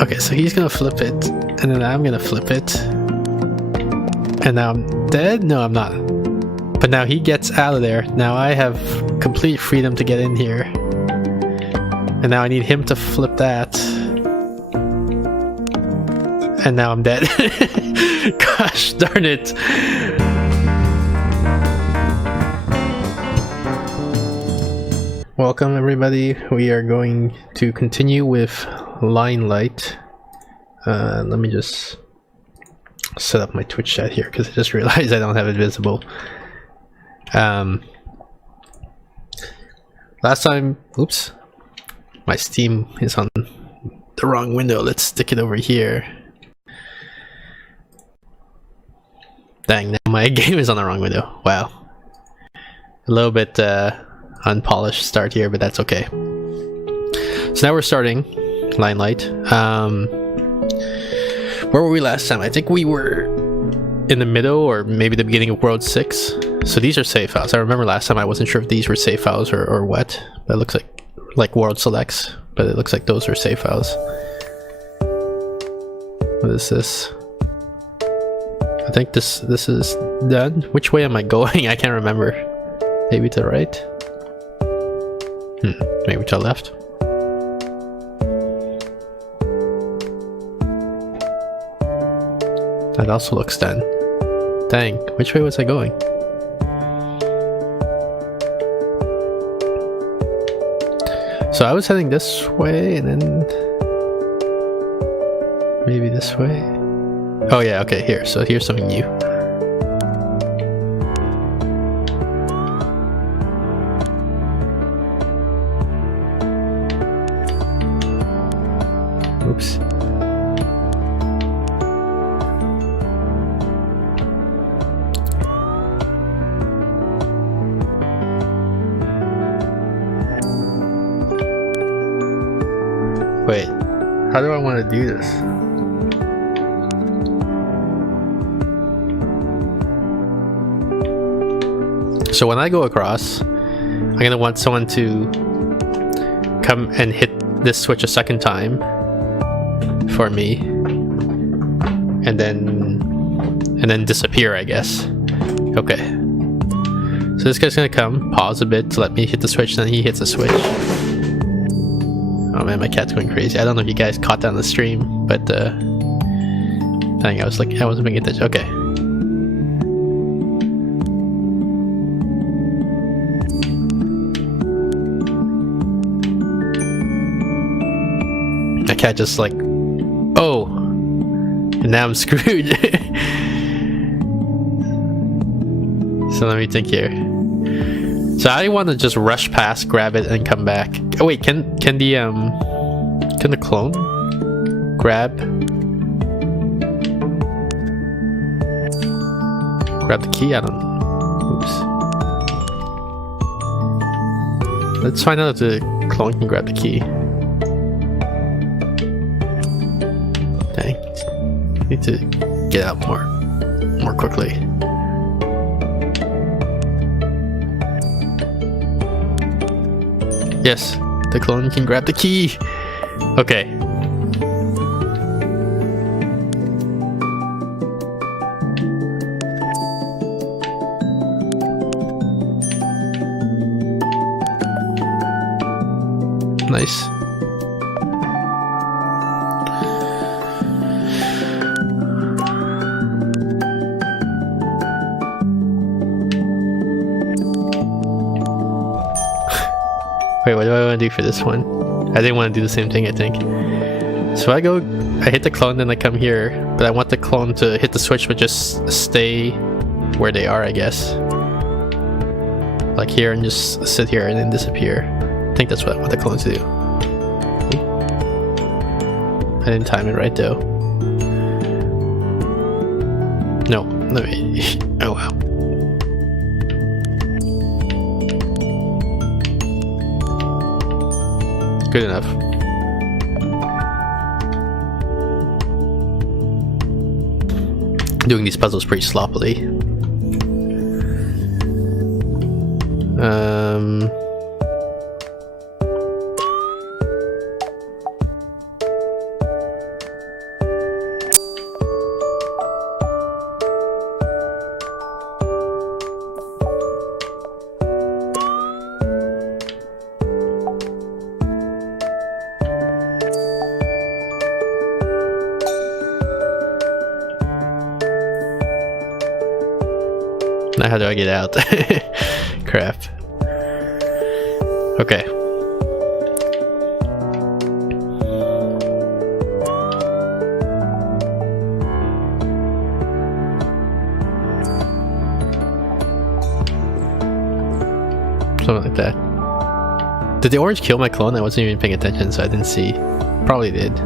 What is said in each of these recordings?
Okay, so he's gonna flip it, and then I'm gonna flip it. And now I'm dead? No, I'm not. But now he gets out of there. Now I have complete freedom to get in here. And now I need him to flip that. And now I'm dead. Gosh darn it. Welcome everybody. We are going to continue with Linelight. Let me just set up my Twitch chat here because I just realized I don't have it visible. Last time, oops, my Steam is on the wrong window. Let's stick it over here. Dang, now my game is on the wrong window. Wow. A little bit unpolished start here, but that's okay. So now we're starting Linelight. Where were we last time? I think we were in the middle or maybe the beginning of World 6. So these are save files. I remember last time I wasn't sure if these were save files or what. But it looks like World Selects, but it looks like those are save files. What is this? I think this is done. Which way am I going? I can't remember. Maybe to the right? Maybe to the left? That also looks done. Dang, which way was I going? So I was heading this way and then maybe this way. Oh yeah, okay, here. So here's something new. Oops. Wait, how do I want to do this? So when I go across, I'm gonna want someone to come and hit this switch a second time for me, and then disappear, I guess. Okay. So this guy's gonna come, pause a bit to let me hit the switch, then he hits the switch. Oh man, my cat's going crazy. I don't know if you guys caught that on the stream, but dang, I wasn't paying attention. Okay. My cat just like, oh, and now I'm screwed. So let me think here. So I want to just rush past, grab it, and come back. Oh wait, can the clone grab the key? I don't know. Oops. Let's find out if the clone can grab the key. Dang, need to get out more quickly. Yes, the clone can grab the key. Okay. Nice. Wait, what do I want to do for this one? I didn't want to do the same thing, I think. So I hit the clone, then I come here, but I want the clone to hit the switch but just stay where they are, I guess. Like here, and just sit here and then disappear. I think that's what I want the clone to do. I didn't time it right though. No, let me. Oh wow. Good enough. Doing these puzzles pretty sloppily. Now how do I get out? Crap. Okay. Something like that. Did the orange kill my clone? I wasn't even paying attention, so I didn't see. Probably did.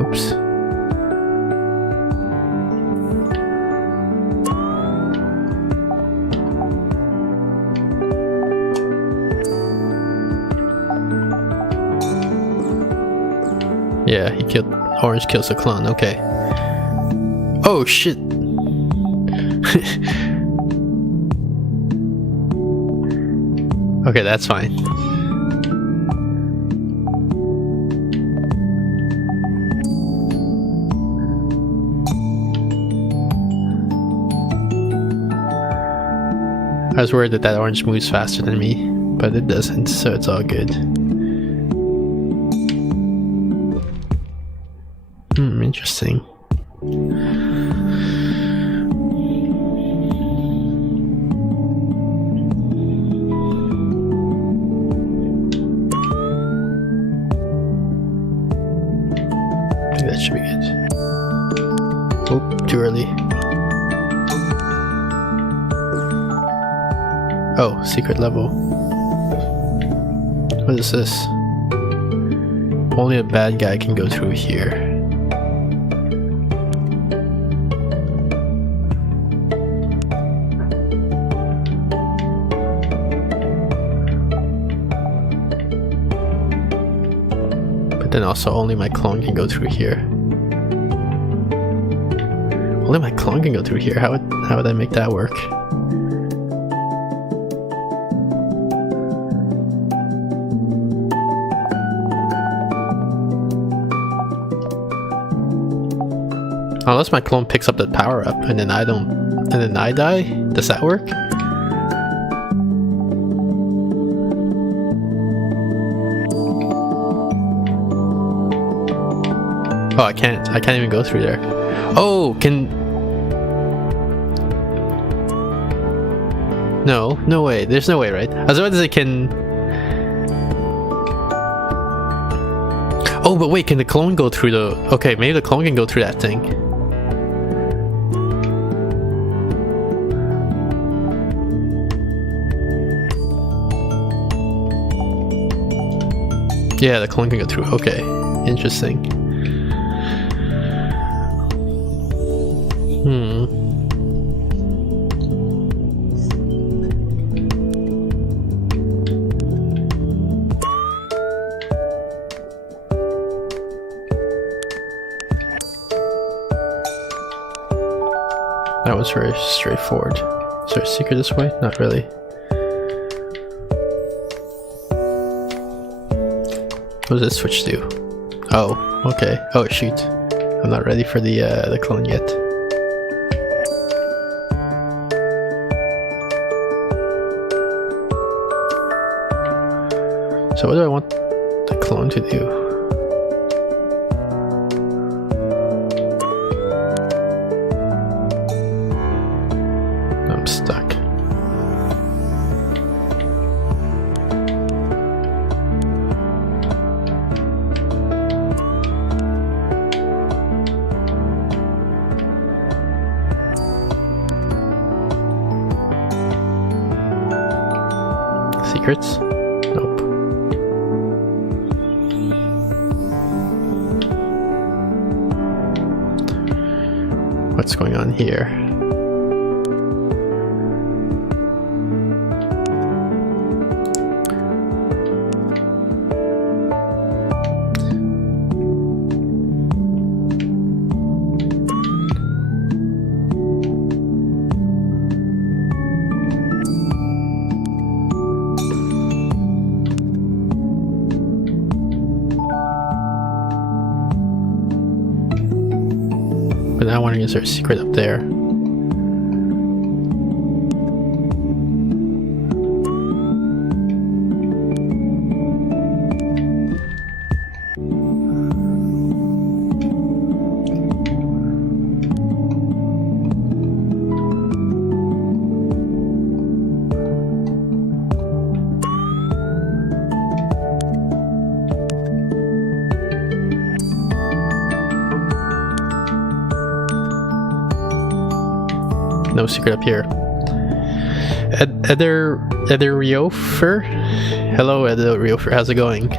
Oops. Yeah, he killed. Orange kills the clone. Okay. Oh shit. Okay, that's fine. I was worried that that orange moves faster than me, but it doesn't, so it's all good. Interesting. I think that should be good. Oh, too early. Oh, secret level. What is this? Only a bad guy can go through here. Then also only my clone can go through here. Only my clone can go through here. How would I make that work? Unless my clone picks up that power up and then I don't, and then I die? Does that work? Oh, I can't even go through there. Oh, no way. There's no way, right? As well as it can. Oh, but wait, can the clone go through the? Okay, maybe the clone can go through that thing. Yeah, the clone can go through. Okay, interesting. That was very straightforward. Is there a secret this way? Not really. What does this switch do? Oh, okay. Oh shoot. I'm not ready for the clone yet. So what do I want the clone to do? I'm stuck. Secrets? Nope. What's going on here? But now I'm wondering, is there a secret up there? No secret up here. Riofer? Hello, Riofer. How's it going?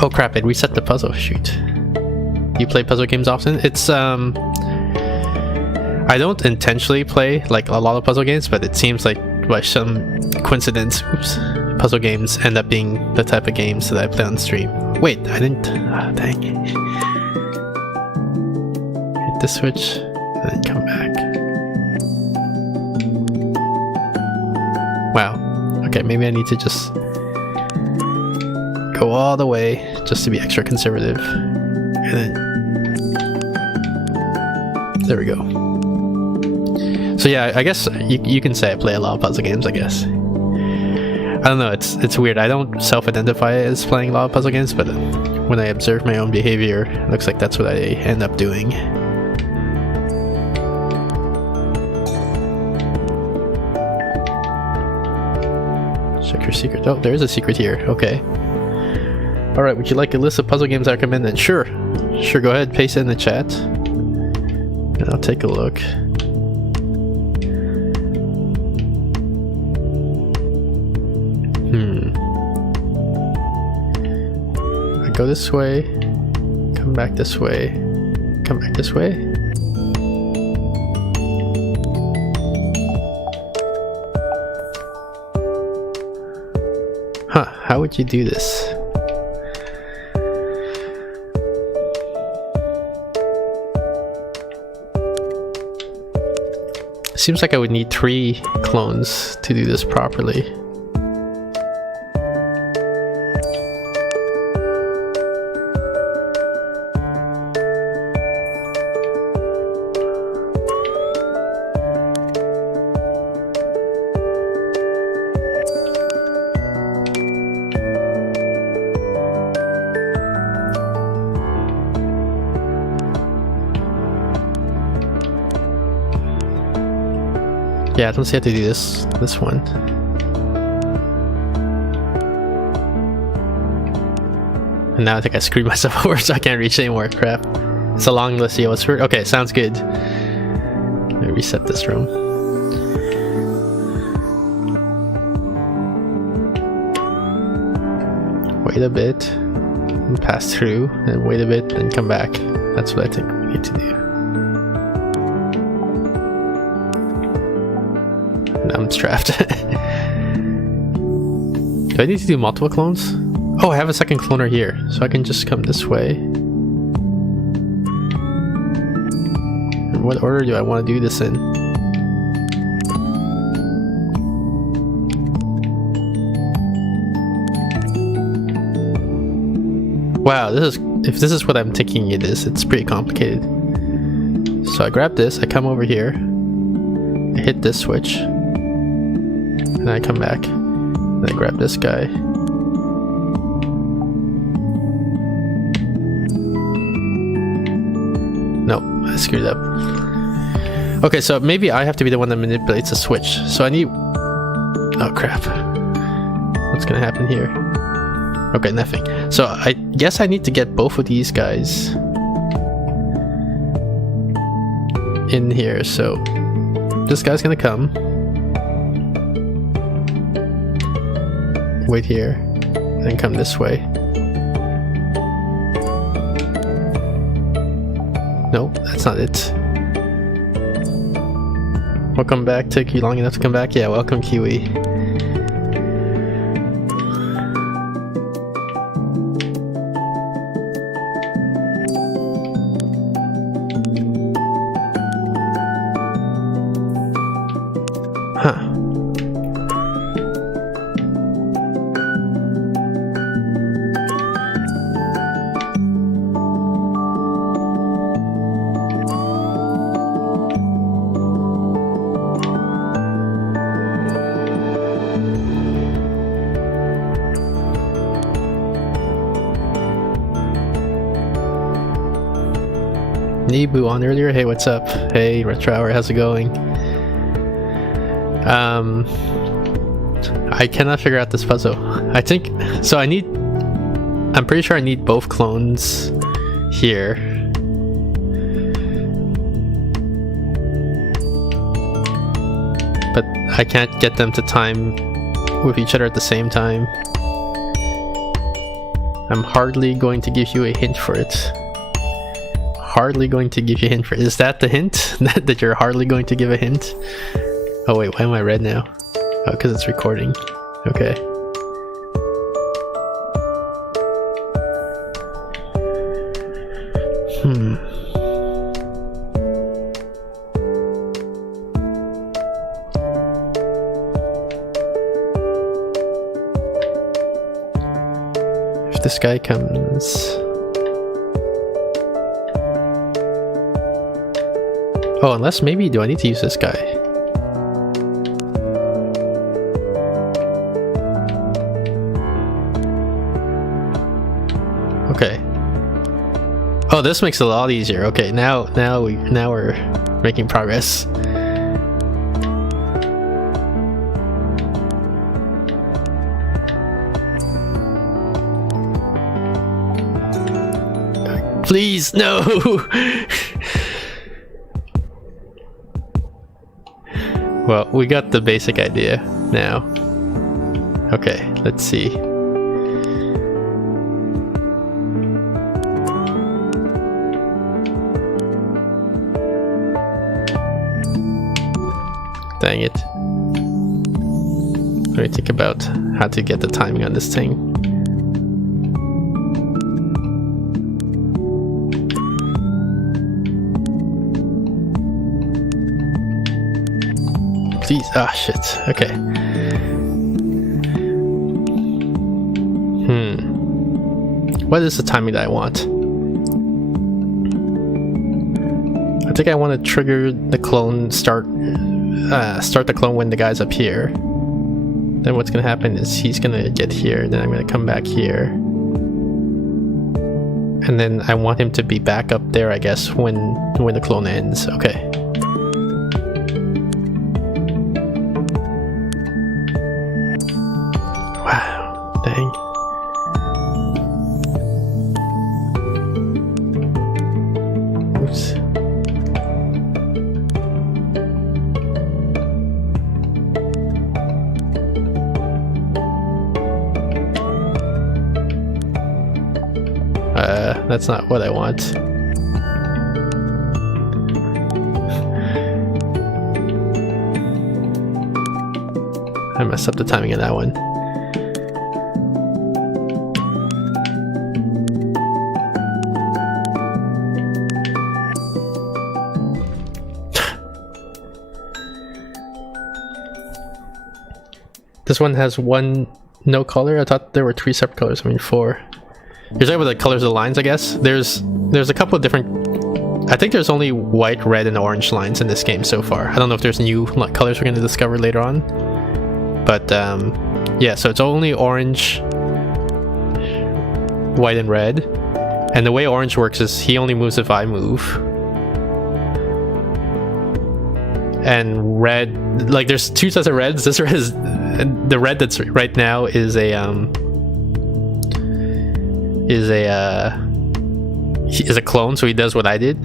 Oh crap! It reset the puzzle. Shoot. You play puzzle games often? It's I don't intentionally play like a lot of puzzle games, but it seems like by some coincidence, puzzle games end up being the type of games that I play on stream. Wait, I didn't. Dang. Hit the switch, and then come back. Wow. Okay, maybe I need to just go all the way just to be extra conservative. And then there we go. So yeah, I guess you can say I play a lot of puzzle games, I guess. I don't know, it's weird. I don't self-identify as playing a lot of puzzle games, but when I observe my own behavior, it looks like that's what I end up doing. Check your secret. Oh, there is a secret here. Okay. Alright, would you like a list of puzzle games I recommend then? Sure. Sure, go ahead, paste it in the chat. And I'll take a look. I go this way, come back this way, come back this way. Huh, how would you do this? Seems like I would need 3 clones to do this properly. Yeah, I don't see how to do this one. And now I think I screwed myself over, so I can't reach anymore. Crap. It's a long list. Yo, it's for okay. Sounds good. Let me reset this room. Wait a bit, and pass through, and wait a bit, and come back. That's what I think we need to do. Now I'm trapped. Do I need to do multiple clones? Oh, I have a second cloner here, so I can just come this way. In what order do I want to do this in? Wow, if this is what I'm thinking it is, it's pretty complicated. So I grab this, I come over here, I hit this switch, and I come back, and I grab this guy. Nope, I screwed up. Okay, so maybe I have to be the one that manipulates the switch. So I need... Oh crap. What's gonna happen here? Okay, nothing. So I guess I need to get both of these guys in here. So this guy's gonna come. Wait here, and come this way. Nope, that's not it. Welcome back. Took you long enough to come back? Yeah, welcome, Kiwi. Huh. Nebu on earlier. Hey, what's up? Hey, Retro Hour, how's it going? I cannot figure out this puzzle. I think so. I'm pretty sure I need both clones here. but I can't get them to time with each other at the same time. I'm hardly going to give you a hint for it. Hardly going to give you a hint for it. Is that the hint? That you're hardly going to give a hint? Oh wait, why am I red now? Oh, because it's recording. Okay. If this guy comes... Oh, unless maybe do I need to use this guy? Okay. Oh, this makes it a lot easier. Okay, now we're making progress. Please, no. Well, we got the basic idea now. Okay, let's see. Dang it. Let me think about how to get the timing on this thing. Please. Ah, shit. Okay. What is the timing that I want? I think I want to trigger the clone start the clone when the guy's up here. Then what's gonna happen is he's gonna get here, then I'm gonna come back here. And then I want him to be back up there, I guess, when the clone ends. Okay. Wow, dang. Oops. That's not what I want. I messed up the timing of that one. This one has one no color? I thought there were 3 separate colors. I mean 4. You're talking about the colors of the lines, I guess? There's a couple of different... I think there's only white, red, and orange lines in this game so far. I don't know if there's new colors we're going to discover later on. But, yeah, so it's only orange, white, and red. And the way orange works is he only moves if I move. And red... Like, there's 2 sets of reds. This red is... The red that's right now is a clone, so he does what I did.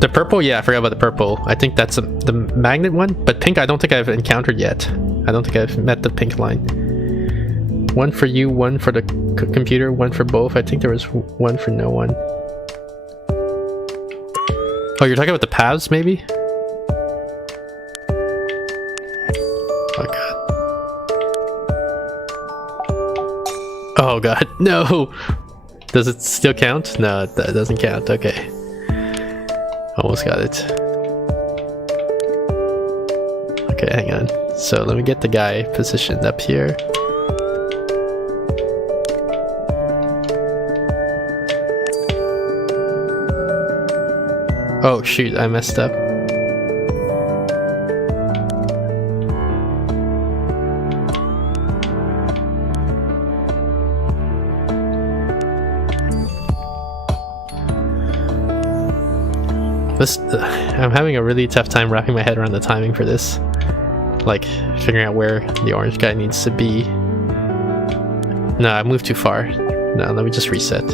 The purple, yeah, I forgot about the purple. I think that's the magnet one, but pink I don't think I've encountered yet. I don't think I've met the pink line. 1 for you, 1 for the computer, 1 for both. I think there was 1 for no one. Oh, you're talking about the paths, maybe? Oh god. Oh god, no! Does it still count? No, that doesn't count. Okay. Almost got it. Okay, hang on. So let me get the guy positioned up here. Oh shoot, I messed up. I'm having a really tough time wrapping my head around the timing for this. Like, figuring out where the orange guy needs to be. No, I moved too far. No, let me just reset.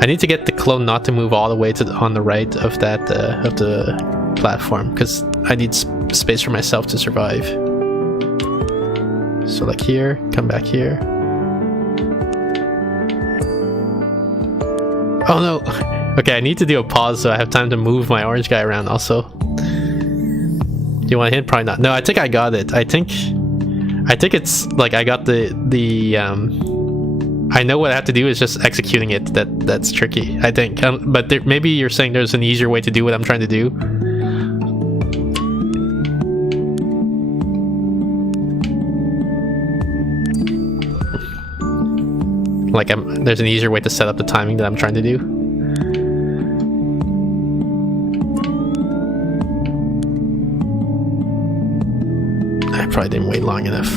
I need to get the clone not to move all the way to on the right of that of the platform because I need space for myself to survive. So like here, come back here. Oh no! Okay, I need to do a pause so I have time to move my orange guy around also. Do you want a hint? Probably not. No, I think I got it. I think it's like I got the I know what I have to do is just executing it. That's tricky, I think. But maybe you're saying there's an easier way to do what I'm trying to do. Like there's an easier way to set up the timing that I'm trying to do. I probably didn't wait long enough.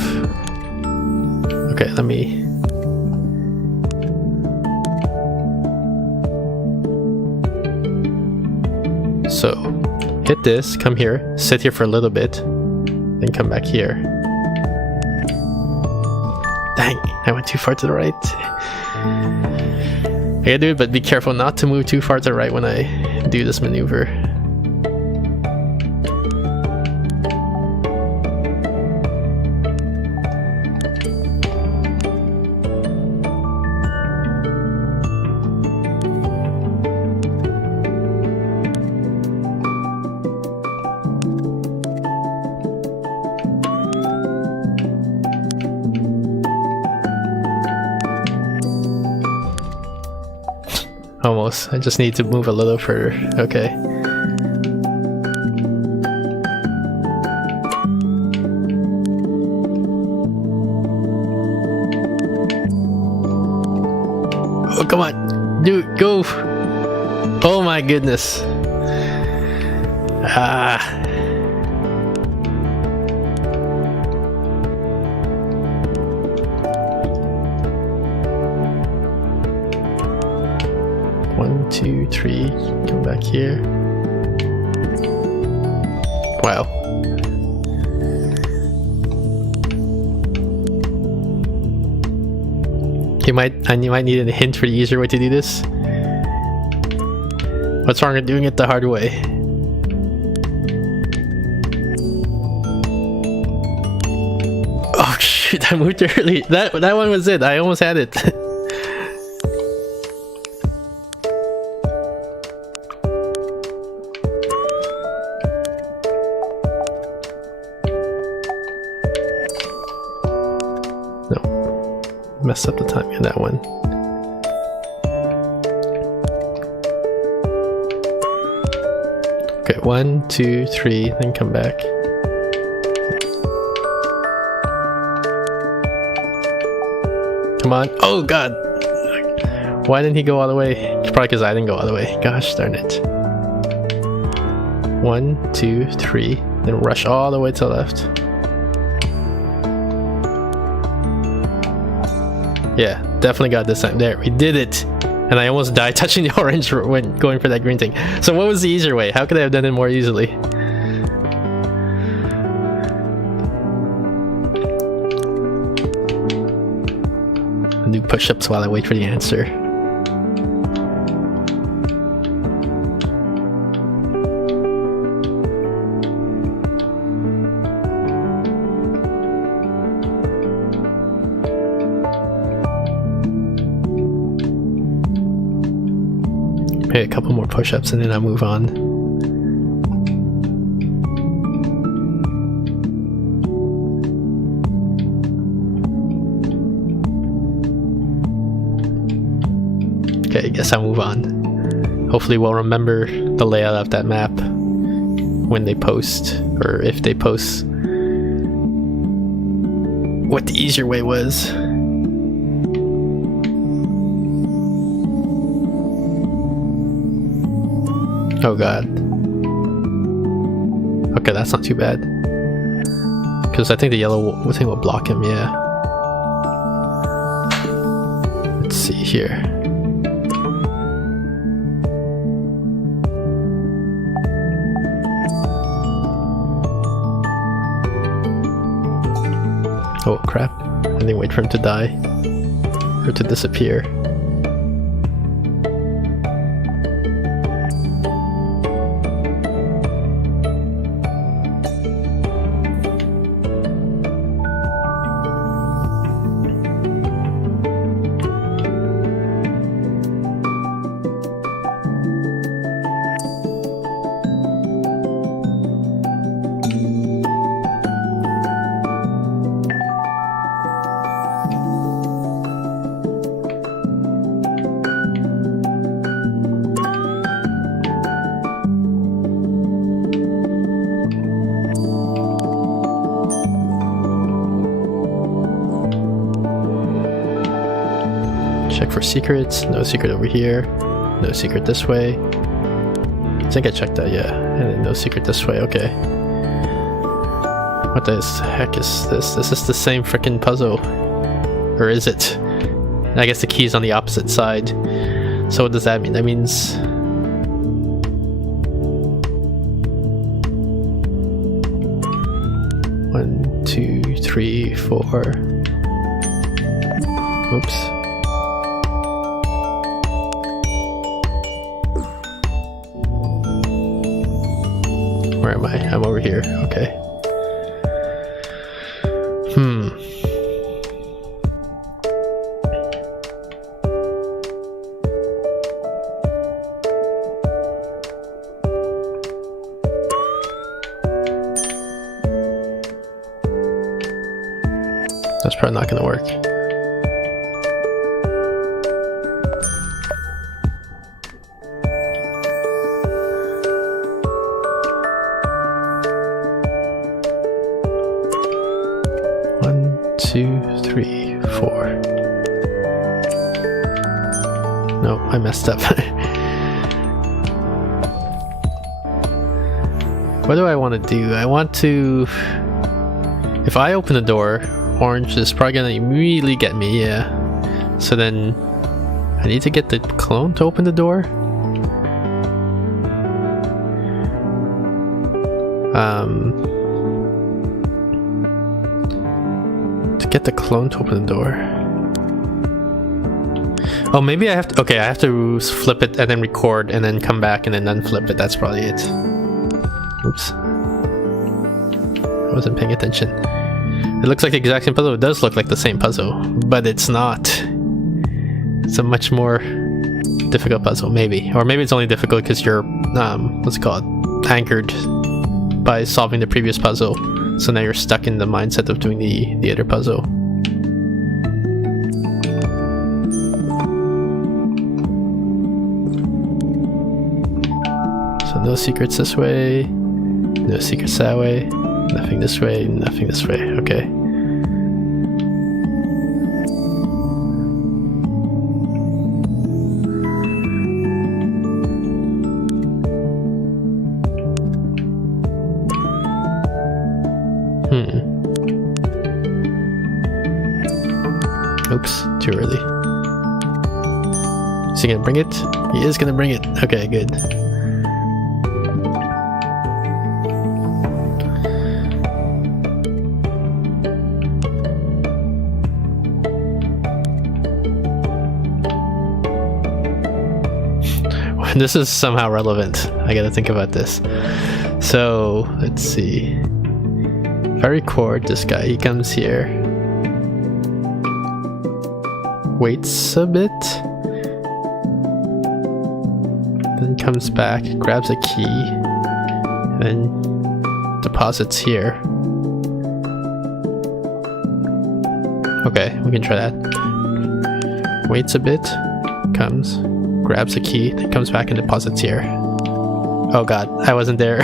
Okay, let me... So, hit this, come here, sit here for a little bit, then come back here. Dang, I went too far to the right. I gotta do it, but be careful not to move too far to the right when I do this maneuver. Almost. I just need to move a little further. Okay. Oh, come on. Dude, go. Oh my goodness. Ah. One, two, three, come back here. Wow. You might need a hint for the easier way to do this. What's wrong with doing it the hard way? Oh shoot, I moved early. That one was it. I almost had it. Messed up the timing of that one. Okay, 1, 2, 3, then come back. Come on. Oh god! Why didn't he go all the way? It's probably because I didn't go all the way. Gosh darn it. 1, 2, 3, then rush all the way to the left. Yeah, definitely got this time. There, we did it! And I almost died touching the orange when going for that green thing. So what was the easier way? How could I have done it more easily? I'll do push-ups while I wait for the answer. Maybe a couple more push-ups and then I'll move on. Okay, I guess I'll move on. Hopefully we'll remember the layout of that map when they post, or if they post, what the easier way was. Oh god. Okay, that's not too bad. Because I think the yellow thing will block him, yeah. Let's see here. Oh crap. I didn't wait for him to die. Or to disappear. Look for secrets. No secret over here. No secret this way. I think I checked that, yeah. And then no secret this way, okay. What the heck is this? This is the same freaking puzzle. Or is it? I guess the key's on the opposite side. So what does that mean? That means... One, two, three, four. Oops. Where am I? I'm over here. Okay. That's probably not gonna work. One, two, three, four. No, I messed up. What do I want to do? I want to... If I open the door, orange is probably gonna immediately get me, yeah. So then I need to get the clone to open the door. To get the clone to open the door. Oh, maybe I have to, okay, I have to flip it and then record and then come back and then unflip it. That's probably it. Oops. I wasn't paying attention. It looks like the exact same puzzle. It does look like the same puzzle, but it's not. It's a much more difficult puzzle, maybe. Or maybe it's only difficult because you're, what's it called? Anchored by solving the previous puzzle. So now you're stuck in the mindset of doing the other puzzle. So no secrets this way. No secrets that way. Nothing this way, nothing this way. Okay. Oops, too early. Is he gonna bring it? He is gonna bring it. Okay, good. This is somehow relevant. I gotta think about this. So, let's see. If I record this guy, he comes here. Waits a bit. Then comes back, grabs a key, and then deposits here. Okay, we can try that. Waits a bit, comes, grabs a key, then comes back and deposits here. Oh god, I wasn't there.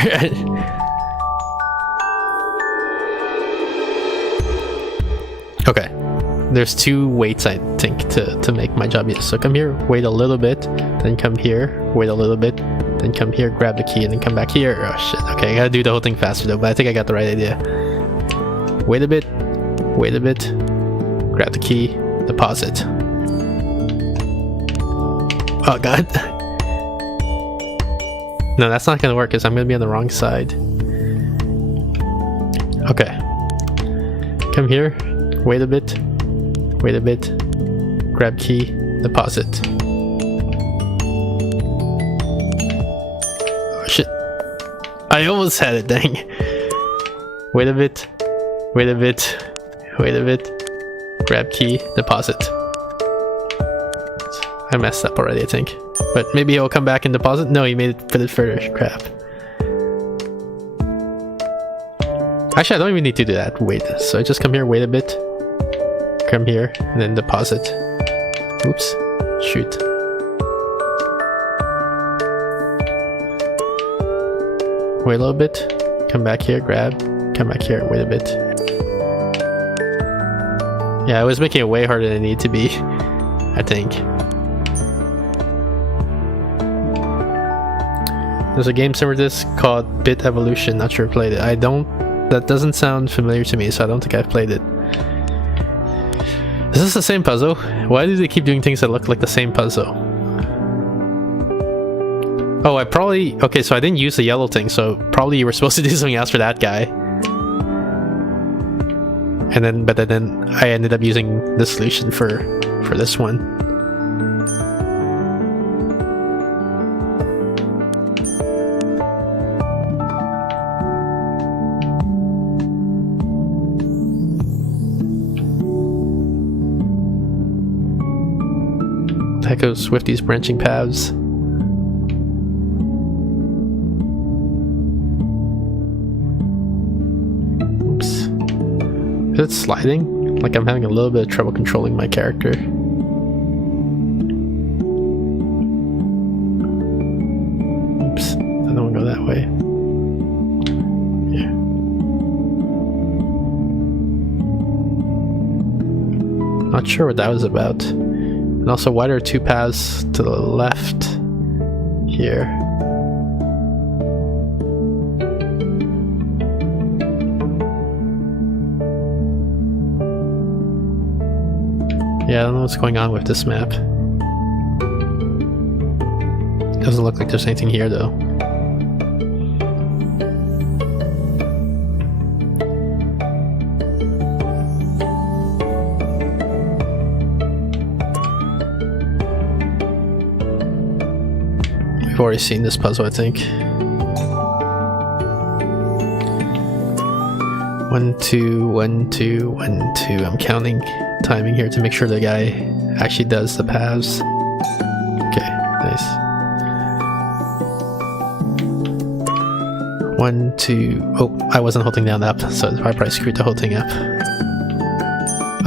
Okay, there's two waits I think to make my job easier. So come here, wait a little bit, then come here, wait a little bit, then come here, grab the key, and then come back here. Oh shit, okay, I gotta do the whole thing faster though, but I think I got the right idea. Wait a bit, grab the key, deposit. Oh god. No, that's not gonna work because I'm gonna be on the wrong side. Okay. Come here, wait a bit, grab key, deposit. Oh shit. I almost had it, dang. Wait a bit, grab key, deposit. I messed up already, I think. But maybe he'll come back and deposit? No, he made it put it further. Crap. Actually, I don't even need to do that. Wait. So I just come here, wait a bit. Come here, and then deposit. Oops. Shoot. Wait a little bit. Come back here, grab. Come back here, wait a bit. Yeah, I was making it way harder than it needed to be. I think. There's a game similar to this called Bit Evolution. Not sure I played it. That doesn't sound familiar to me, so I don't think I've played it. Is this the same puzzle? Why do they keep doing things that look like the same puzzle? Oh, okay, so I didn't use the yellow thing, so probably you were supposed to do something else for that guy. But then I ended up using the solution for this one. What the heck goes with these branching paths? Is it sliding? Like I'm having a little bit of trouble controlling my character. Oops, I don't want to go that way. Yeah. Not sure what that was about. And also, why there are two paths to the left here? Yeah, I don't know what's going on with this map. Doesn't look like there's anything here though. We've already seen this puzzle, I think. 1, 2, 1, 2, 1, 2. I'm counting timing here to make sure the guy actually does the paths. Okay, nice. 1, 2. Oh, I wasn't holding down up, so I probably screwed the whole thing up.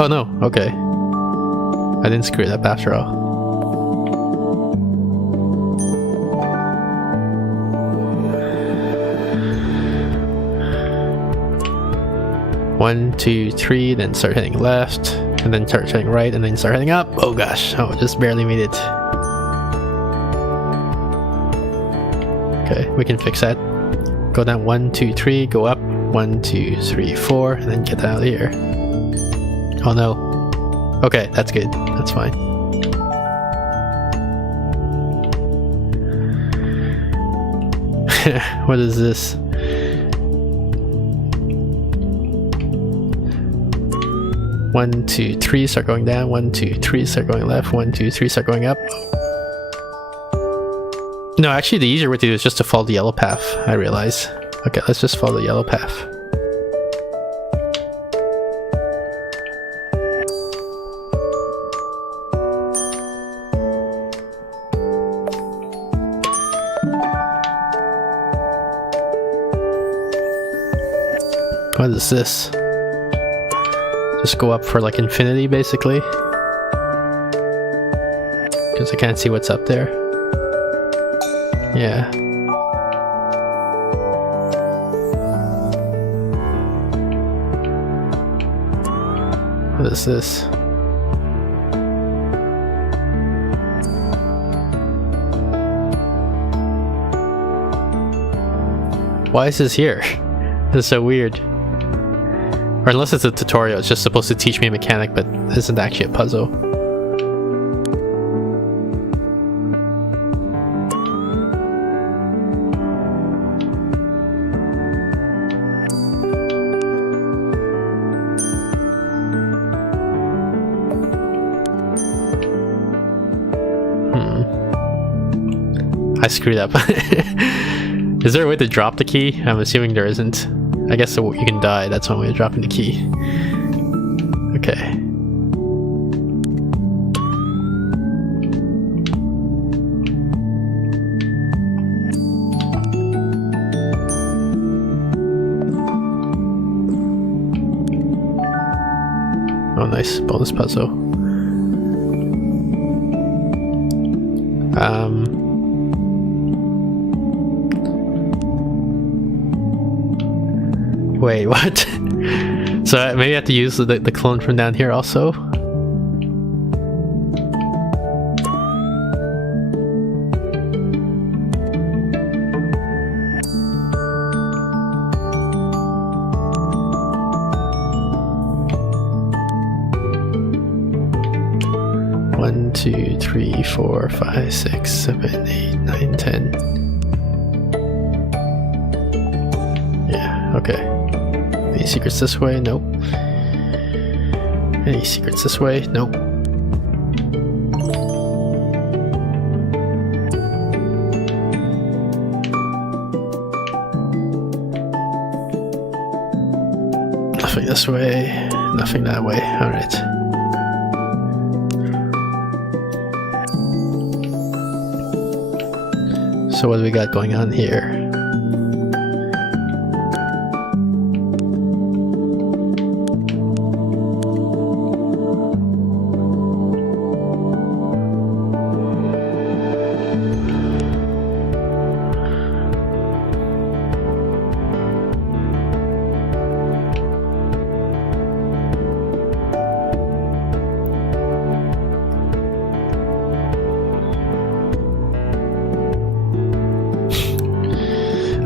Oh no, okay. I didn't screw it up after all. One, 2, 3, then start heading left, and then start heading right, and then start heading up. Oh gosh, oh, just barely made it. Okay, we can fix that. Go down 1, 2, 3, go up 1, 2, 3, 4, and then get out of here. Oh no. Okay, that's good. That's fine. What is this? One, 2, 3, start going down. 1, 2, 3, start going left. 1, 2, 3, start going up. No, actually the easier way to do it is just to follow the yellow path, I realize. Okay, let's just follow the yellow path. What is this? Just go up for like infinity, basically. Because I can't see what's up there. Yeah. What is this? Why is this here? This is so weird. Or unless it's a tutorial, it's just supposed to teach me a mechanic, but this isn't actually a puzzle. I screwed up. Is there a way to drop the key? I'm assuming there isn't. I guess you can die, that's one way of dropping the key. Okay. Oh nice, bonus puzzle. Wait, what? So maybe I have to use the clone from down here also? 1, 2, 3, 4, 5, 6, 7, 8, 9, 10. Yeah, okay. Any secrets this way? Nope. Any secrets this way? Nope. Nothing this way, nothing that way. Alright. So what do we got going on here?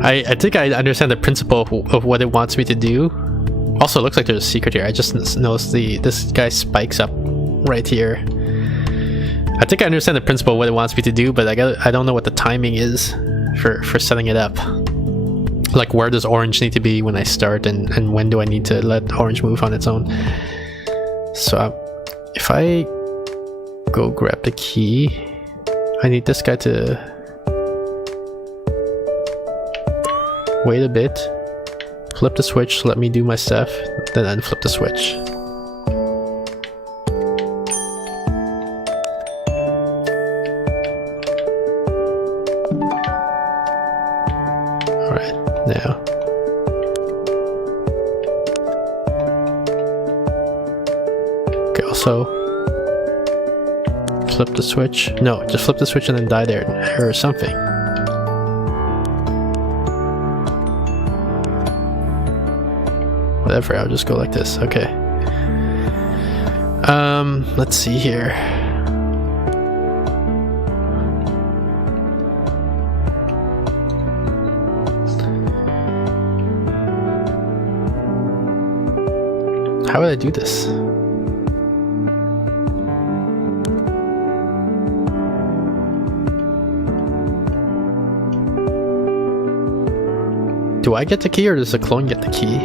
I think I understand the principle of what it wants me to do. Also, it looks like there's a secret here. I just noticed this guy spikes up right here. I think I understand the principle of what it wants me to do, but I don't know what the timing is for setting it up. Like, where does orange need to be when I start, and when do I need to let orange move on its own? So if I go grab the key, I need this guy to wait a bit, flip the switch, let me do my stuff, then unflip the switch. Alright, now. Okay, also flip the switch. No, just flip the switch and then die there or something. Whatever, I'll just go like this. Okay. Let's see here. How would I do this? Do I get the key or does the clone get the key?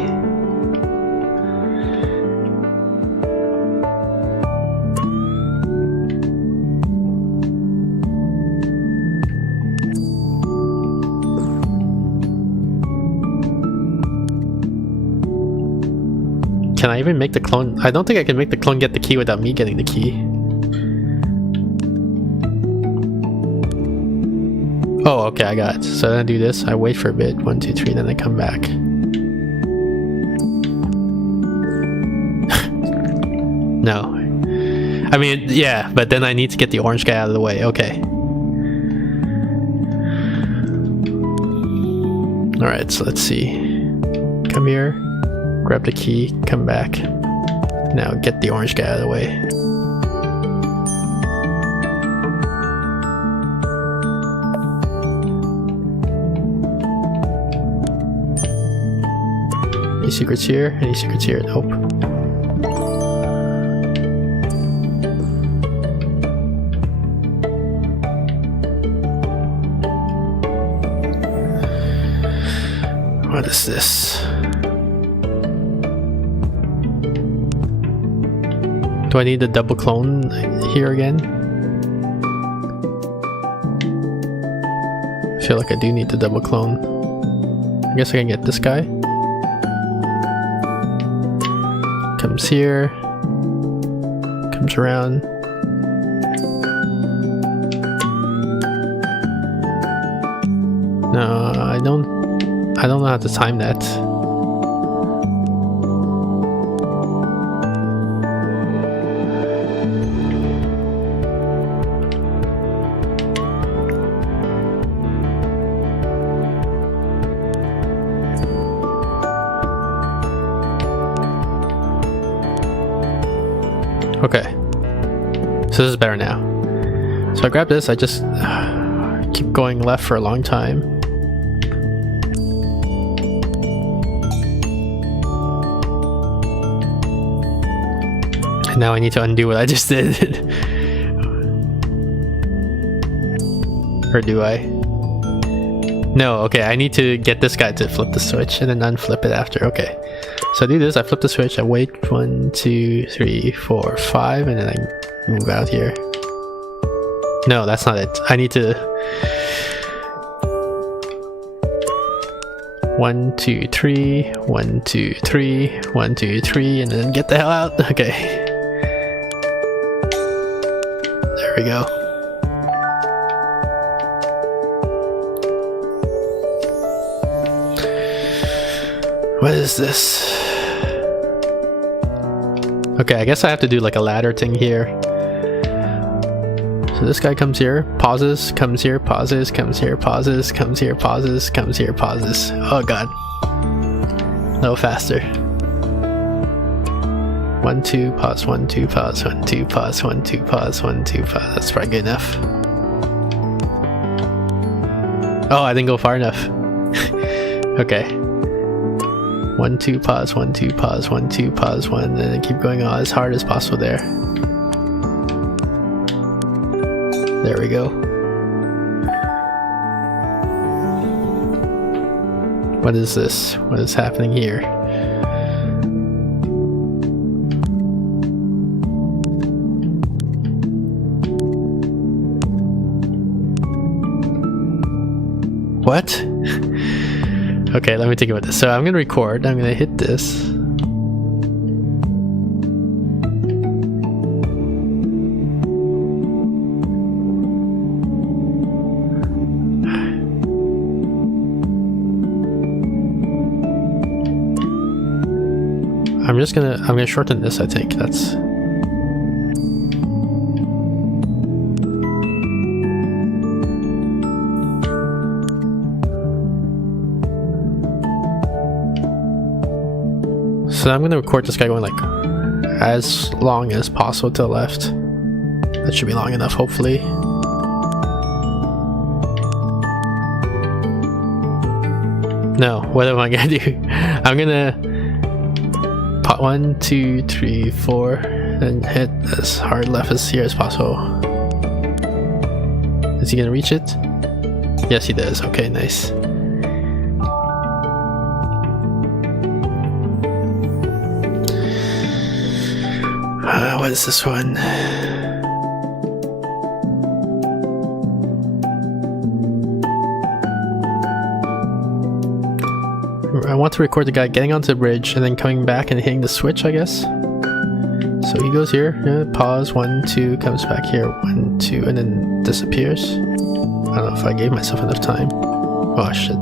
Can I even make the clone? I don't think I can make the clone get the key without me getting the key. Oh, okay, I got it. So then I do this, I wait for a bit, 1, 2, 3, then I come back. No. I mean, yeah, but then I need to get the orange guy out of the way. Okay. Alright, so let's see. Come here. Grab the key, come back. Now get the orange guy out of the way. Any secrets here? Any secrets here? Nope. What is this? Do I need the double clone here again? I feel like I do need the double clone. I guess I can get this guy. Comes here. Comes around. No, I don't know how to time that. Okay, so this is better now. So I grab this, I just keep going left for a long time. And now I need to undo what I just did. Or do I? No, okay, I need to get this guy to flip the switch and then unflip it after. Okay. So I do this, I flip the switch, I wait 1, 2, 3, 4, 5, and then I move out here. No, that's not it. I need to 1, 2, 3, 1, 2, 3, 1, 2, 3, and then get the hell out. Okay. There we go. What is this? Okay, I guess I have to do like a ladder thing here. So this guy comes here, pauses, comes here, pauses, comes here, pauses, comes here, pauses, comes here, pauses. Oh god. No faster. 1, 2, pause, 1, 2, pause, 1, 2, pause, 1, 2, pause, 1, 2, pause. That's probably good enough. Oh, I didn't go far enough. Okay. 1, 2, pause, 1, 2, pause, 1, 2, pause, 1, and then keep going on as hard as possible there. There we go. What is this? What is happening here? What? Okay, let me think about this. So I'm gonna record, I'm gonna hit this. I'm gonna shorten this, I think. That's so I'm gonna record this guy going like as long as possible to the left. That should be long enough, hopefully. No, what am I gonna do? I'm gonna pot 1, 2, 3, 4, and hit as hard left as here as possible. Is he gonna reach it? Yes, he does. Okay, nice. What is this one? I want to record the guy getting onto the bridge and then coming back and hitting the switch, I guess. So he goes here, pause, 1, 2, comes back here, 1, 2, and then disappears. I don't know if I gave myself enough time. Oh shit.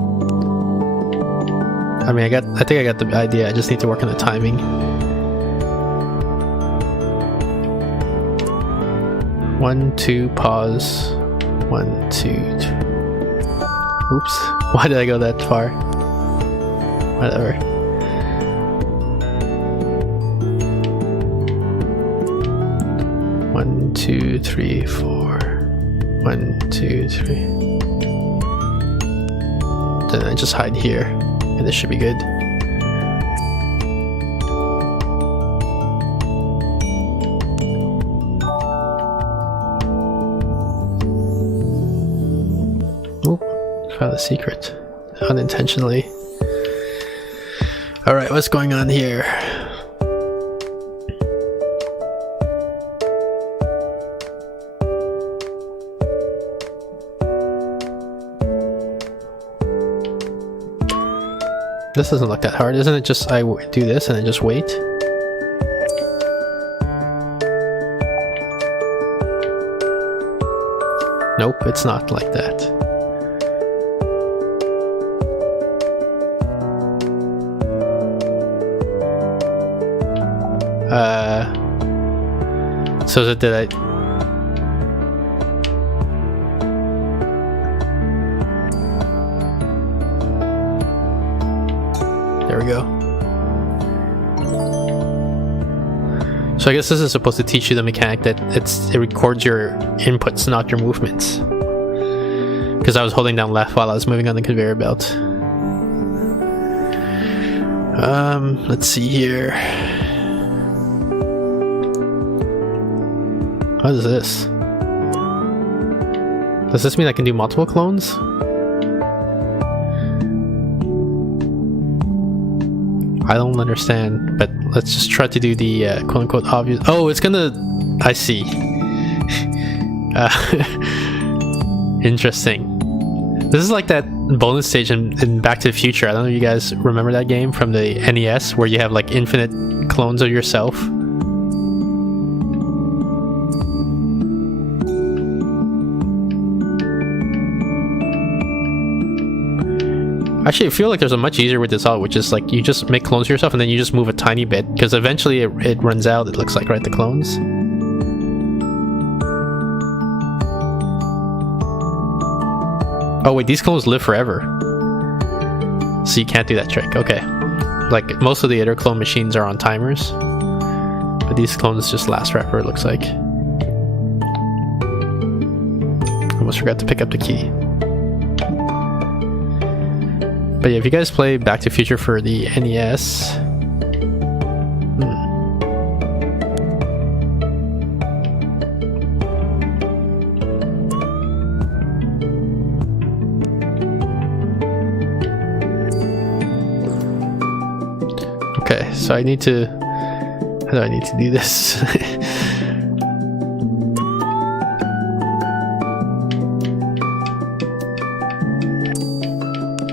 I mean, I think I got the idea, I just need to work on the timing. 1, 2, pause, 1, 2, 3. Oops, why did I go that far? Whatever. One, 2, 3, 4. 1, 2, 3. Then I just hide here, and this should be good. Oop, found a secret. Unintentionally. Alright, what's going on here? This doesn't look that hard, isn't it? Just I do this and then just wait. Nope, it's not like that. So did I... There we go. So I guess this is supposed to teach you the mechanic that it records your inputs, not your movements. Because I was holding down left while I was moving on the conveyor belt. Let's see here. What is this? Does this mean I can do multiple clones? I don't understand, but let's just try to do the quote-unquote obvious. Oh, it's gonna... I see. Interesting. This is like that bonus stage in Back to the Future. I don't know if you guys remember that game from the NES where you have like infinite clones of yourself. Actually, I feel like there's a much easier way to solve, which is like you just make clones of yourself and then you just move a tiny bit, because eventually it runs out, it looks like, right, the clones. Oh wait, these clones live forever. So you can't do that trick, okay. Like, most of the other clone machines are on timers, but these clones just last forever, it looks like. Almost forgot to pick up the key. But yeah, if you guys play Back to the Future for the NES... Okay, so I need to... How do I need to do this?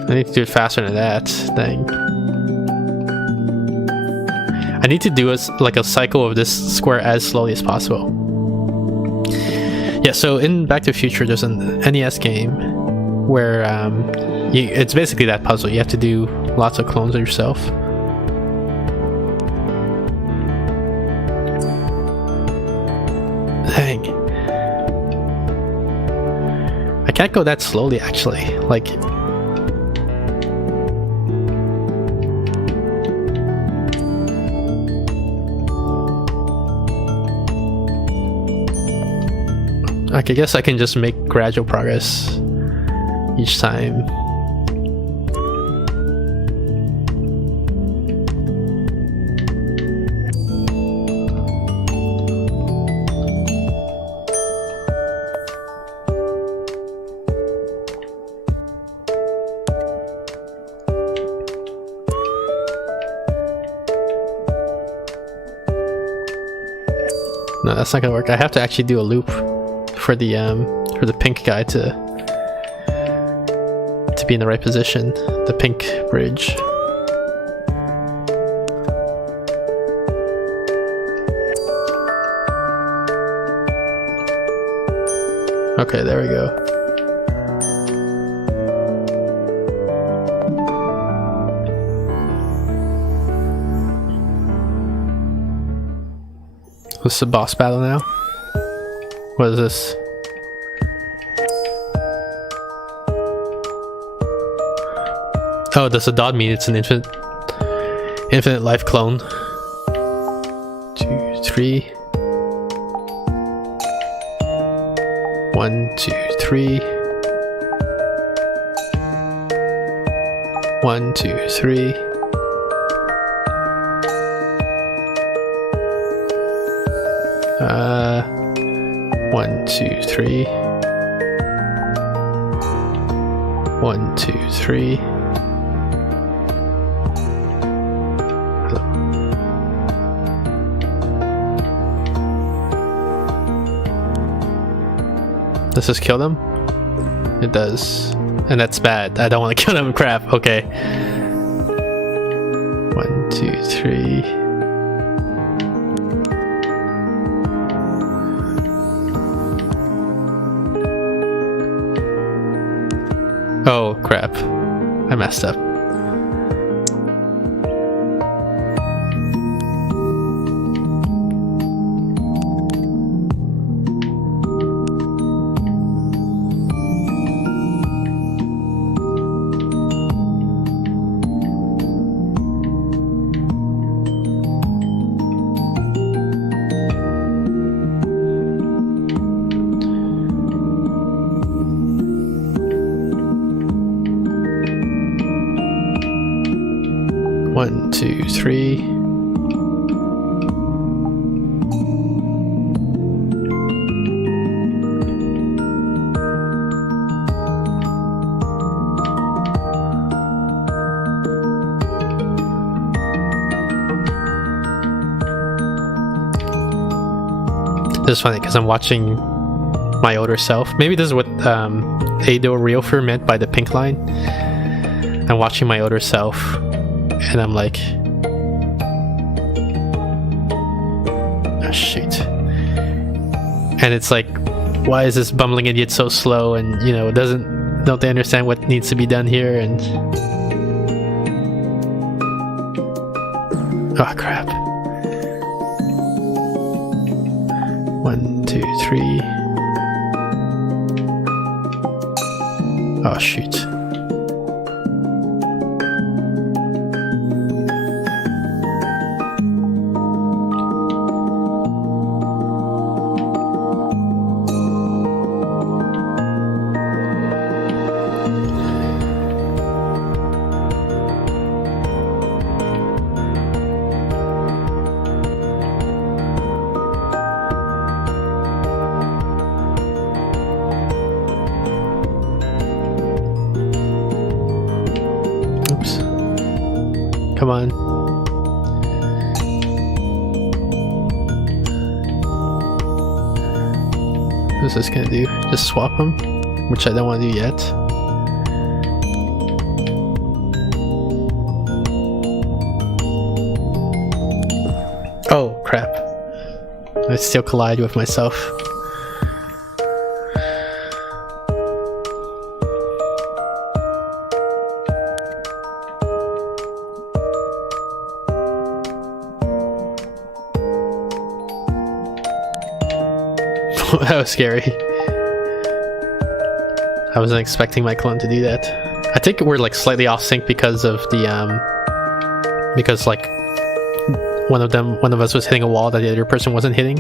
I need to do it faster than that thing. I need to do like a cycle of this square as slowly as possible. Yeah, so in Back to the Future, there's an NES game where it's basically that puzzle. You have to do lots of clones of yourself. Dang. I can't go that slowly, actually. Like... I guess I can just make gradual progress each time. No, that's not gonna work. I have to actually do a loop for the pink guy to be in the right position, the pink bridge. Okay, there we go. This is a boss battle now. What is this? Oh, does the dot mean it's an infinite life clone? 2, 3. 1, 2, 3. 1, 2, 3. One, two, three. 1, 2, 3. Does this kill them? It does. And that's bad. I don't want to kill them. Crap. Okay. 1, 2, 3. Oh, crap. I messed up. One, two, three. This is funny because I'm watching my older self. Maybe this is what Ado Riofer meant by the pink line. I'm watching my older self and I'm like, oh shoot. And it's like, why is this bumbling idiot so slow? And you know, don't they understand what needs to be done here? And oh crap. 1, 2, 3. Oh shoot. Come on. What's this gonna do? Just swap them? Which I don't want to do yet. Oh, crap. I still collide with myself. That was scary. I wasn't expecting my clone to do that. I think we're like slightly off sync because of the because like one of us was hitting a wall that the other person wasn't hitting.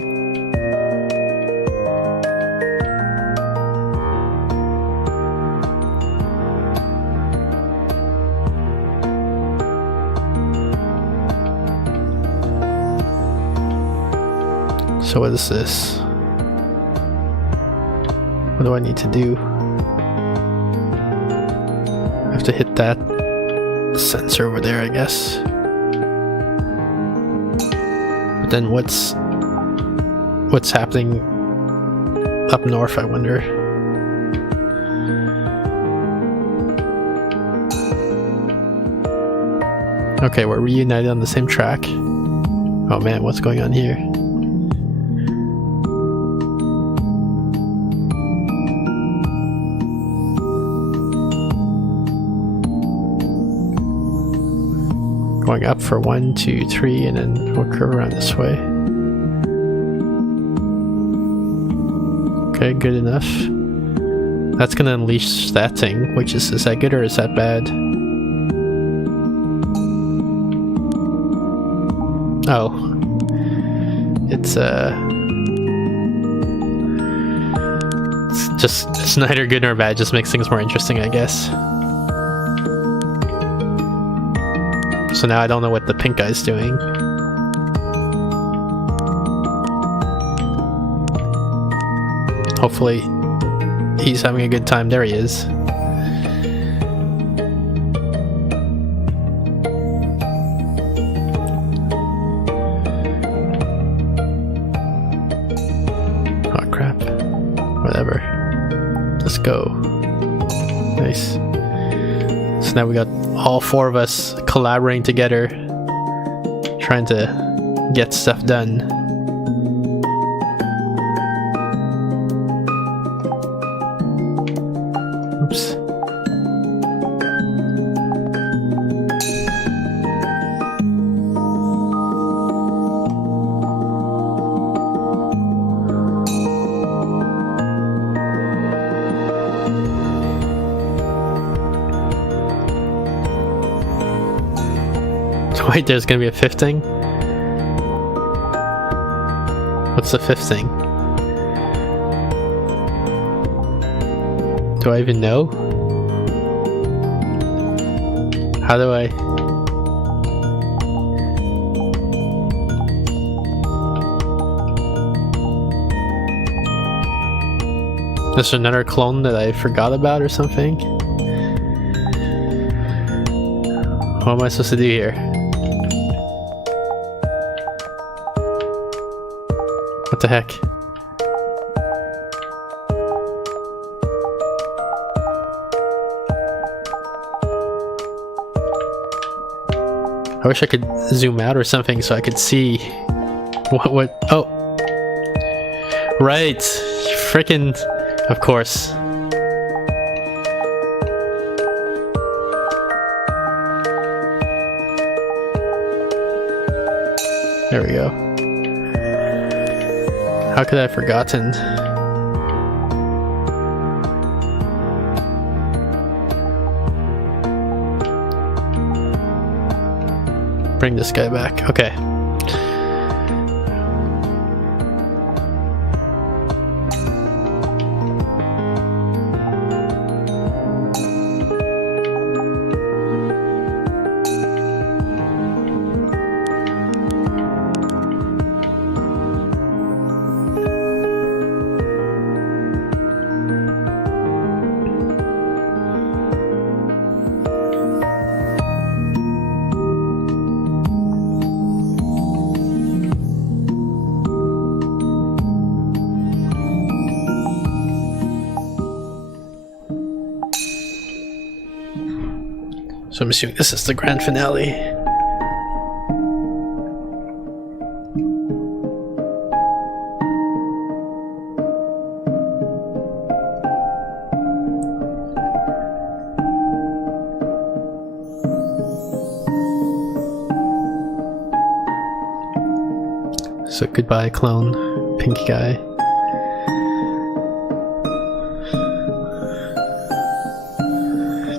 So what is this? What do I need to do? I have to hit that sensor over there, I guess. But then what's happening up north, I wonder? Okay, we're reunited on the same track. Oh man, what's going on here? Going up for 1, 2, 3, and then we'll curve around this way. Okay, good enough. That's gonna unleash that thing, which is that good or is that bad? Oh. It's neither good nor bad, it just makes things more interesting, I guess. So now I don't know what the pink guy's doing. Hopefully he's having a good time. There he is. Oh crap. Whatever. Let's go. Nice. So now we got all 4 of us collaborating together, trying to get stuff done. Oops. Wait, there's gonna be a 5th thing? What's the 5th thing? Do I even know? How do I... Is there another clone that I forgot about or something? What am I supposed to do here? What the heck? I wish I could zoom out or something so I could see what oh, right, freaking, of course. There we go. How could I have forgotten? Bring this guy back. Okay. So I'm assuming this is the grand finale. So goodbye, clone, pink guy.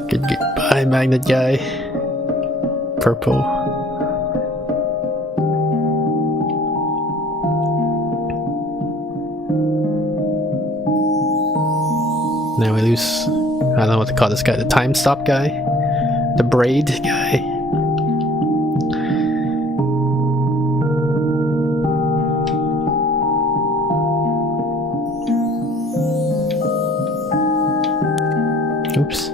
Goodbye, magnet guy. Purple. Now we lose, I don't know what to call this guy, the time stop guy? The braid guy? Oops.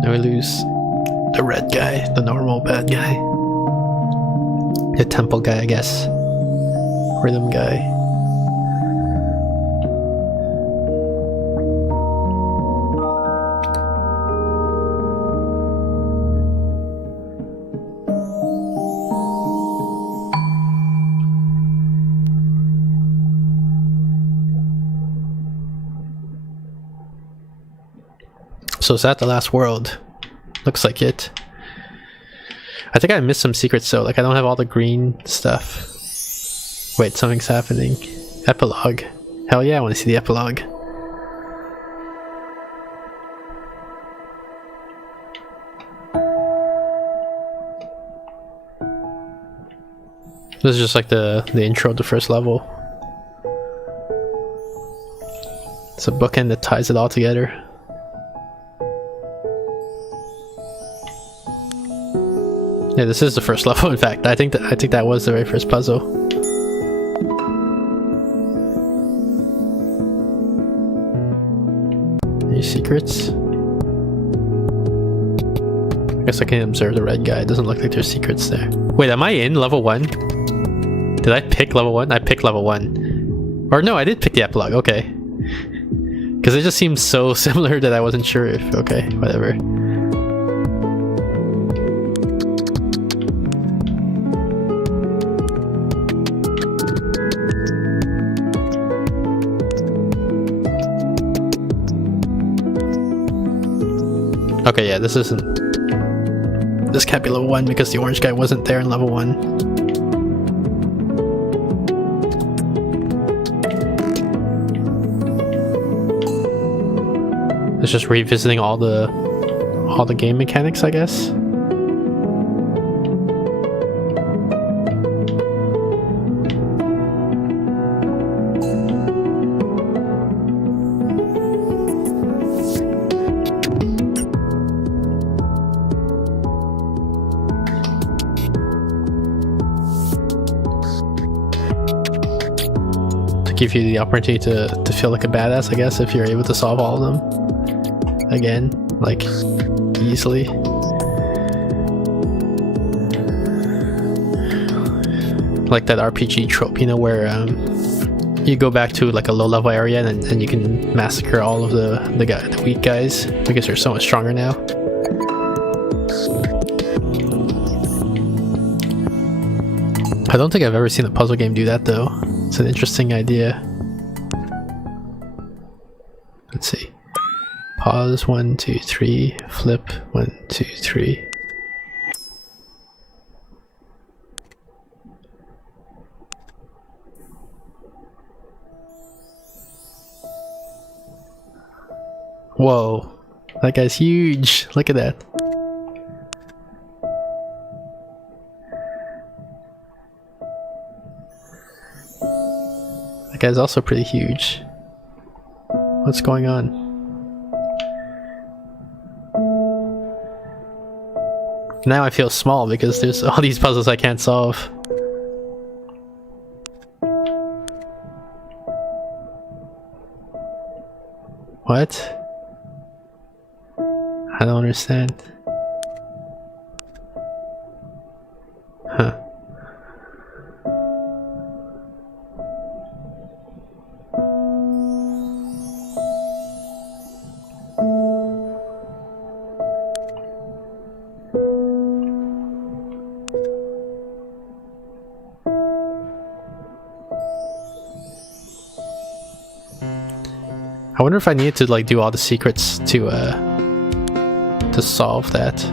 Now we lose the red guy, the normal bad guy. The temple guy, I guess. Rhythm guy. So is that the last world? Looks like it. I think I missed some secrets though, like I don't have all the green stuff. Wait, something's happening. Epilogue. Hell yeah, I want to see the epilogue. This is just like the intro to the first level. It's a bookend that ties it all together. Yeah, this is the first level. In fact, I think that was the very first puzzle. Any secrets? I guess I can observe the red guy. It doesn't look like there's secrets there. Wait, am I in level 1? Did I pick level 1? I picked level 1. Or no, I did pick the epilogue. Okay. Because it just seems so similar that I wasn't sure if... Okay, whatever. Okay, yeah, this isn't... This can't be level 1 because the orange guy wasn't there in level 1. It's just revisiting all the game mechanics, I guess. Give you the opportunity to feel like a badass, I guess, if you're able to solve all of them again, like easily. Like that RPG trope, you know, where you go back to like a low level area and you can massacre all of the weak guys because they're so much stronger now. I don't think I've ever seen a puzzle game do that though. It's an interesting idea. Let's see. Pause, 1, 2, 3, flip, 1, 2, 3. Whoa, that guy's huge. Look at that. That guy's also pretty huge. What's going on? Now I feel small because there's all these puzzles I can't solve. What? I don't understand. Huh. I wonder if I need to like do all the secrets to solve that.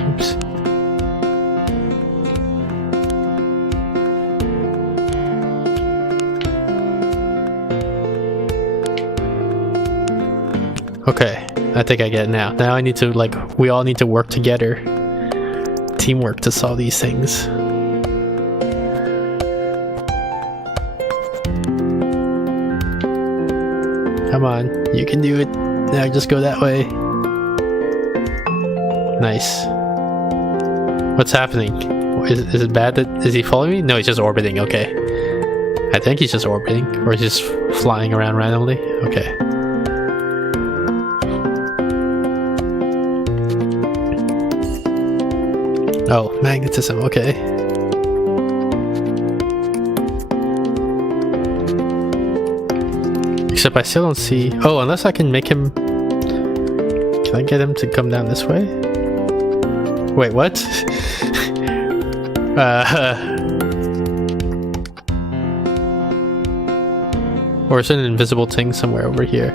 Oops. Okay, I think I get it now. Now I need to like, we all need to work together. Teamwork to solve these things. Come on, you can do it. Now just go that way. Nice. What's happening? Is it bad that... Is he following me? No, he's just orbiting, okay. I think he's just orbiting. Or he's just flying around randomly. Okay. Oh, magnetism, okay. Except I still don't see... Oh, unless I can make him... Can I get him to come down this way? Wait, what? Or is it an invisible thing somewhere over here?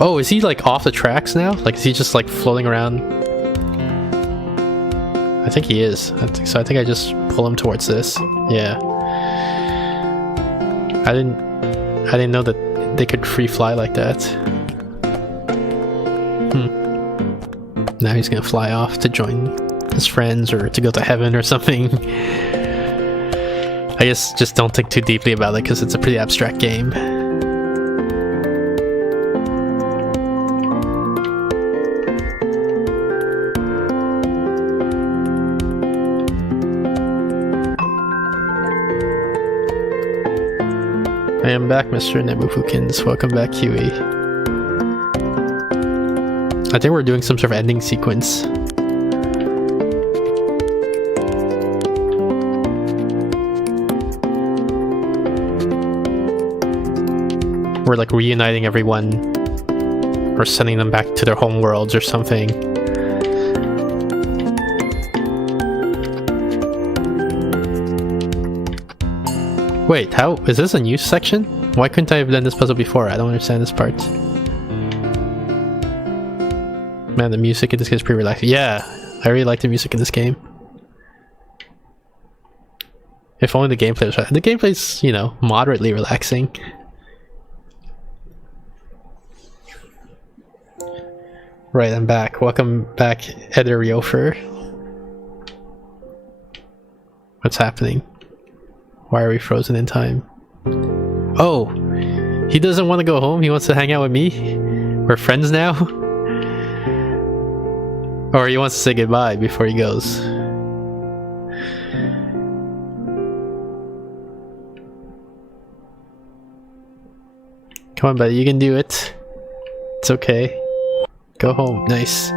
Oh, is he like off the tracks now? Like, is he just like floating around? I think he is. So I think I just pull him towards this. Yeah. I didn't know that they could free fly like that. Now he's gonna fly off to join his friends or to go to heaven or something. I guess just don't think too deeply about it because it's a pretty abstract game. I am back, Mr. Nebufukins. Welcome back, Huey. I think we're doing some sort of ending sequence. We're like reuniting everyone or sending them back to their home worlds or something. Wait, how? Is this a new section? Why couldn't I have done this puzzle before? I don't understand this part. Man, the music in this game is pretty relaxing. Yeah, I really like the music in this game. If only the gameplay was right. The gameplay's, you know, moderately relaxing. Right, I'm back. Welcome back, Eder Riofer. What's happening? Why are we frozen in time? Oh! He doesn't want to go home? He wants to hang out with me? We're friends now? Or he wants to say goodbye before he goes. Come on, buddy, you can do it. It's okay. Go home. Nice.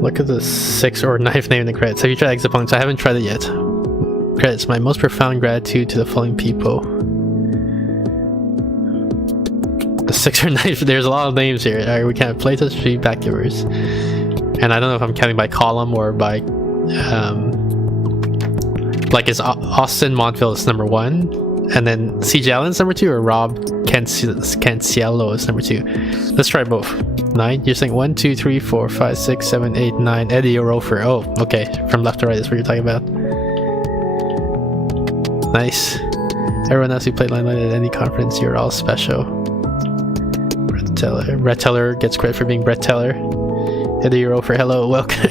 Look at the 6th or 9th name in the credits. Have you tried Exit Punks? I haven't tried it yet. Credits. My most profound gratitude to the following people. The 6th or 9th. There's a lot of names here. Alright, we can't play touch feedback givers. And I don't know if I'm counting by column or by like is Austin Montville is number 1, and then CJ Allen's number 2, or Rob Cancielo is number 2. Let's try both. 9. You're saying 1, 2, 3, 4, 5, 6, 7, 8, 9. Eddie Orofer. Oh, okay. From left to right is what you're talking about. Nice. Everyone else who played Linelight at any conference, you're all special. Brett Teller gets credit for being Brett Teller. Eddie Orofer, hello, welcome.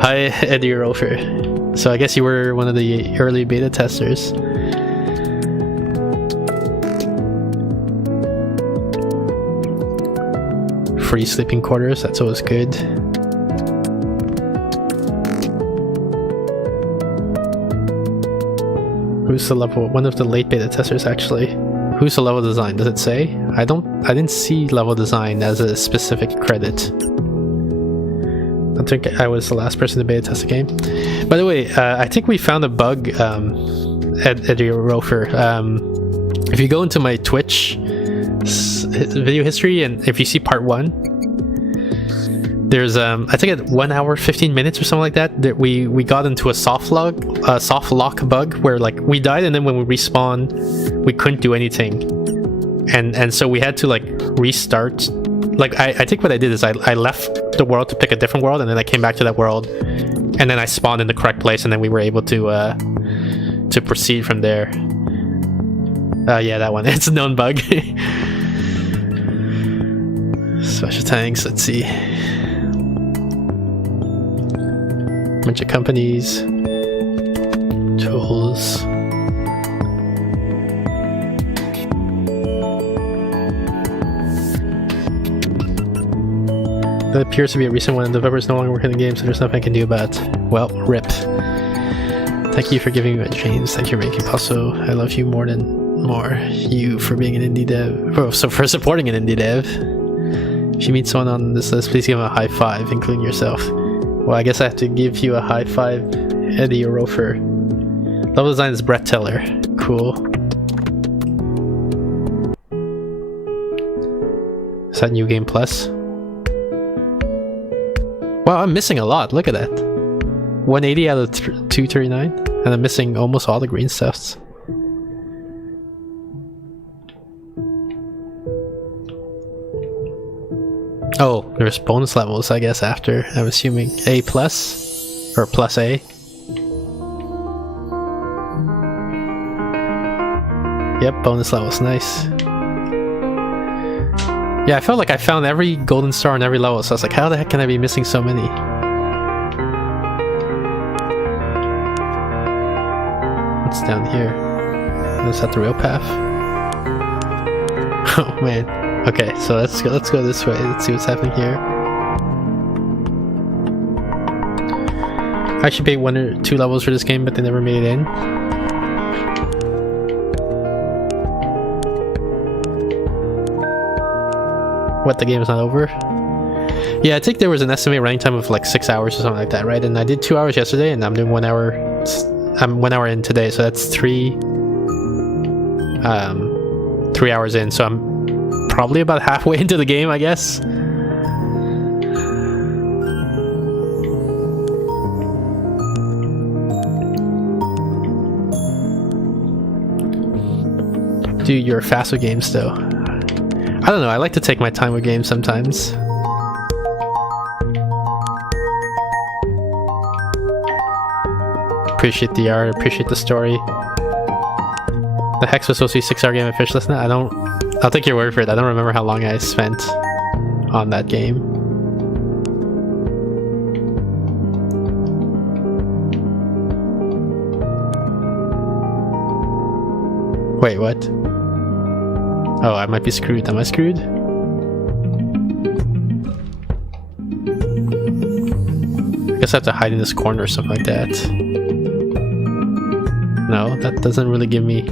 Hi, Eddie Orofer. So I guess you were one of the early beta testers. Free sleeping quarters, that's always good. Who's the level? One of the late beta testers actually. Who's the level design? Does it say? I didn't see level design as a specific credit. I think I was the last person to beta test the game. By the way, I think we found a bug, Eddie Rofer. If you go into my Twitch video history, and if you see part 1, there's I think at 1 hour 15 minutes or something like that we got into a soft lock bug where like we died, and then when we respawn we couldn't do anything, and so we had to like restart. Like I think what I did is I left the world to pick a different world, and then I came back to that world, and then I spawned in the correct place, and then we were able to proceed from there. Yeah, that one. It's a known bug. Special thanks. Let's see. Bunch of companies, tools. That appears to be a recent one. The developers no longer work in the game, so there's nothing I can do about it. Well, rip. Thank you for giving me a chance. Thank you for making possible. I love you more. You for being an indie dev. Oh, so for supporting an indie dev. If you meet someone on this list, please give them a high five, including yourself. Well, I guess I have to give you a high five, Eddie Orofer. Level design is Brett Teller. Cool. Is that New Game Plus? Wow, I'm missing a lot. Look at that. 180 out of 239, and I'm missing almost all the green stuffs. Oh, there's bonus levels, I guess, after. I'm assuming A plus or plus A. Yep, bonus levels, nice. Yeah, I felt like I found every golden star on every level, so I was like, how the heck can I be missing so many? What's down here? Is that the real path? Oh man. Okay, so let's go this way. Let's see what's happening here. I actually paid 1 or 2 levels for this game, but they never made it in. What, the game is not over? Yeah, I think there was an estimated running time of like 6 hours or something like that, right? And I did 2 hours yesterday, and I'm doing 1 hour. I'm 1 hour in today, so that's 3 hours in. So I'm probably about halfway into the game, I guess. Dude, you're fast with games though. I don't know, I like to take my time with games sometimes. Appreciate the art, appreciate the story. The Hex was supposed to be a 6-hour game of Fish Listen. I'll take your word for it. I don't remember how long I spent on that game. Wait, what? Oh, I might be screwed. Am I screwed? I guess I have to hide in this corner or something like that. No, that doesn't really give me...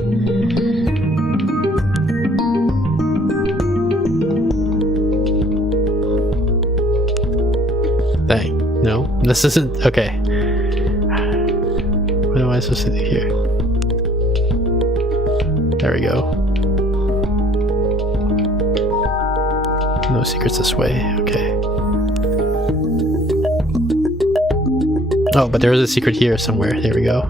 Dang. No, this isn't. Okay. What am I supposed to do here? There we go. No secrets this way. Okay. Oh, but there is a secret here somewhere. There we go.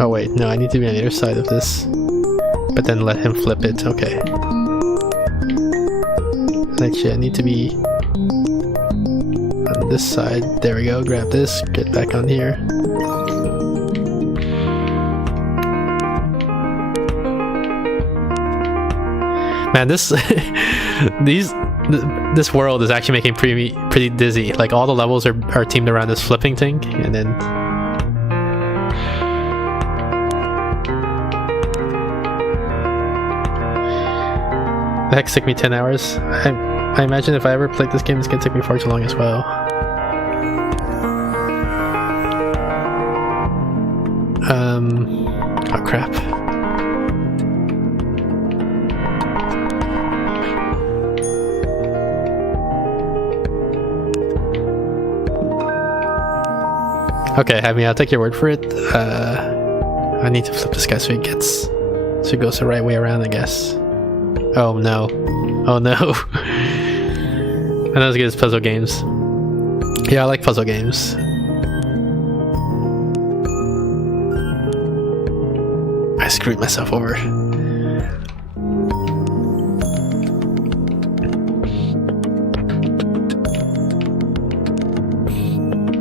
Oh wait, no, I need to be on the other side of this. But then let him flip it. Okay. Actually, I need to be on this side. There we go. Grab this. Get back on here. Man, this this world is actually making pretty dizzy. Like all the levels are teamed around this flipping thing, and then the heck took me 10 hours. I imagine if I ever played this game, it's gonna take me far too long as well. Oh crap. Okay, I mean, I'll take your word for it. I need to flip this guy so he goes the right way around, I guess. Oh no. Oh no. I'm not as good as puzzle games. Yeah, I like puzzle games. I screwed myself over.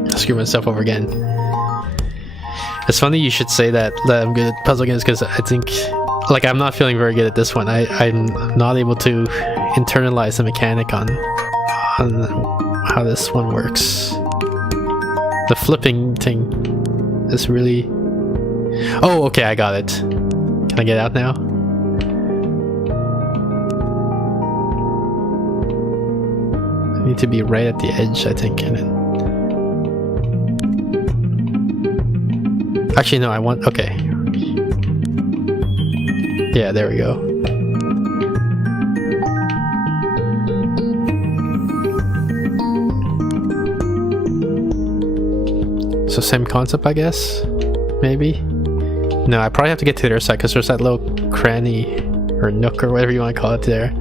I screwed myself over again. It's funny you should say that I'm good at puzzle games, because I think, like, I'm not feeling very good at this one. I'm not able to internalize the mechanic on how this one works. The flipping thing is really... Oh, okay, I got it. Can I get out now? I need to be right at the edge, I think. And then... Actually, no, I want... Okay. Yeah, there we go. So same concept, I guess? Maybe? No, I probably have to get to the other side, because there's that little cranny, or nook, or whatever you want to call it there.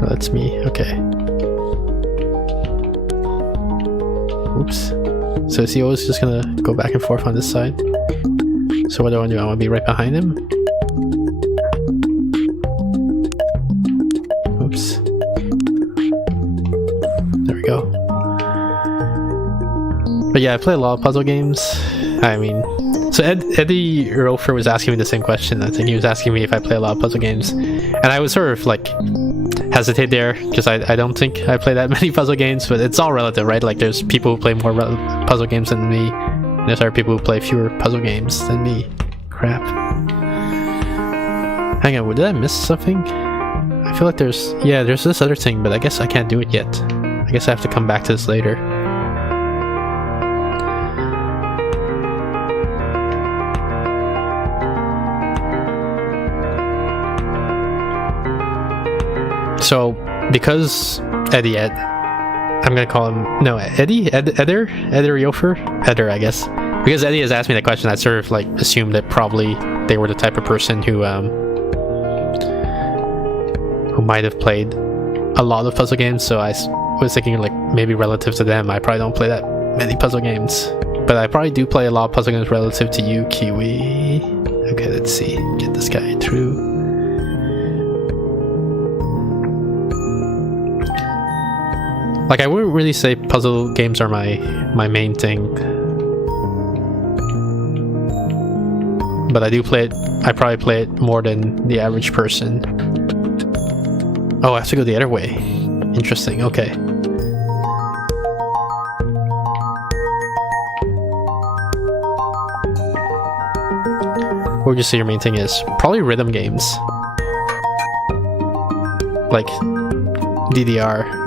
Oh, that's me, okay. Oops. So is he always just gonna go back and forth on this side? So what do I want to do? I want to be right behind him? Oops. There we go. But yeah, I play a lot of puzzle games. I mean, so Eddie Rofer was asking me the same question. I think he was asking me if I play a lot of puzzle games. And I was sort of like hesitate there, because I don't think I play that many puzzle games, but it's all relative, right? Like there's people who play more puzzle games than me. And there's other people who play fewer puzzle games than me. Crap. Hang on, did I miss something? I feel like there's this other thing, but I guess I can't do it yet. I guess I have to come back to this later. So, because Ed, I'm gonna call him, no, Eddie? Eder Yofer? Eder, I guess. Because Eddie has asked me that question, I sort of like assumed that probably they were the type of person who might have played a lot of puzzle games, so I was thinking like maybe relative to them, I probably don't play that many puzzle games. But I probably do play a lot of puzzle games relative to you, Kiwi. Okay, let's see. Get this guy through. Like, I wouldn't really say puzzle games are my main thing. But I do play it, I probably play it more than the average person. Oh, I have to go the other way. Interesting, okay. What would you say your main thing is? Probably rhythm games. Like DDR.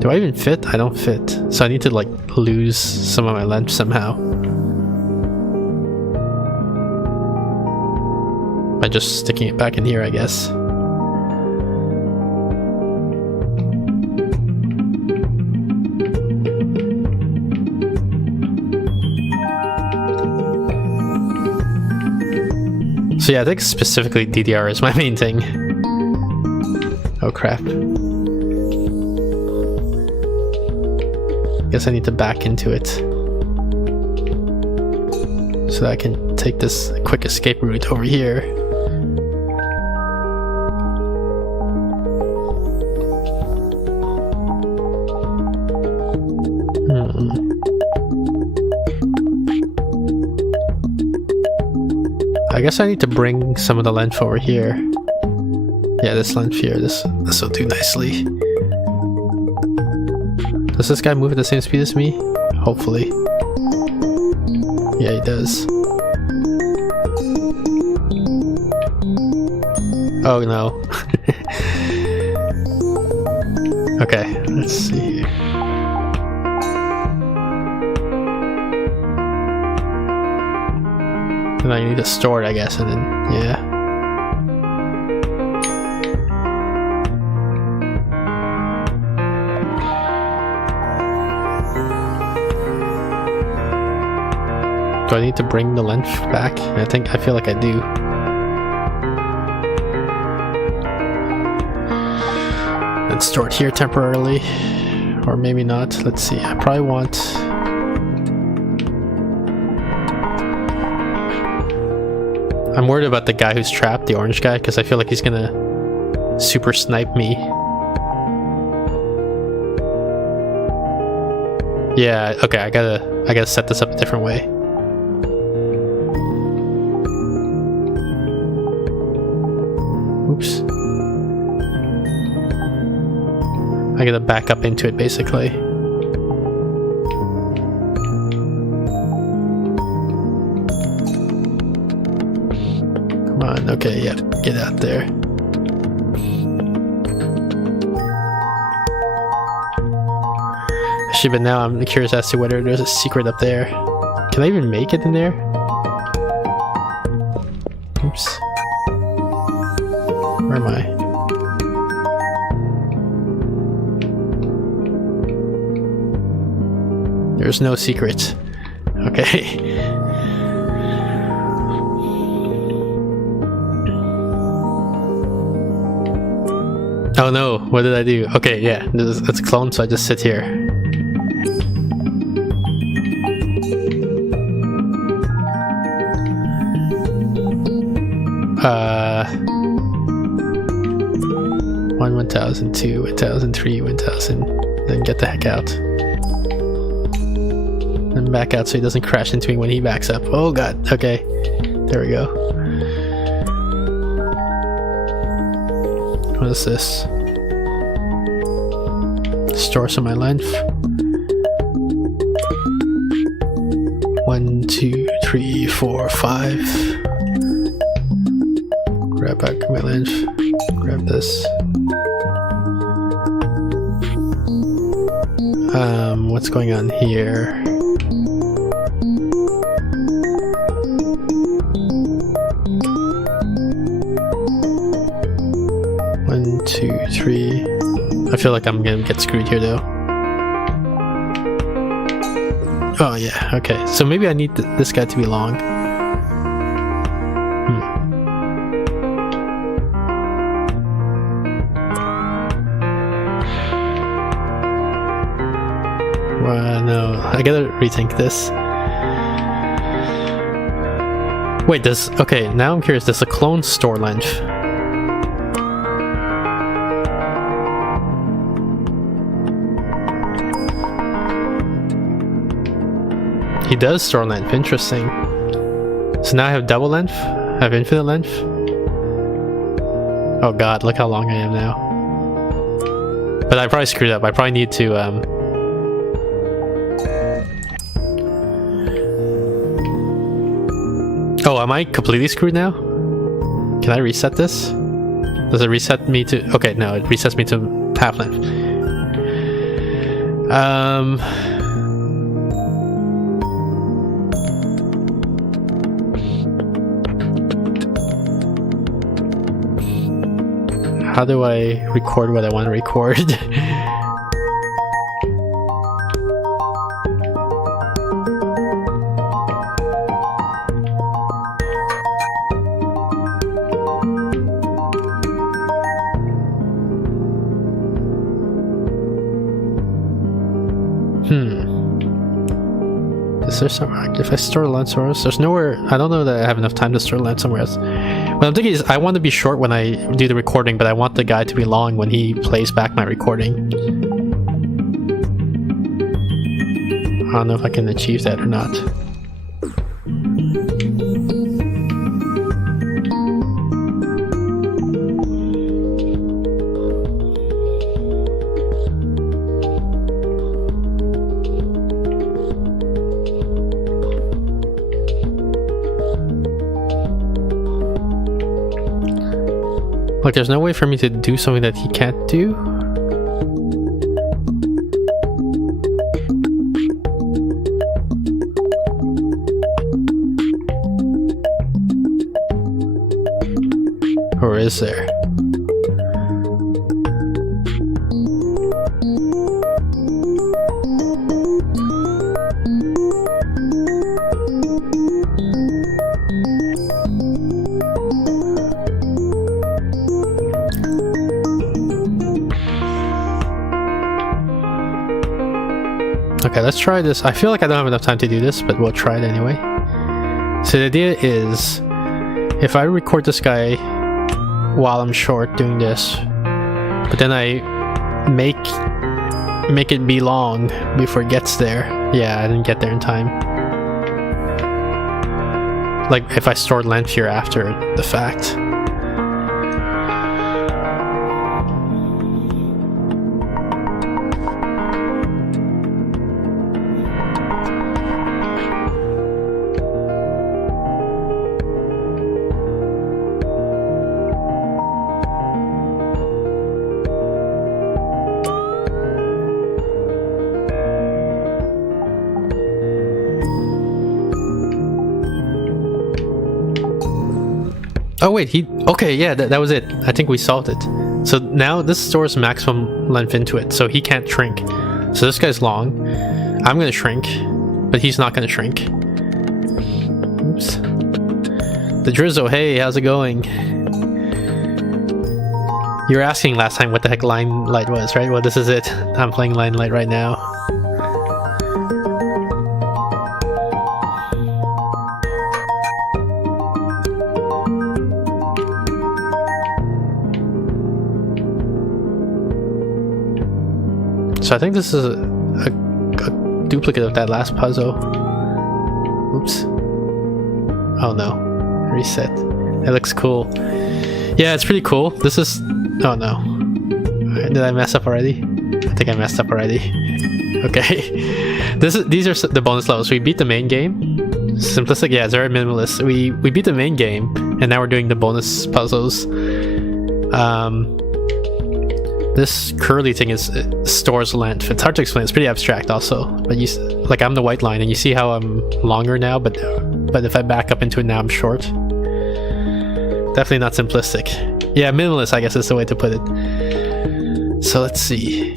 Do I even fit? I don't fit. So I need to like lose some of my length somehow. by just sticking it back in here, I guess. So yeah, I think specifically DDR is my main thing. Oh crap. Guess I need to back into it so that I can take this quick escape route over here. I guess I need to bring some of the length over here. Yeah, this length here, this will do nicely. Does this guy move at the same speed as me? Hopefully. Yeah, he does. Oh no. Okay, let's see. And I need to store it, I guess, and then, yeah. Do I need to bring the length back? I feel like I do. And store it here temporarily. Or maybe not. Let's see. I probably want... I'm worried about the guy who's trapped, the orange guy, because I feel like he's gonna super snipe me. Yeah, okay, I gotta set this up a different way. Oops. I gotta back up into it, basically. Come on, okay, yeah, get out there. Actually, but now I'm curious as to whether there's a secret up there. Can I even make it in there? Oops. Where am I? There's no secret. Okay. Oh no, what did I do? Okay, yeah, it's a clone, so I just sit here. 1000, 2, 1000, 3, 1000, then get the heck out. Then back out so he doesn't crash into me when he backs up. Oh god, okay. There we go. What is this? Store some of my length. 1, 2, 3, 4, 5. Grab back my length. Grab this. What's going on here? One, 2, 3. I feel like I'm gonna get screwed here though. Oh yeah, okay. So maybe I need this guy to be long. No, I gotta rethink this. Wait, okay, now I'm curious, does the clone store length? He does store length, interesting. So now I have double length? I have infinite length? Oh god, look how long I am now. But I probably screwed up. I probably need to, Oh, am I completely screwed now? Can I reset this? Does it reset me to... Okay, no, it resets me to half length. how do I record what I want to record? Is there somewhere? If I store land somewhere else, there's nowhere. I don't know that I have enough time to store land somewhere else. What I'm thinking is I want to be short when I do the recording, but I want the guy to be long when he plays back my recording. I don't know if I can achieve that or not. Like, there's no way for me to do something that he can't do? Or is there? Okay, let's try this. I feel like I don't have enough time to do this, but we'll try it anyway. So the idea is, if I record this guy while I'm short doing this, but then I make it be long before it gets there. Yeah, I didn't get there in time. Like if I stored length here after the fact. Oh wait, okay, yeah, that was it. I think we solved it. So now this stores maximum length into it, so he can't shrink. So this guy's long. I'm gonna shrink, but he's not gonna shrink. Oops. The Drizzo, hey, how's it going? You were asking last time what the heck Linelight was, right? Well, this is it. I'm playing Linelight right now. So I think this is a duplicate of that last puzzle. Oops. Oh no. Reset. It looks cool. Yeah, it's pretty cool. This is... Oh no. Did I mess up already? I think I messed up already. Okay. These are the bonus levels. We beat the main game. Simplistic, yeah, it's very minimalist. We beat the main game, and now we're doing the bonus puzzles. This curly thing stores length. It's hard to explain. It's pretty abstract also. But like I'm the white line, and you see how I'm longer now. But if I back up into it now, I'm short. Definitely not simplistic. Yeah, minimalist, I guess is the way to put it. So let's see.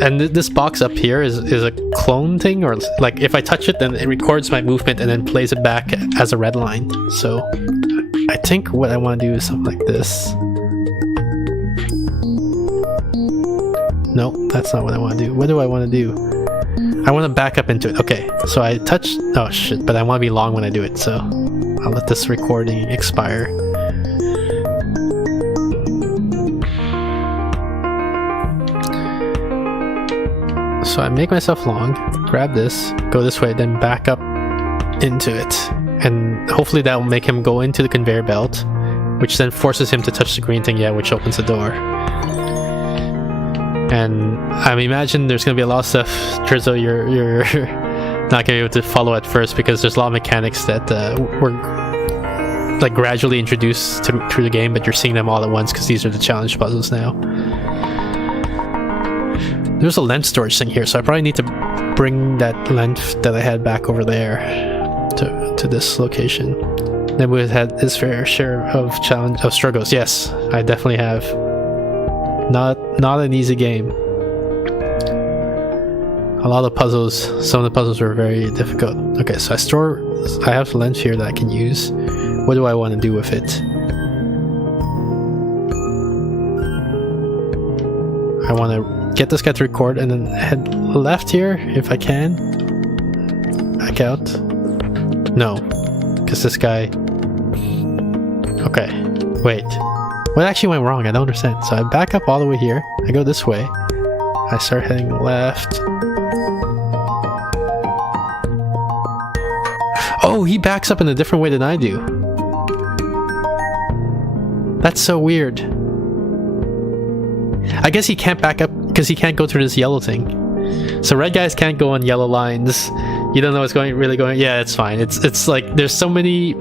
And this box up here is a clone thing, or like if I touch it, then it records my movement and then plays it back as a red line. So I think what I want to do is something like this. No, that's not what I want to do. What do I want to do? I want to back up into it. Okay, so I touch... Oh shit, but I want to be long when I do it, so I'll let this recording expire. So I make myself long, grab this, go this way, then back up into it. And hopefully that will make him go into the conveyor belt, which then forces him to touch the green thing, yeah, which opens the door. And I imagine there's gonna be a lot of stuff, Drizzo, you're not gonna be able to follow at first because there's a lot of mechanics that were like gradually introduced through the game, but you're seeing them all at once because these are the challenge puzzles now. There's a length storage thing here, so I probably need to bring that length that I had back over there to this location. Then we've had this fair share of struggles. Yes, I definitely have. Not an easy game. A lot of puzzles, some of the puzzles were very difficult. Okay, so I have the lens here that I can use. What do I want to do with it? I want to get this guy to record and then head left here if I can. Back out. No, because this guy... Okay, wait. What actually went wrong? I don't understand. So I back up all the way here. I go this way. I start heading left. Oh, he backs up in a different way than I do. That's so weird. I guess he can't back up because he can't go through this yellow thing. So red guys can't go on yellow lines. You don't know what's really going. Yeah, it's fine. It's like there's so many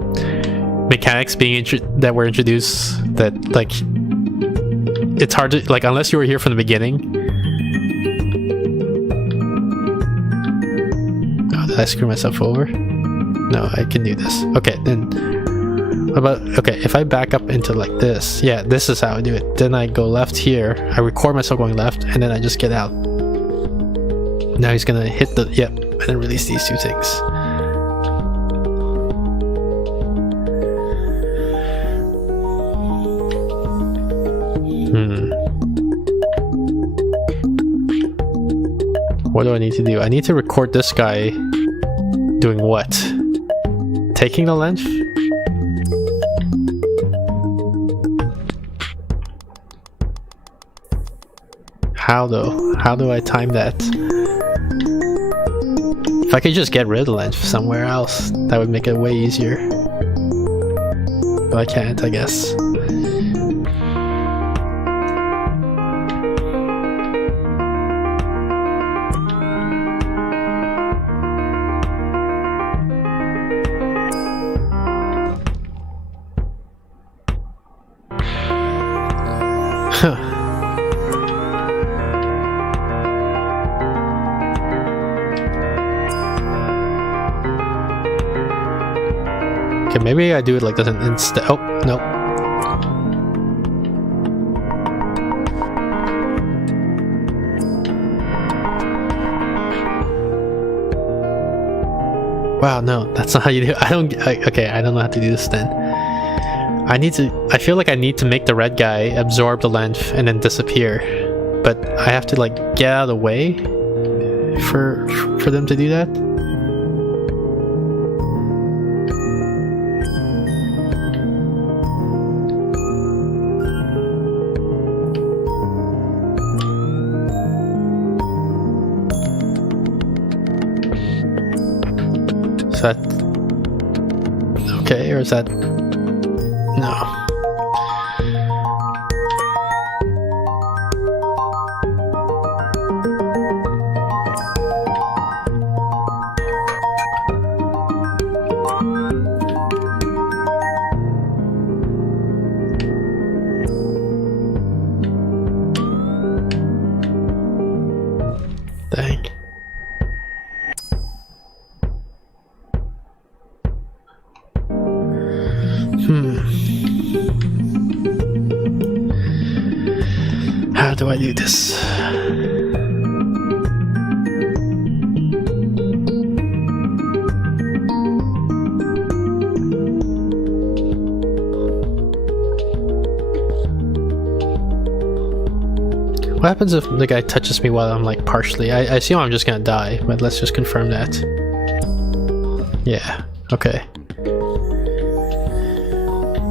mechanics that were introduced that like it's hard to like unless you were here from the beginning. Oh, did I screw myself over? No, I can do this. Okay, then okay, if I back up into like this, yeah, this is how I do it. Then I go left here, I record myself going left, and then I just get out. Now he's gonna hit the, yep, and then release these two things. What do I need to do? I need to record this guy doing what? Taking the length? How though? How do I time that? If I could just get rid of the length somewhere else, that would make it way easier. But I can't, I guess. Okay, maybe I do it like this instead. Oh, no. Wow, no, that's not how you do it. Okay, I don't know how to do this then. I feel like I need to make the red guy absorb the length and then disappear. But I have to like get out of the way for them to do that. Is that okay, or is that no? Dang. How do I do this? What happens if the guy touches me while I'm like partially? I assume I'm just gonna die, but let's just confirm that. Yeah, okay.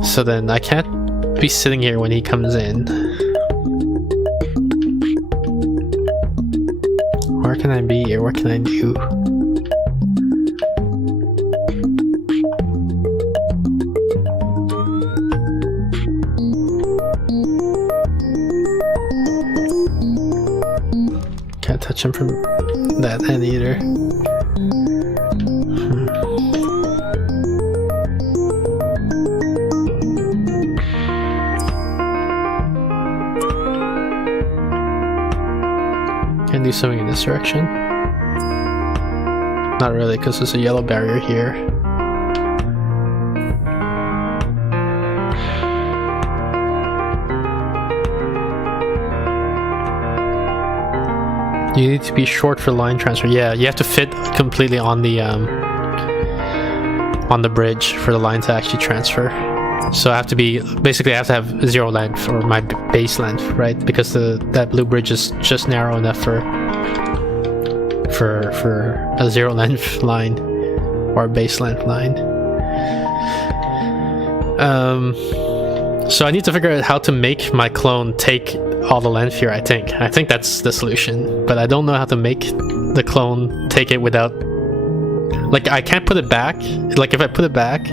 So then I can't be sitting here when he comes in. Where can I be or what can I do? Can't touch him from that end either. Can I do something in this direction? Not really, because there's a yellow barrier here. You need to be short for line transfer. Yeah, you have to fit completely on the bridge for the line to actually transfer. So I have to be, basically I have to have 0 length, or my base length, right? Because that blue bridge is just narrow enough for a 0 length line or a base length line. So I need to figure out how to make my clone take all the length here. I think that's the solution, but I don't know how to make the clone take it without, like, I can't put it back. Like, if I put it back,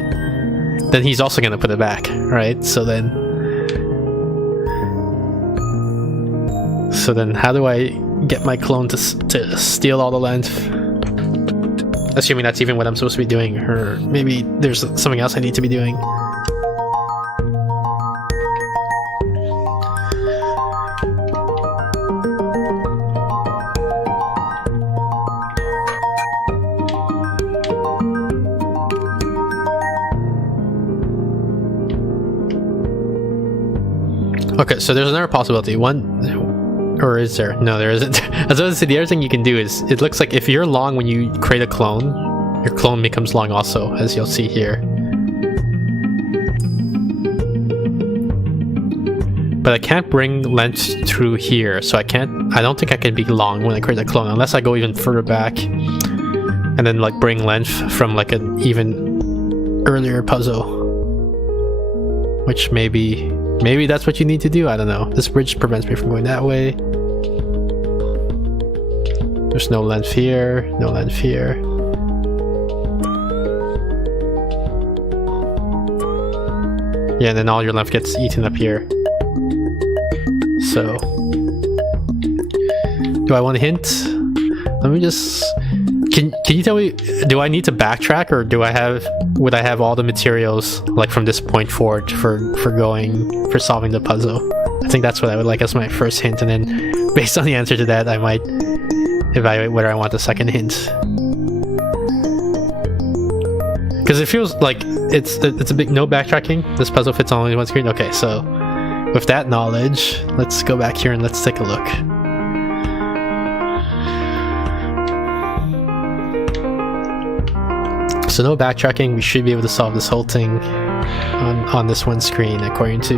then he's also gonna put it back, right? So then how do I get my clone to steal all the length? Assuming that's even what I'm supposed to be doing, or maybe there's something else I need to be doing. Okay, so there's another possibility. Or is there? No, there isn't. As I was saying, the other thing you can do is, it looks like if you're long when you create a clone, your clone becomes long also, as you'll see here. But I can't bring length through here, so I don't think I can be long when I create a clone, unless I go even further back and then like bring length from like an even earlier puzzle. Which maybe that's what you need to do, I don't know. This bridge prevents me from going that way. There's no length here, no length here. Yeah, and then all your length gets eaten up here. So, do I want a hint? Let me just... Can you tell me, do I need to backtrack, or would I have all the materials like from this point forward for solving the puzzle? I think that's what I would like as my first hint, and then based on the answer to that, I might evaluate whether I want the second hint. Because it feels like it's a big no backtracking. This puzzle fits on only one screen. Okay, so with that knowledge, let's go back here and let's take a look. So no backtracking, we should be able to solve this whole thing on this one screen, according to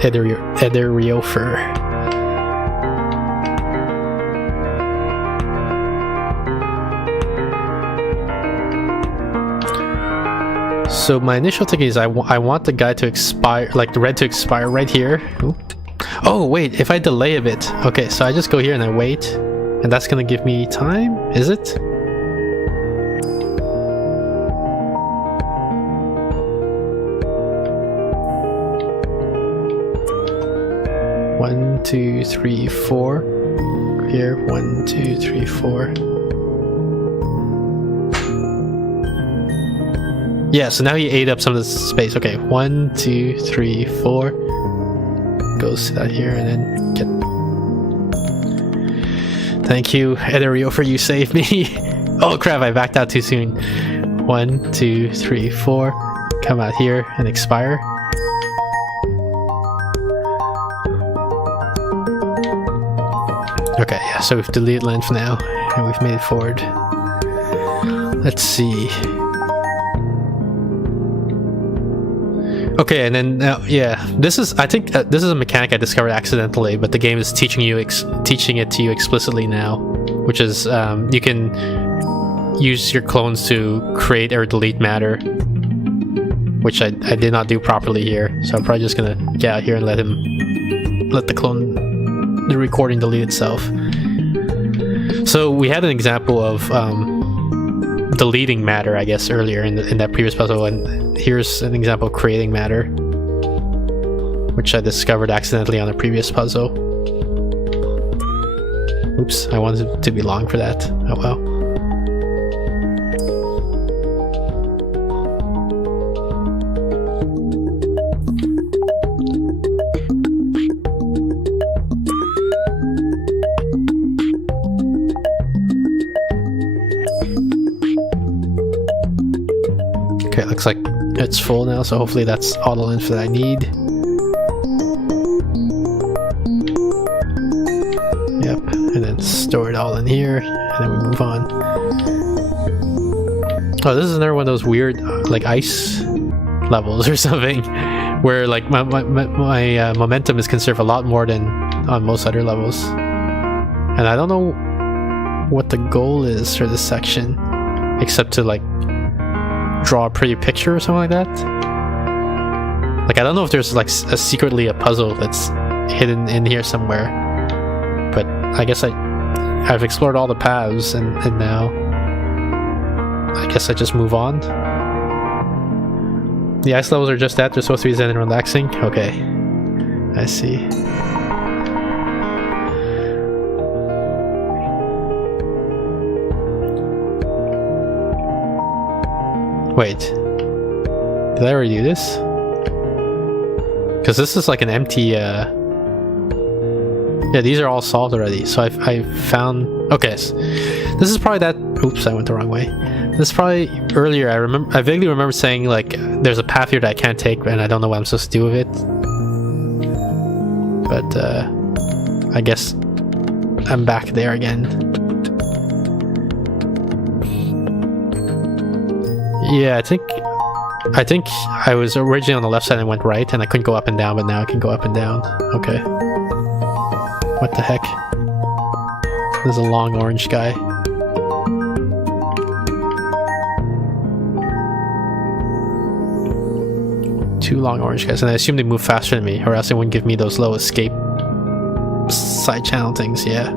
Ederiofer. So my initial thinking is I want the guy to expire, like the red to expire right here. Ooh. Oh wait, if I delay a bit. Okay, so I just go here and I wait, and that's gonna give me time, is it? One, two, three, four. Here, 1, 2, 3, 4. Yeah, so now he ate up some of the space. Okay, 1, 2, 3, 4. Goes to that here and then get. Thank you, Ederio, for you saved me. Oh crap, I backed out too soon. 1, 2, 3, 4. Come out here and expire. Okay, yeah, so we've deleted length now, and we've made it forward. Let's see. Okay, and then yeah, this is, I think this is a mechanic I discovered accidentally, but the game is teaching it to you explicitly now, which is you can use your clones to create or delete matter, which I did not do properly here. So I'm probably just gonna get out here and let the recording delete itself. So we had an example of deleting matter, I guess, earlier in that previous puzzle, and here's an example of creating matter, which I discovered accidentally on a previous puzzle. Oops, I wanted it to be long for that. Oh well. Okay, it looks like it's full now, so hopefully that's all the length that I need. Yep, and then store it all in here, and then we move on. Oh, this is another one of those weird, like, ice levels or something, where, like, my momentum is conserved a lot more than on most other levels. And I don't know what the goal is for this section, except to, like, draw a pretty picture or something like that. Like, I don't know if there's, like, secretly a puzzle that's hidden in here somewhere, but I guess I've explored all the paths, and now I guess I just move on. The ice levels are just that, they're supposed to be zen and relaxing? Okay, I see. Wait, did I already do this? Because this is like an empty, yeah, these are all solved already, so I found, okay, so this is probably that, oops, I went the wrong way. This is probably earlier, I vaguely remember saying, like, there's a path here that I can't take, and I don't know what I'm supposed to do with it. But, I guess I'm back there again. Yeah, I think I was originally on the left side and went right, and I couldn't go up and down, but now I can go up and down. Okay. What the heck? There's a long orange guy. Two long orange guys, and I assume they move faster than me, or else they wouldn't give me those low escape side channel things. Yeah.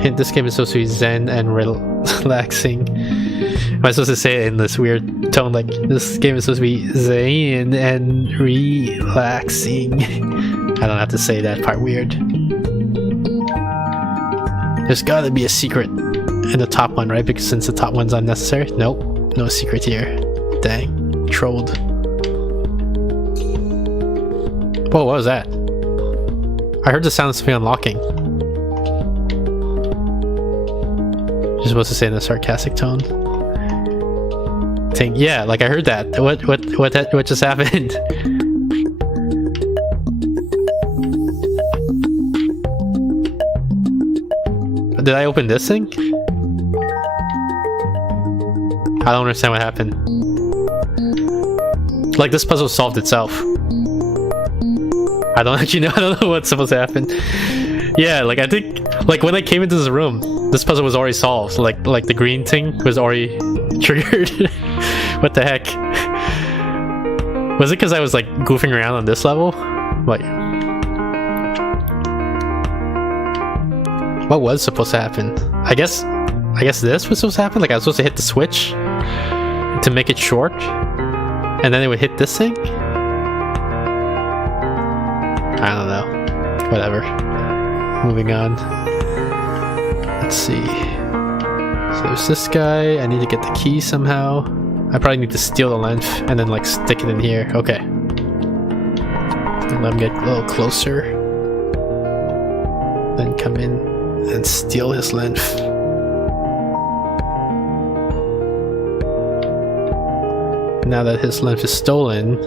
Hint: this game is supposed to be zen and relaxing. Am I supposed to say it in this weird tone, like, this game is supposed to be zen and relaxing? I don't have to say that part weird. There's gotta be a secret in the top one, right? Because since the top one's unnecessary. Nope, no secret here. Dang, trolled. Whoa, what was that? I heard the sound of something unlocking. You're supposed to say in a sarcastic tone. Yeah, like I heard that. What just happened? Did I open this thing? I don't understand what happened. Like, this puzzle solved itself. I don't actually know. I don't know what's supposed to happen. Yeah, like, I think, like, when I came into this room, this puzzle was already solved. Like the green thing was already triggered. What the heck? Was it because I was, like, goofing around on this level? Like, what was supposed to happen? I guess this was supposed to happen? Like, I was supposed to hit the switch to make it short, and then it would hit this thing? I don't know. Whatever. Moving on. Let's see. So there's this guy. I need to get the key somehow. I probably need to steal the length and then, like, stick it in here. Okay. And let him get a little closer. Then come in and steal his length. Now that his length is stolen,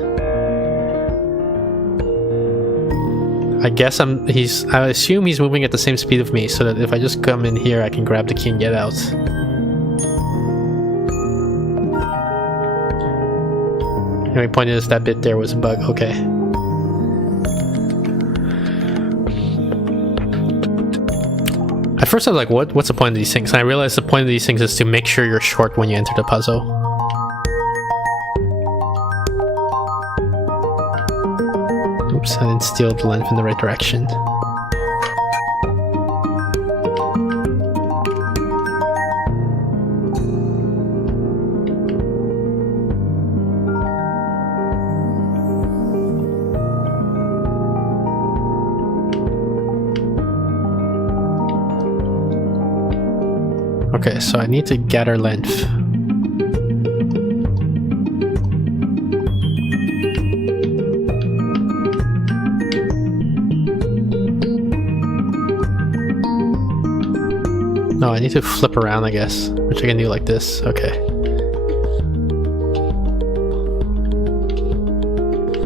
I guess I assume he's moving at the same speed of me, so that if I just come in here, I can grab the key and get out. The only point is that bit there was a bug. Okay. At first I was like, what's the point of these things? And I realized the point of these things is to make sure you're short when you enter the puzzle. Oops, I didn't steal the length in the right direction. Okay, so I need to gather length. No, I need to flip around, I guess, which I can do like this. Okay.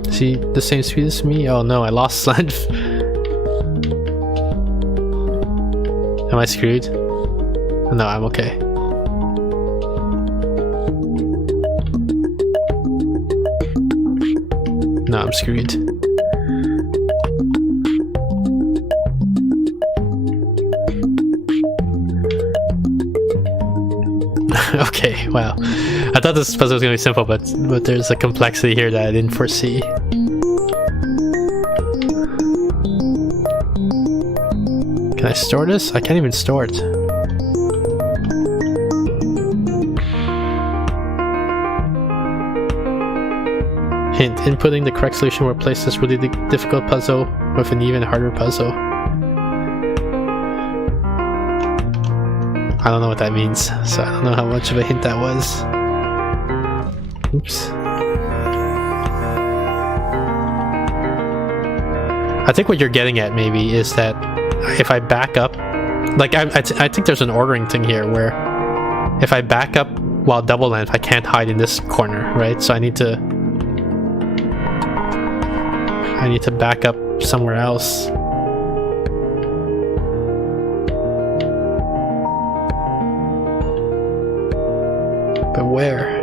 Is he the same speed as me? Oh no, I lost length. I screwed? No, I'm okay. No, I'm screwed. Okay, wow. I thought this puzzle was gonna be simple, but there's a complexity here that I didn't foresee. Can I store this? I can't even store it. Hint, inputting the correct solution will replace this really difficult puzzle with an even harder puzzle. I don't know what that means, so I don't know how much of a hint that was. Oops. I think what you're getting at maybe is that if I back up, like I think there's an ordering thing here where if I back up while double length, I can't hide in this corner, right? So I need to back up somewhere else. But where?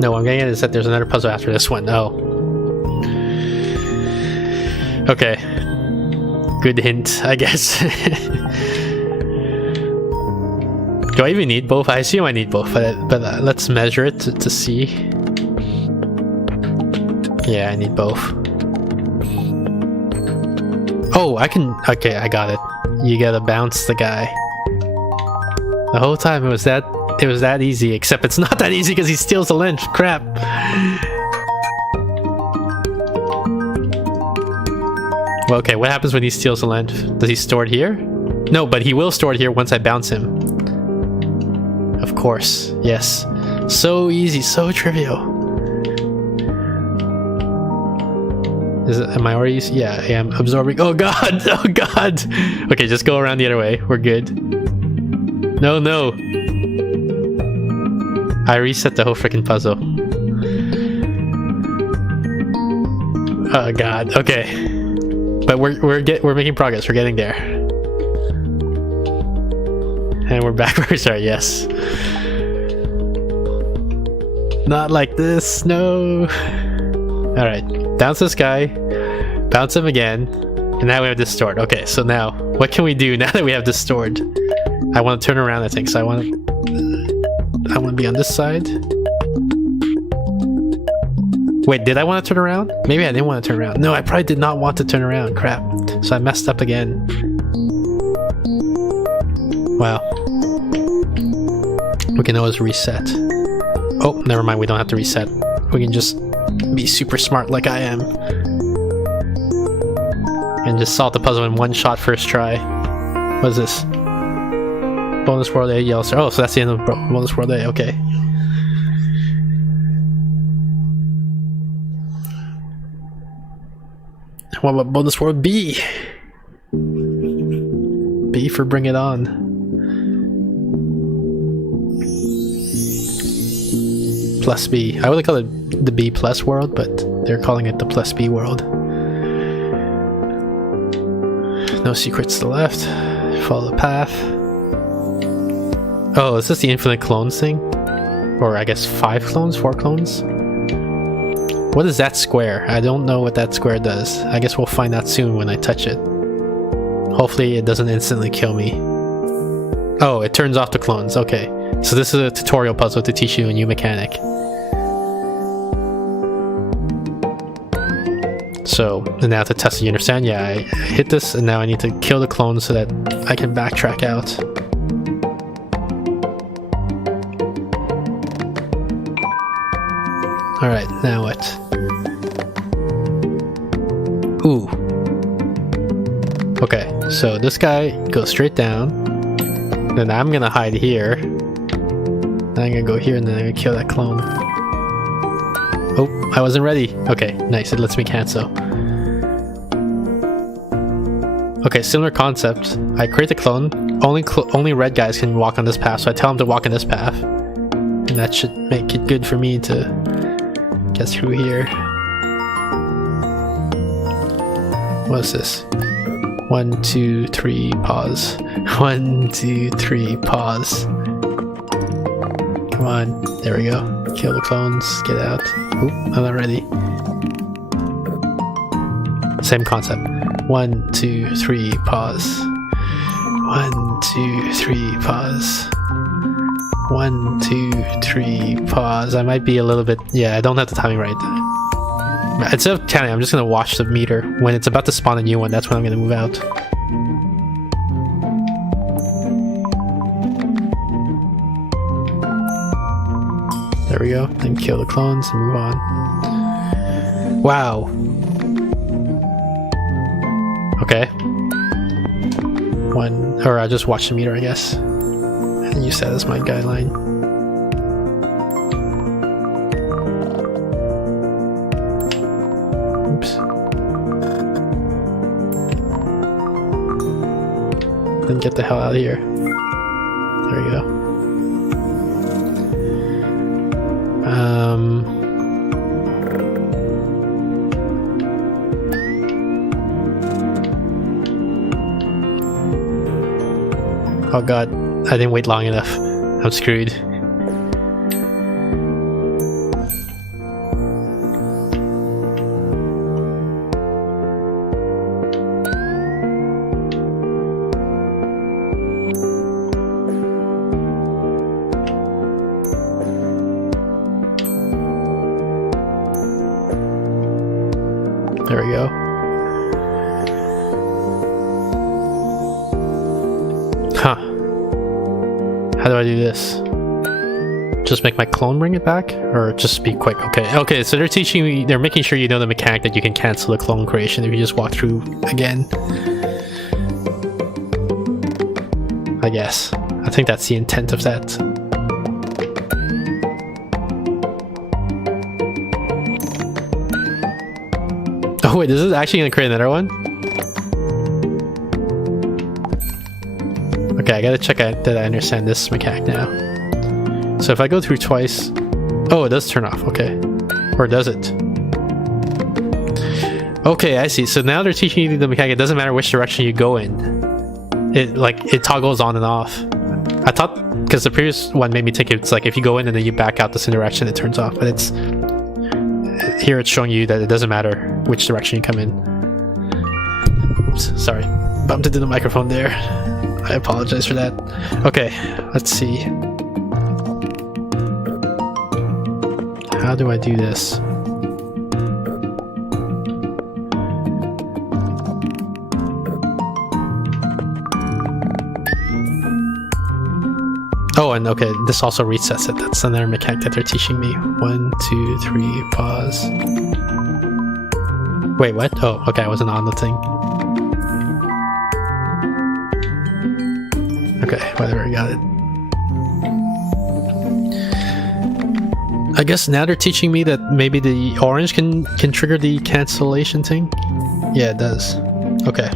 No, what I'm getting at is that there's another puzzle after this one. Oh. Okay. Good hint, I guess. Do I even need both? I assume I need both, but let's measure it to see. Yeah, I need both. Oh, I can... Okay, I got it. You gotta bounce the guy. The whole time it was that easy, except it's not that easy because he steals the lens. Crap. Well, okay, what happens when he steals the lens? Does he store it here? No, but he will store it here once I bounce him. Of course, yes. So easy, so trivial. Am I already? Yeah, I am absorbing. Oh god, oh god. Okay, just go around the other way. We're good. No, no. I reset the whole freaking puzzle. Oh god. Okay, but we're making progress. We're getting there, and we're back where we started. Yes. Not like this. No. All right. Bounce this guy. Bounce him again. And now we have this stored. Okay, so now what can we do now that we have this stored? I want to turn around, I think. So I want to be on this side. Wait, did I want to turn around? Maybe I didn't want to turn around. No, I probably did not want to turn around. Crap. So I messed up again. Wow. We can always reset. Oh, never mind. We don't have to reset. We can just be super smart like I am. And just solve the puzzle in one shot first try. What is this? Bonus World A, Yellow Star. Oh, so that's the end of Bonus World A. Okay. What about Bonus World B? B for Bring It On. Plus B. I would call it the B plus world, but they're calling it the plus B world. No secrets to the left. Follow the path. Oh, is this the infinite clones thing? Or I guess 5 clones? 4 clones? What is that square? I don't know what that square does. I guess we'll find out soon when I touch it. Hopefully it doesn't instantly kill me. Oh, it turns off the clones. Okay. So this is a tutorial puzzle to teach you a new mechanic. So, and now to test it, you understand? Yeah, I hit this and now I need to kill the clones so that I can backtrack out. Alright, now what? Ooh. Okay, so this guy goes straight down. Then I'm gonna hide here. Then I'm gonna go here and then I'm gonna kill that clone. Oh, I wasn't ready. Okay, nice, it lets me cancel. Okay, similar concept. I create the clone. Only red guys can walk on this path, so I tell them to walk on this path. And that should make it good for me to get through here. What's this? 1, 2, 3, pause. 1, 2, 3, pause. Come on, there we go. Kill the clones, get out. Oop, I'm not ready. Same concept. 1, 2, 3, pause. 1, 2, 3, pause. 1, 2, 3, pause. I might be a little bit, yeah, I don't have the timing right. Instead of counting, I'm just gonna watch the meter. When it's about to spawn a new one, that's when I'm gonna move out. There we go. Then kill the clones and move on. Wow. Okay. Or I'll just watch the meter, I guess. And use that as my guideline. Oops. Then get the hell out of here. There we go. Oh god, I didn't wait long enough. I'm screwed. There we go. Huh. How do I do this? Just make my clone bring it back? Or just be quick? Okay. Okay, so they're teaching me, they're making sure you know the mechanic that you can cancel the clone creation if you just walk through again. I guess. I think that's the intent of that. Oh wait, this is actually gonna create another one? Okay, I gotta check out that I understand this mechanic now. So if I go through twice... Oh, it does turn off, okay. Or does it? Okay, I see. So now they're teaching you the mechanic. It doesn't matter which direction you go in. It toggles on and off. I thought, because the previous one made me think it's like if you go in and then you back out the same direction, it turns off. But it's... Here it's showing you that it doesn't matter which direction you come in. Oops, sorry. Bumped into the microphone there. I apologize for that. Okay, let's see. How do I do this? Oh, and okay, this also resets it. That's another mechanic that they're teaching me. 1, 2, 3, pause. Wait, what? Oh, okay, I wasn't on the thing. Okay, whatever, got it. I guess now they're teaching me that maybe the orange can trigger the cancellation thing? Yeah, it does. Okay.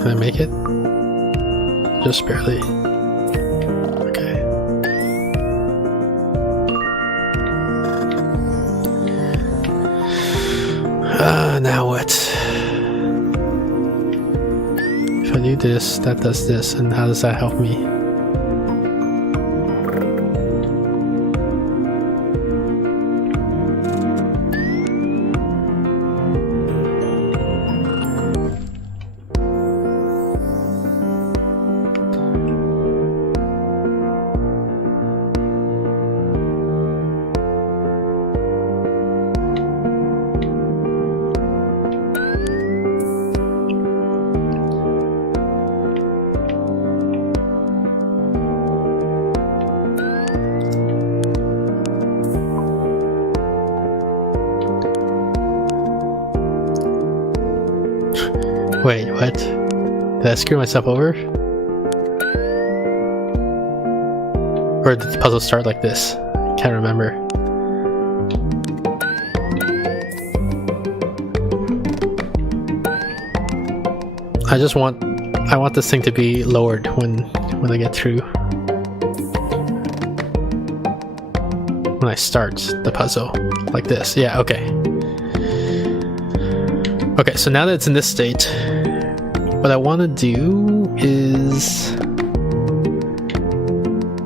Can I make it? Just barely. Okay. Now what? If I do this, that does this, and how does that help me? Wait, what? Did I screw myself over? Or did the puzzle start like this? Can't remember. I want this thing to be lowered when I get through. when I start the puzzle. Like this. Yeah, okay. Okay, so now that it's in this state, what I want to do is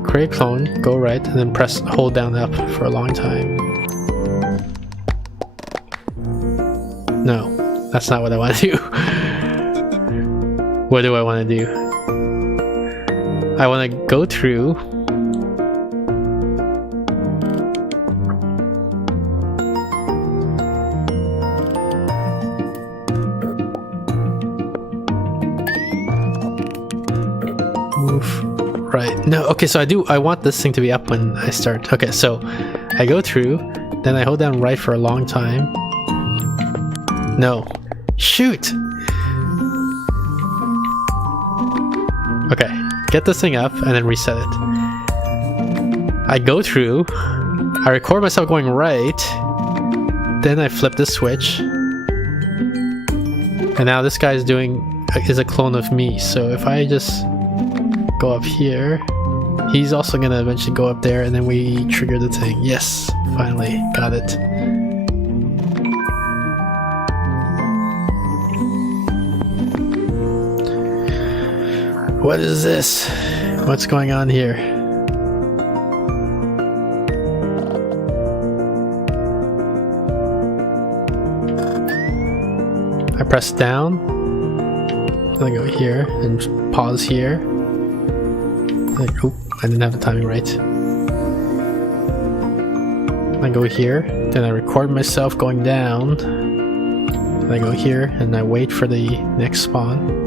create a clone, go right, and then hold down up for a long time. No, that's not what I want to do. What do I want to do? I want to go through. Move right. No, okay, so I want this thing to be up when I start. Okay, so I go through, then I hold down right for a long time. No. Shoot! Okay, get this thing up and then reset it. I go through, I record myself going right, then I flip this switch, and now this guy is a clone of me. So if I just go up here, he's also gonna eventually go up there, and then we trigger the thing. Yes, finally got it. What is this? What's going on here? I press down, then I go here and pause here. Like, oh, I didn't have the timing right. I go here, then I record myself going down. Then I go here and I wait for the next spawn.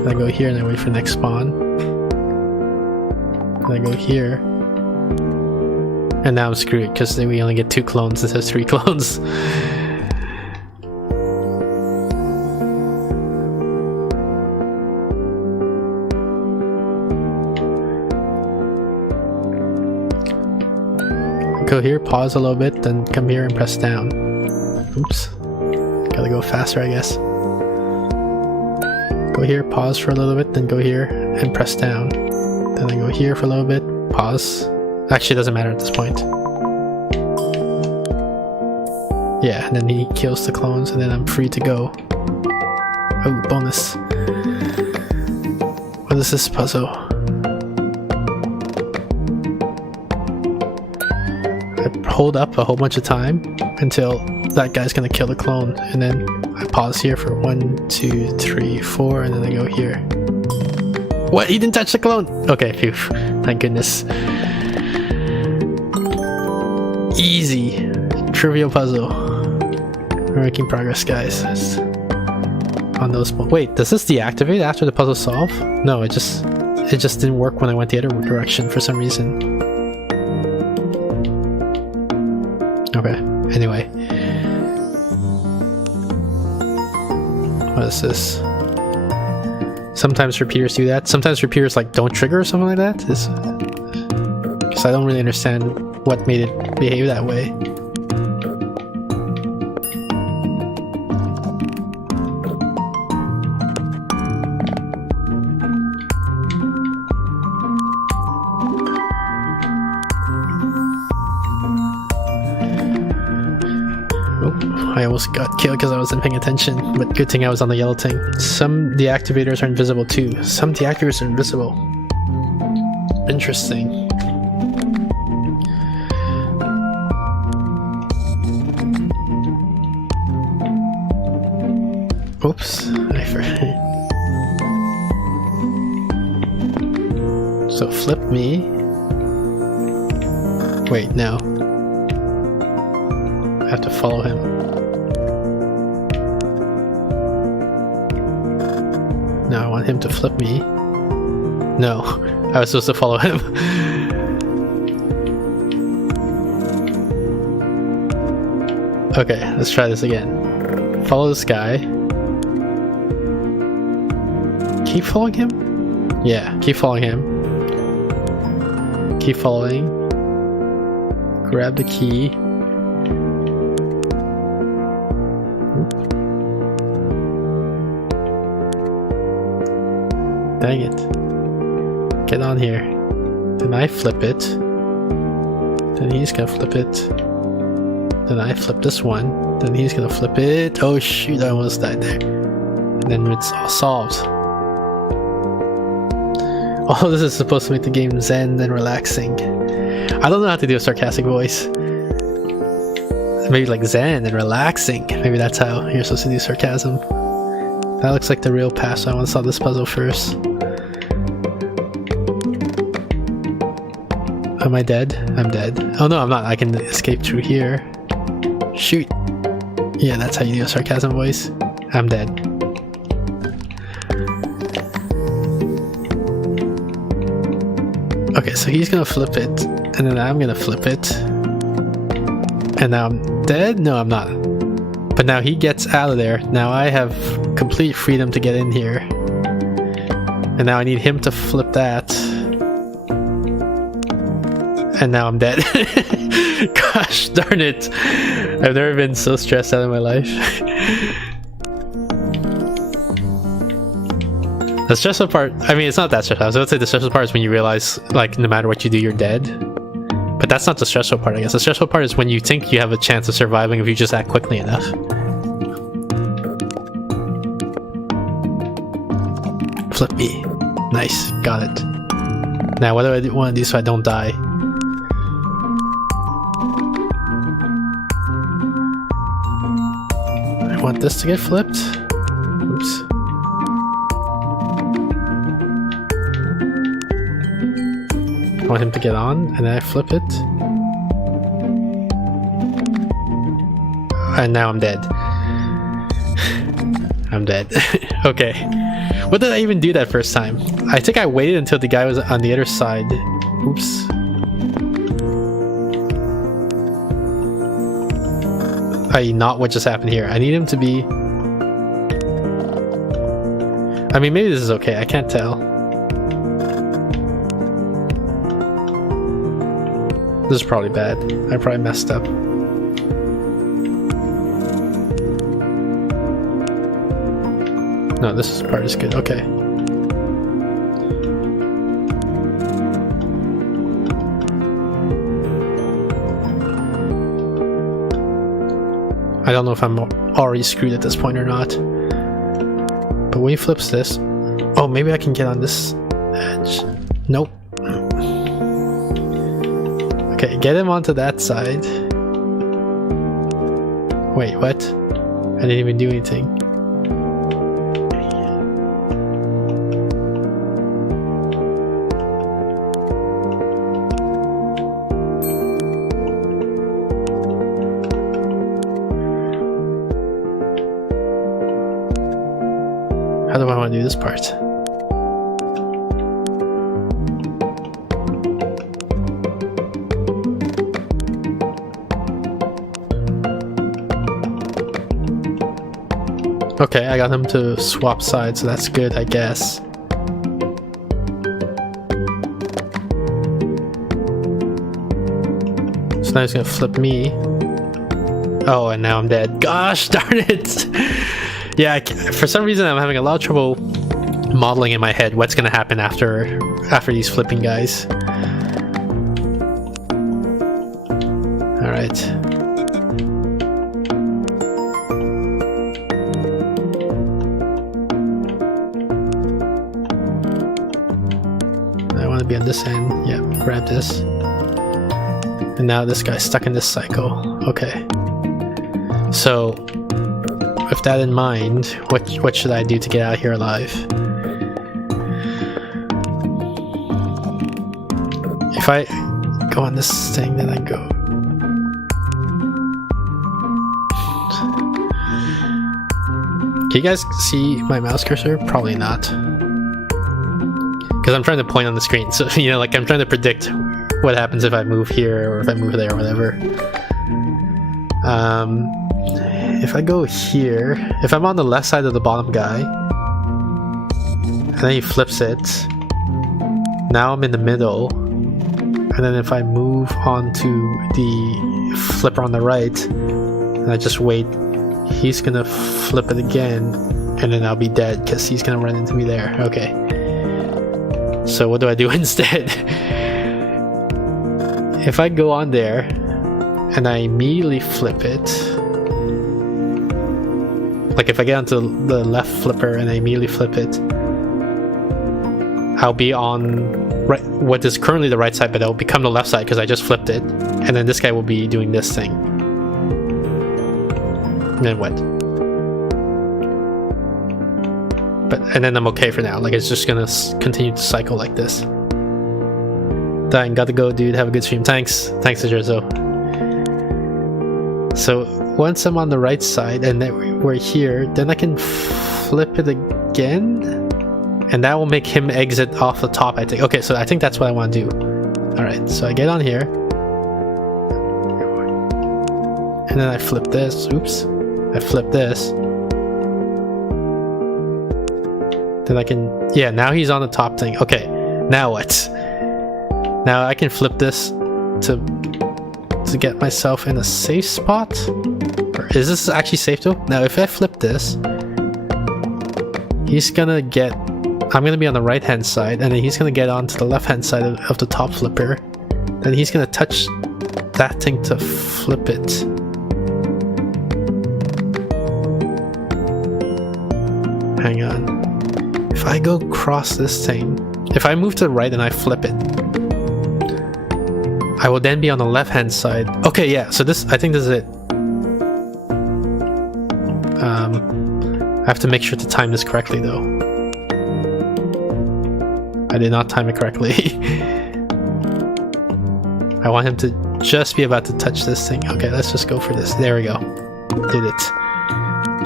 Then I go here and I wait for the next spawn. Then I go here. And now I'm screwed because we only get 2 clones instead of 3 clones. Go here, pause a little bit, then come here and press down. Oops. Gotta go faster, I guess. Go here, pause for a little bit, then go here and press down. Then I go here for a little bit, pause. Actually, it doesn't matter at this point. Yeah, and then he kills the clones, and then I'm free to go. Oh, bonus. What is this puzzle? I hold up a whole bunch of time until that guy's gonna kill the clone, and then I pause here for 1, 2, 3, 4, and then I go here. What? He didn't touch the clone! Okay, phew. Thank goodness. Easy. Trivial puzzle. We're making progress, guys. On those. Wait, does this deactivate after the puzzle's solved? No, it just didn't work when I went the other direction for some reason. Okay, anyway. What is this? Sometimes repeaters do that. Sometimes repeaters like don't trigger or something like that. Because I don't really understand what made it behave that way. I almost got killed because I wasn't paying attention, but good thing I was on the yellow thing. Some deactivators are invisible too. Some deactivators are invisible. Interesting. Oops, I forgot. So flip me. Wait, no. I have to follow him. Now I want him to flip me. No, I was supposed to follow him. Okay, let's try this again. Follow this guy. Keep following him? Yeah, keep following him. Keep following. Grab the key. Dang it. Get on here. Then I flip it. Then he's gonna flip it. Then I flip this one. Then he's gonna flip it. Oh shoot, I almost died there. And then it's all solved. All this is supposed to make the game zen and relaxing. I don't know how to do a sarcastic voice. Maybe like zen and relaxing. Maybe that's how you're supposed to do sarcasm. That looks like the real path, so I want to solve this puzzle first. Am I dead? I'm dead. Oh no, I'm not. I can escape through here. Shoot. Yeah, that's how you do a sarcasm voice. I'm dead. Okay, so he's gonna flip it, and then I'm gonna flip it. And now I'm dead? No, I'm not. But now he gets out of there. Now I have complete freedom to get in here. And now I need him to flip that. And now I'm dead. Gosh darn it. I've never been so stressed out in my life. The stressful part, I mean, it's not that stressful. I was about to say the stressful part is when you realize, like, no matter what you do, you're dead. But that's not the stressful part, I guess. The stressful part is when you think you have a chance of surviving if you just act quickly enough. Flip me. Nice. Got it. Now, what do I want to do so I don't die? I want this to get flipped. Oops. I want him to get on, and then I flip it. And now I'm dead. I'm dead. Okay. What did I even do that first time? I think I waited until the guy was on the other side. Oops. Not what just happened here. I need him to be... I mean, maybe this is okay. I can't tell. This is probably bad. I probably messed up. No, this part is good. Okay. I don't know if I'm already screwed at this point or not. But when he flips this... Oh, maybe I can get on this edge. Nope. Okay, get him onto that side. Wait, what? I didn't even do anything. How do I want to do this part? Okay, I got him to swap sides, so that's good, I guess. So now he's gonna flip me. Oh, and now I'm dead. Gosh darn it! Yeah, for some reason I'm having a lot of trouble modeling in my head what's gonna happen after these flipping guys. All right. I want to be on this end. Yeah, grab this. And now this guy's stuck in this cycle. Okay. So, with that in mind, what should I do to get out of here alive? If I go on this thing, then I go... Can you guys see my mouse cursor? Probably not. Because I'm trying to point on the screen, so, you know, like I'm trying to predict what happens if I move here or if I move there or whatever. If I go here, if I'm on the left side of the bottom guy, and then he flips it, now I'm in the middle, and then if I move on to the flipper on the right, and I just wait, he's gonna flip it again, and then I'll be dead because he's gonna run into me there. Okay. So what do I do instead? if I go on there and I immediately flip it, like if I get onto the left flipper and I immediately flip it, I'll be on right, what is currently the right side, but it'll become the left side because I just flipped it, and then this guy will be doing this thing. And then what? And then I'm okay for now. Like, it's just gonna continue to cycle like this. Dang, gotta go, dude. Have a good stream. Thanks, Ajerzo. So once I'm on the right side and then we're here, then I can flip it again, and that will make him exit off the top, I think. Okay, so I think that's what I want to do. All right, so I get on here, and then I flip this. Oops, I flip this. Then I can, yeah, now he's on the top thing. Okay, now what? Now I can flip this to get myself in a safe spot. Or is this actually safe though? Now if I flip this, he's gonna get, I'm gonna be on the right hand side, and then he's gonna get onto the left hand side of the top flipper. Then he's gonna touch that thing to flip it. Hang on. If I go across this thing, if I move to the right and I flip it, I will then be on the left hand side. Okay, yeah, so this, I think this is it. I have to make sure to time this correctly though. I did not time it correctly. I want him to just be about to touch this thing. Okay, let's just go for this. There we go. Did it.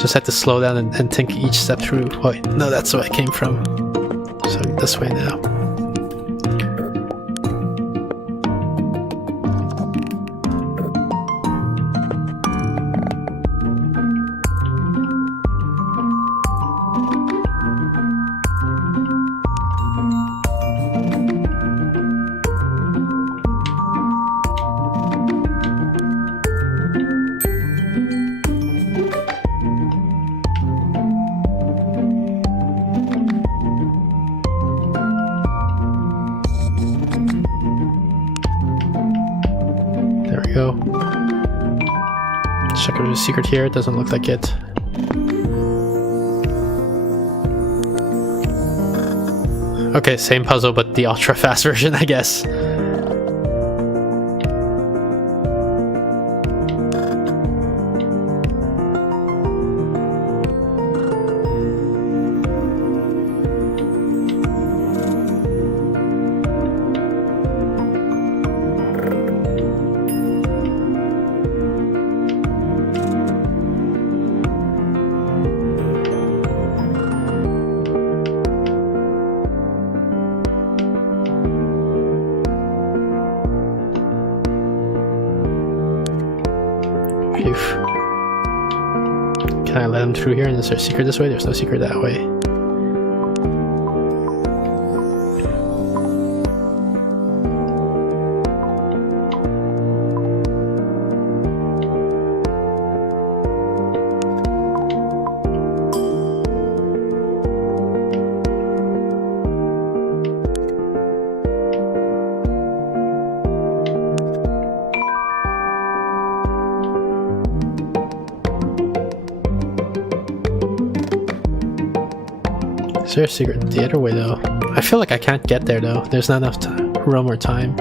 Just had to slow down and think each step through. Wait, no, that's where I came from. So this way now. Secret here, it doesn't look like it. Okay, same puzzle but the ultra fast version, I guess. Can I let him through here? And is there a secret this way? There's no secret that way. Is there a secret the other way though? I feel like I can't get there though. There's not enough room or time.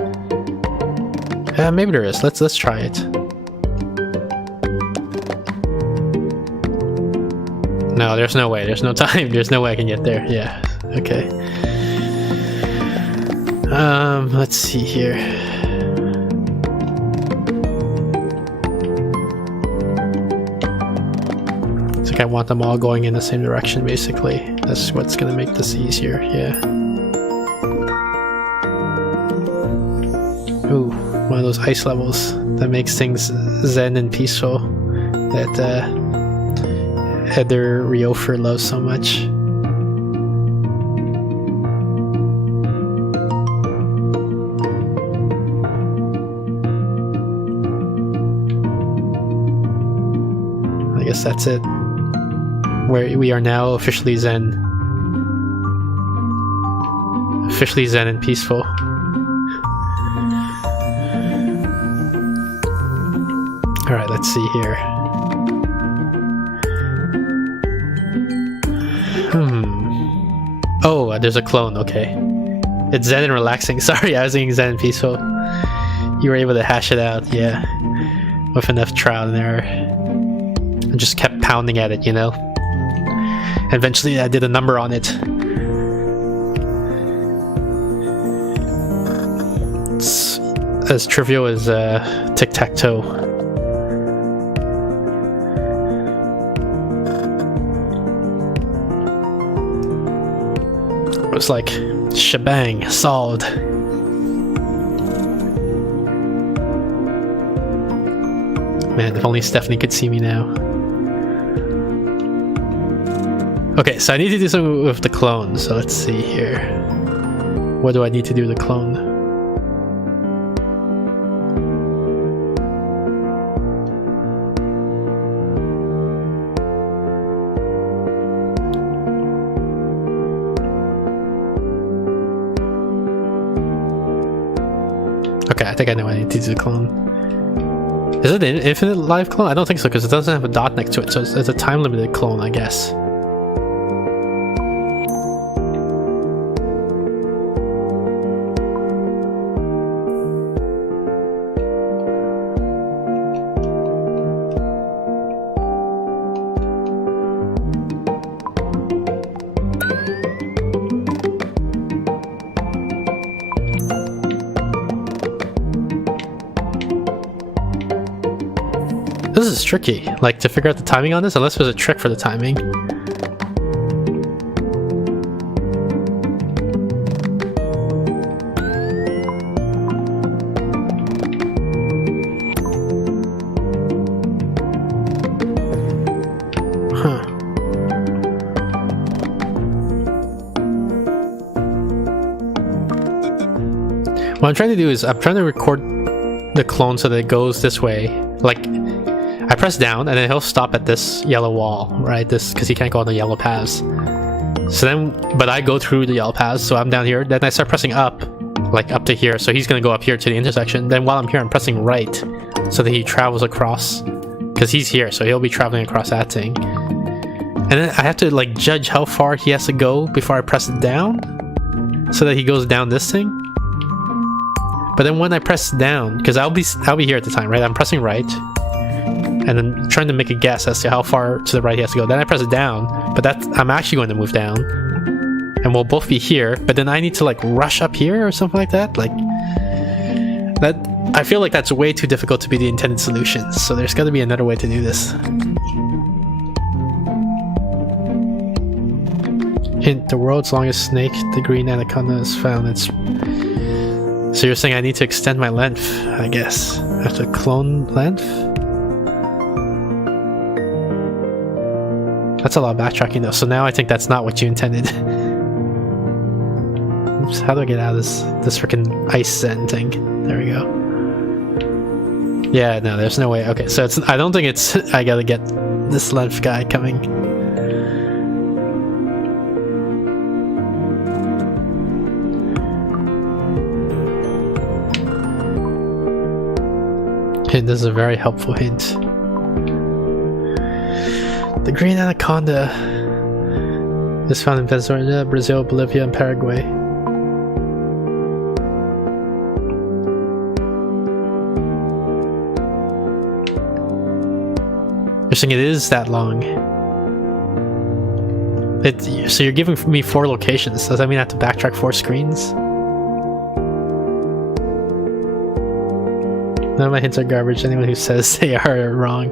Maybe there is. Let's try it. No, there's no way. There's no time. There's no way I can get there. Yeah. Okay. Let's see here. It's like I want them all going in the same direction, basically. That's what's gonna make this easier, yeah. Ooh, one of those ice levels that makes things zen and peaceful that Heather Riofer loves so much. I guess that's it. Where we are now officially zen. Officially zen and peaceful. see here. Oh, there's a clone, okay. It's zen and relaxing. Sorry, I was thinking zen and peaceful. You were able to hash it out, yeah. With enough trial and error. I just kept pounding at it, you know? Eventually I did a number on it. It's as trivial as tic-tac-toe. It was like, shebang, solved. Man, if only Stephanie could see me now. Okay, so I need to do something with the clone, so let's see here. What do I need to do with the clone? Okay, I think I know what I need to do with the clone. Is it an infinite live clone? I don't think so, because it doesn't have a dot next to it, so it's a time-limited clone, I guess. This is tricky, like, to figure out the timing on this, unless there's a trick for the timing. Huh. What I'm trying to do is, I'm trying to record the clone so that it goes this way. Like, I press down and then he'll stop at this yellow wall, right? This, because he can't go on the yellow paths. So then, but I go through the yellow paths, so I'm down here. Then I start pressing up, like up to here. So he's gonna go up here to the intersection. Then while I'm here, I'm pressing right, so that he travels across, because he's here, so he'll be traveling across that thing. And then I have to like judge how far he has to go before I press it down, so that he goes down this thing. But then when I press down, because I'll be here at the time, right? I'm pressing right. And then trying to make a guess as to how far to the right he has to go. Then I press it down, but I'm actually going to move down. And we'll both be here, but then I need to like rush up here or something like that. Like, that, I feel like that's way too difficult to be the intended solution. So there's got to be another way to do this. Hint, the world's longest snake, the green anaconda, is found. It's... So you're saying I need to extend my length, I guess. I have to clone length? That's a lot of backtracking though, so now I think that's not what you intended. Oops, how do I get out of this freaking ice zen thing? There we go. Yeah, no, there's no way. Okay, so I don't think it's... I gotta get this length guy coming. Hint, this is a very helpful hint. The green anaconda is found in Venezuela, Brazil, Bolivia, and Paraguay. You're saying it is that long. So you're giving me 4 locations. Does that mean I have to backtrack 4 screens? None of my hints are garbage. Anyone who says they are wrong.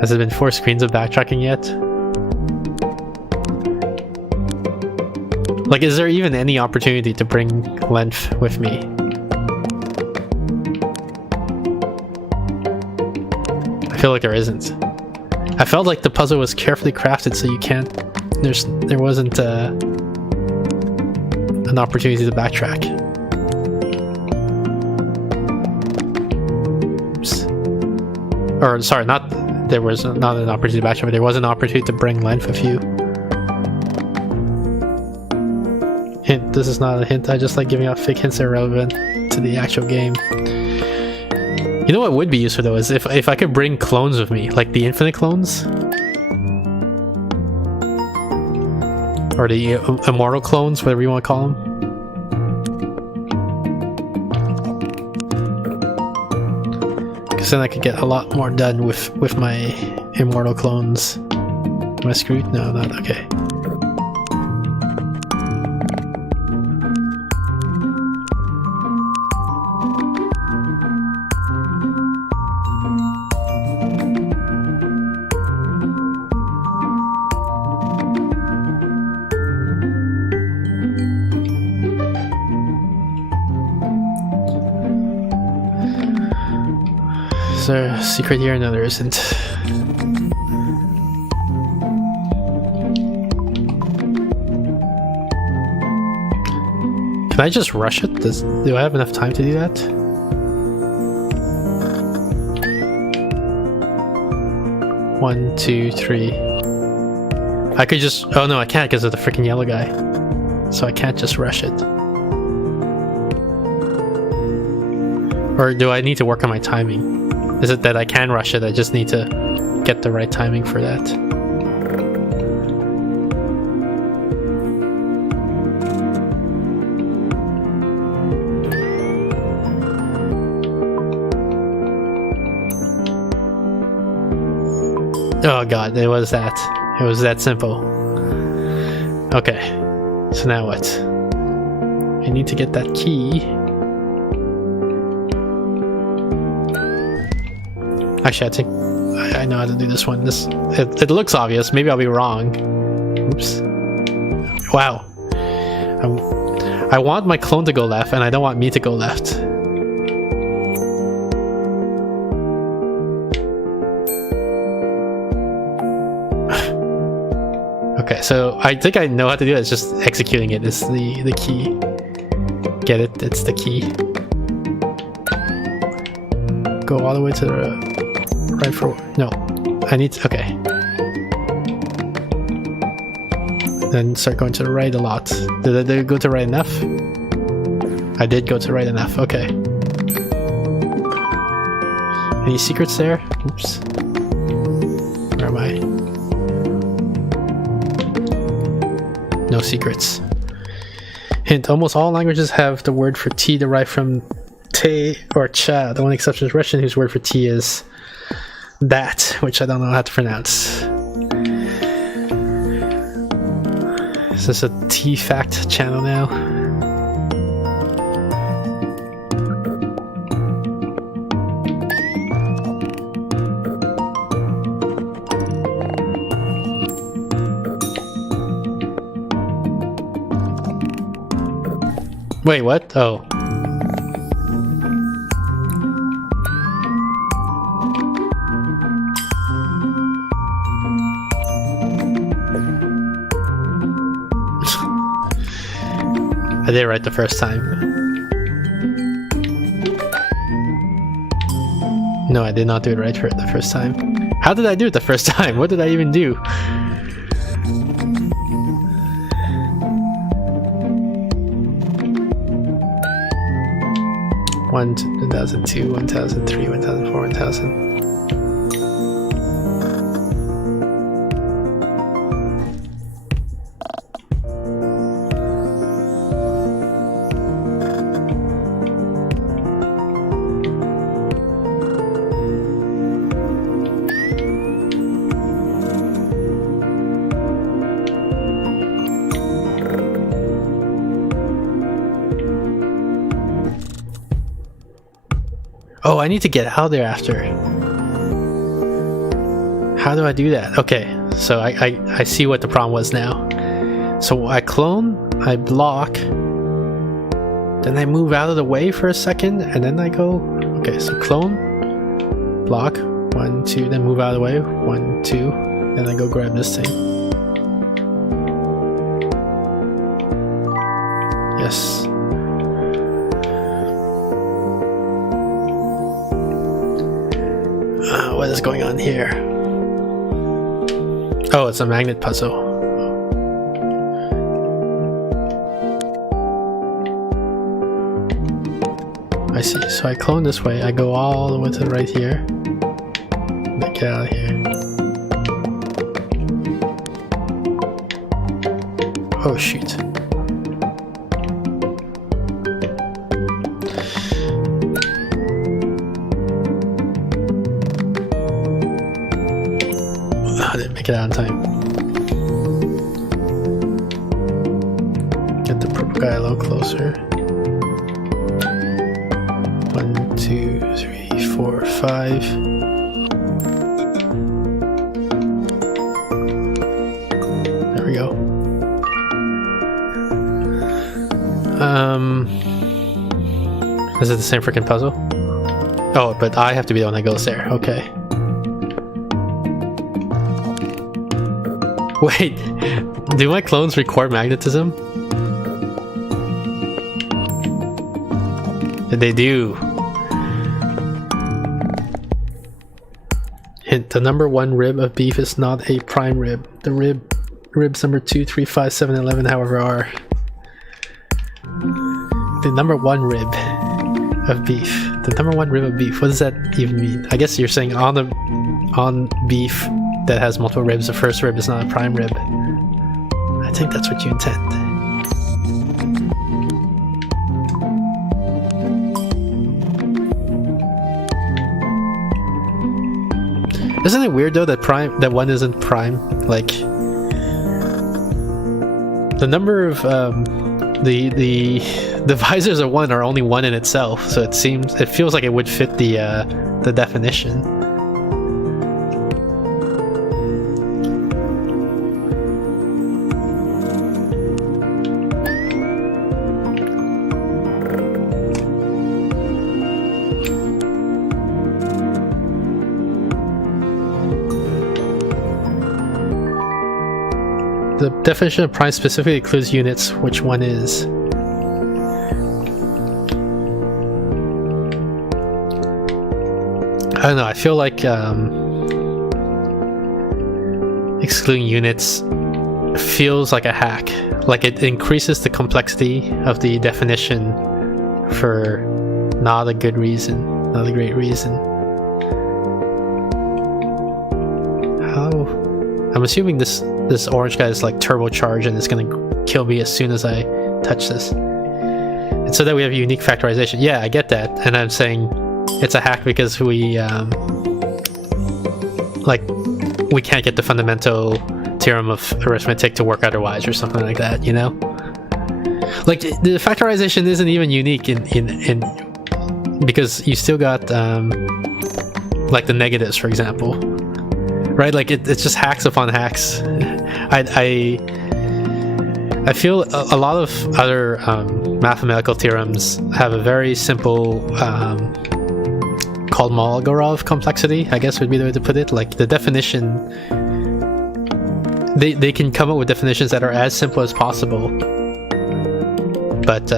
Has it been 4 screens of backtracking yet? Like, is there even any opportunity to bring length with me? I feel like there isn't. I felt like the puzzle was carefully crafted so you can't... There wasn't an opportunity to backtrack. Oops. Or, sorry, there was not an opportunity to backtrack, but there was an opportunity to bring length with you. Hint, this is not a hint, I just like giving out fake hints that are relevant to the actual game. You know what would be useful though is if I could bring clones with me, like the infinite clones, or the immortal clones, whatever you want to call them. Because then I could get a lot more done with my immortal clones. Am I screwed? No, not okay. Is there a secret here? No, there isn't. Can I just rush it? Do I have enough time to do that? One, two, three. I could just... Oh no, I can't because of the freaking yellow guy. So I can't just rush it. Or do I need to work on my timing? Is it that I can rush it? I just need to get the right timing for that. Oh god, it was that. It was that simple. Okay, so now what? I need to get that key. Actually, I think I know how to do this one. It looks obvious. Maybe I'll be wrong. Oops. Wow. I want my clone to go left, and I don't want me to go left. Okay, so I think I know how to do it. It's just executing it is the key. Get it? It's the key. Go all the way to the right for... No. I need to... Okay. Then start going to the right a lot. Did I go to right enough? I did go to right enough. Okay. Any secrets there? Oops. Where am I? No secrets. Hint, almost all languages have the word for tea derived from te or cha. The only exception is Russian, whose word for tea is that, which I don't know how to pronounce. Is this a tea fact channel now? Wait, what? Oh. I did it right the first time. No, I did not do it right for the first time. How did I do it the first time? What did I even do? One, 1002, 1003, 1004, 1000. Oh, I need to get out there after. How do I do that? Okay, so I see what the problem was now. So I clone, I block, then I move out of the way for a second, and then I go... Okay, so clone, block, 1, 2, then move out of the way, 1, 2, then I go grab this thing. Yes. What is going on here? Oh, it's a magnet puzzle. I see. So I clone this way. I go all the way to the right here. Get out of here. Oh shoot. I didn't make it out in time. Get the purple guy a little closer. 1, 2, 3, 4, 5. There we go. Is it the same freaking puzzle? Oh, but I have to be the one that goes there. Okay. Wait, do my clones record magnetism? They do. Hint, the number 1 rib of beef is not a prime rib. The ribs number 2, 3, 5, 7, 11, however, are. The number 1 rib of beef. The number 1 rib of beef. What does that even mean? I guess you're saying on beef that has multiple ribs, the first rib is not a prime rib. I think that's what you intend. Isn't it weird though that 1 isn't prime? Like the number of the divisors of 1 are only 1 in itself, so it feels like it would fit the definition. The definition of prime specifically includes units. Which one is? I don't know, I feel like excluding units feels like a hack. Like it increases the complexity of the definition for not a good reason, not a great reason. How? I'm assuming this orange guy is like turbocharged and it's gonna kill me as soon as I touch this. And so that we have unique factorization. Yeah, I get that. And I'm saying it's a hack because we can't get the fundamental theorem of arithmetic to work otherwise or something like that, you know? Like the factorization isn't even unique in because you still got like the negatives, for example. Right, like it's just hacks upon hacks. I feel a lot of other mathematical theorems have a very simple Kolmogorov complexity, I guess would be the way to put it. Like the definition, they can come up with definitions that are as simple as possible. But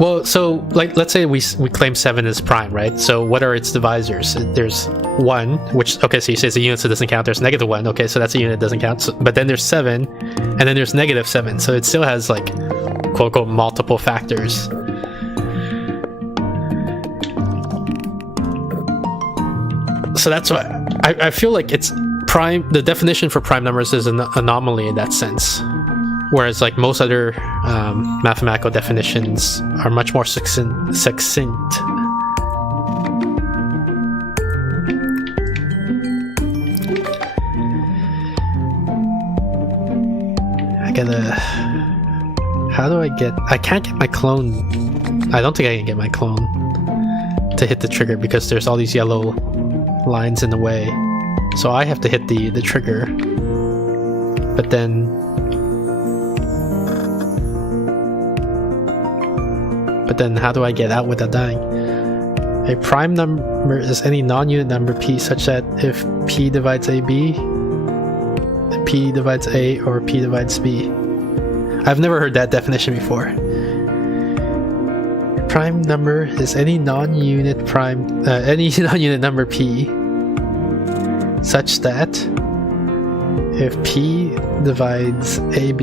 well, so like let's say we claim 7 is prime, right? So what are its divisors? There's 1, which, okay, so you say it's a unit, so it doesn't count. There's -1, okay, so that's a unit, doesn't count. So, but then there's 7, and then there's -7, so it still has like quote unquote multiple factors. So that's why I feel like it's prime. The definition for prime numbers is an anomaly in that sense. Whereas like most other mathematical definitions are much more succinct. How do I can't get my clone. I don't think I can get my clone to hit the trigger because there's all these yellow lines in the way. So I have to hit the trigger. But then how do I get out without dying? A prime number is any non-unit number p such that if p divides ab, then p divides a or p divides b. I've never heard that definition before. A prime number is any non-unit number p such that if p divides ab,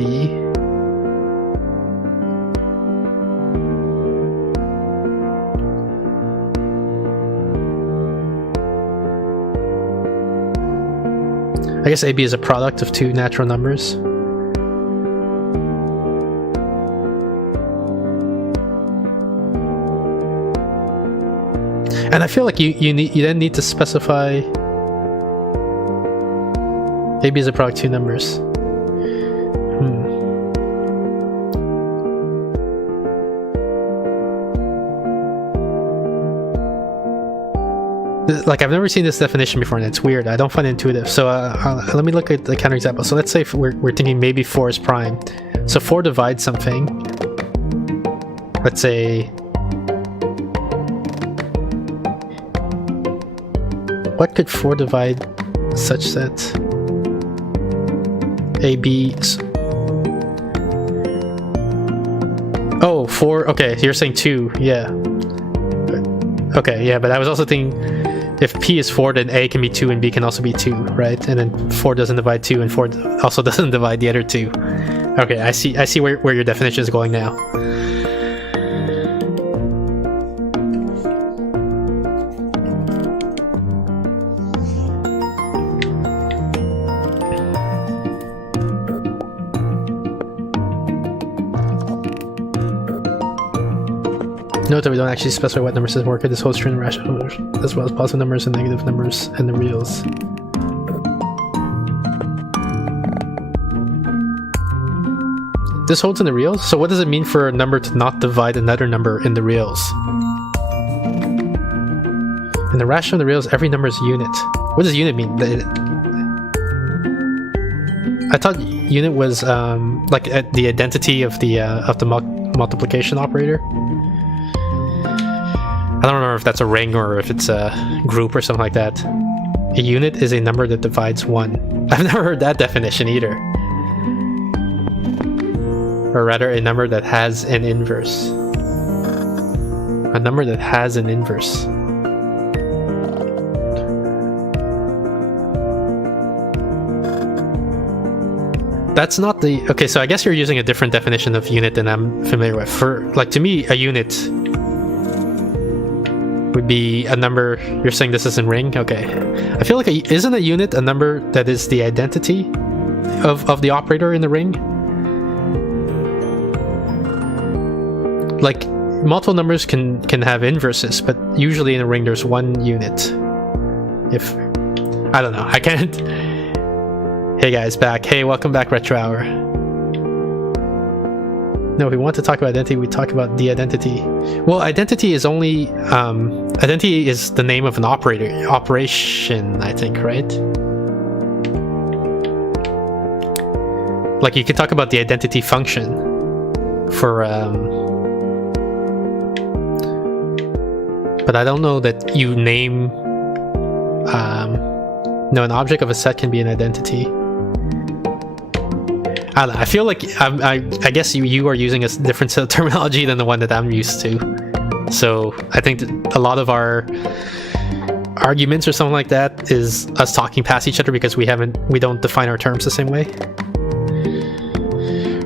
I guess AB is a product of two natural numbers. And I feel like you then need to specify AB is a product of two numbers. Like, I've never seen this definition before, and it's weird. I don't find it intuitive. So let me look at the counterexample. So let's say we're thinking maybe 4 is prime. So 4 divides something. Let's say, what could 4 divide such that AB? Oh, 4. Okay, you're saying 2. Yeah. Okay, yeah, but I was also thinking, if P is 4, then A can be 2 and B can also be 2, right? And then 4 doesn't divide 2 and 4 also doesn't divide the other 2. Okay, I see where your definition is going now. Note that we don't actually specify what number system work. This whole string rational as well as positive numbers and negative numbers and the reals. This holds in the reals? So what does it mean for a number to not divide another number in the reals? In the rational and the reals, every number is a unit. What does unit mean? I thought unit was like the identity of the multiplication operator. I don't remember if that's a ring or if it's a group or something like that. A unit is a number that divides 1. I've never heard that definition either. Or rather, a number that has an inverse. A number that has an inverse. That's not the... Okay, so I guess you're using a different definition of unit than I'm familiar with. For, like, to me, a unit would be a number. You're saying this isn't ring? Okay. I feel like isn't a unit a number that is the identity of the operator in the ring? Like, multiple numbers can have inverses, but usually in a ring there's one unit. If I don't know, I can't. Hey guys, back. Hey, welcome back, Retro Hour. No, if we want to talk about identity, we talk about the identity. Well, identity is only identity is the name of an operation, I think, right? Like, you can talk about the identity function for but I don't know that you name no, an object of a set can be an identity. I don't know, I feel like I guess you are using a different set of terminology than the one that I'm used to. So I think that a lot of our arguments or something like that is us talking past each other because we don't define our terms the same way.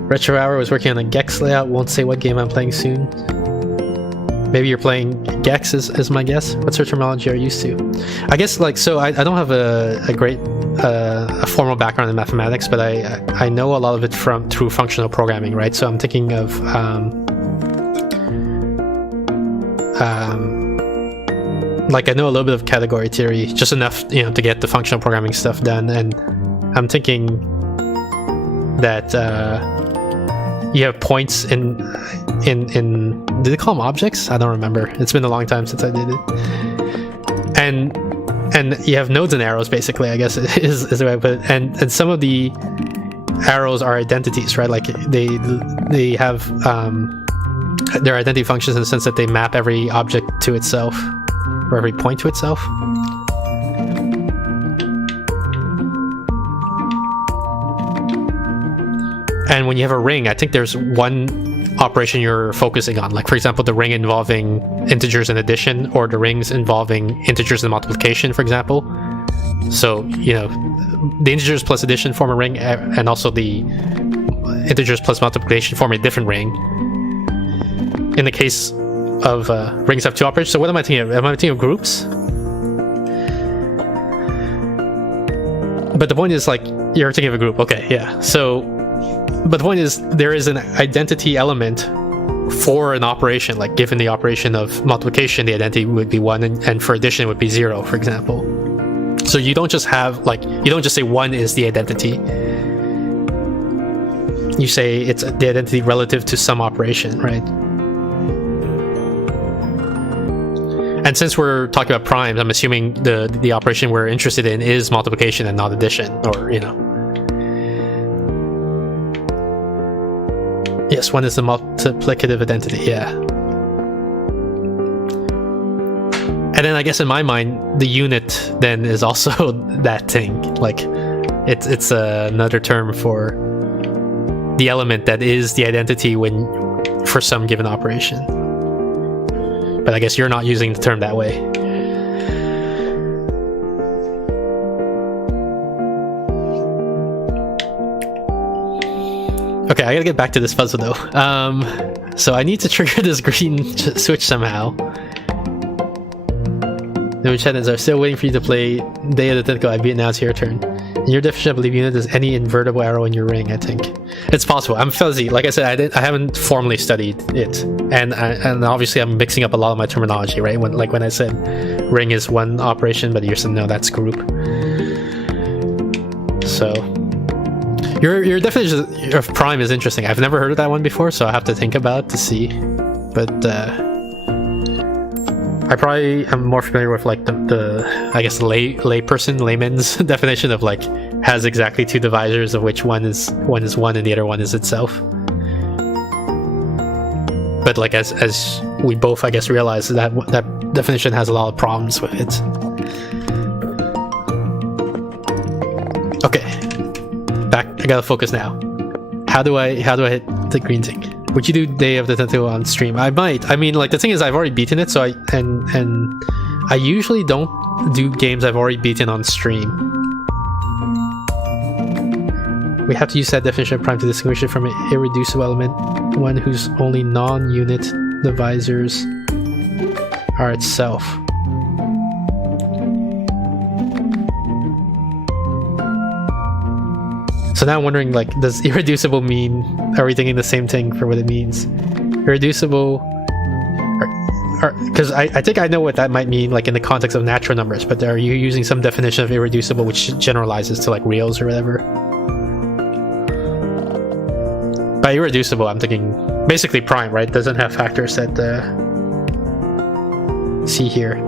Retro Hour was working on a Gex layout. Won't say what game I'm playing soon. Maybe you're playing Gex is my guess. What sort of terminology are you used to? I guess, like, so I don't have a great a formal background in mathematics, but I know a lot of it through functional programming, right? So I'm thinking of like, I know a little bit of category theory, just enough, to get the functional programming stuff done, and I'm thinking that you have points in did they call them objects? I don't remember. It's been a long time since I did it. And you have nodes and arrows, basically, I guess is the way I put it. And some of the arrows are identities, right? Like, they have their identity functions in the sense that they map every object to itself, or every point to itself. And when you have a ring, I think there's one operation you're focusing on. Like, for example, the ring involving integers and addition, or the rings involving integers and multiplication, for example. So, the integers plus addition form a ring, and also the integers plus multiplication form a different ring. In the case of rings have two operations. So what am I thinking of? Am I thinking of groups? but the point is, like, you're thinking of a group. Okay, yeah. So, but the point is, there is an identity element for an operation. Like, given the operation of multiplication, the identity would be 1, and for addition, it would be 0, for example. So you don't just have, like, you don't just say 1 is the identity. You say it's the identity relative to some operation, right? And since we're talking about primes, I'm assuming the operation we're interested in is multiplication and not addition, or, you know. Yes, 1 is the multiplicative identity, yeah. And then I guess in my mind, the unit then is also that thing. Like, it's another term for the element that is the identity for some given operation. But I guess you're not using the term that way. Okay, I gotta get back to this puzzle though. So I need to trigger this green switch somehow. No channels are still waiting for you to play Day of the Tentacle. I beat it, now it's your turn. In your definition, I believe unit is any invertible arrow in your ring, I think. It's possible. I'm fuzzy. Like I said, I haven't formally studied it. And obviously I'm mixing up a lot of my terminology, right? When I said ring is one operation, but you're saying no, that's group. So your definition of prime is interesting. I've never heard of that one before, so I have to think about it to see. But I probably am more familiar with like the I guess layman's definition of like has exactly 2 divisors, of which one is 1 and the other one is itself. But like as we both I guess realize that definition has a lot of problems with it. Okay, back. I gotta focus now. How do I hit the green thing? Would you do Day of the Tentacle on stream? I might. I mean, like, the thing is, I've already beaten it, so I usually don't do games I've already beaten on stream. We have to use that definition of prime to distinguish it from an irreducible element, one whose only non-unit divisors are itself. So now I'm wondering, like, does irreducible mean, are we thinking the same thing for what it means? Irreducible, because I think I know what that might mean, like in the context of natural numbers, but are you using some definition of irreducible which generalizes to like reals or whatever? By irreducible, I'm thinking basically prime, right? Doesn't have factors that see here.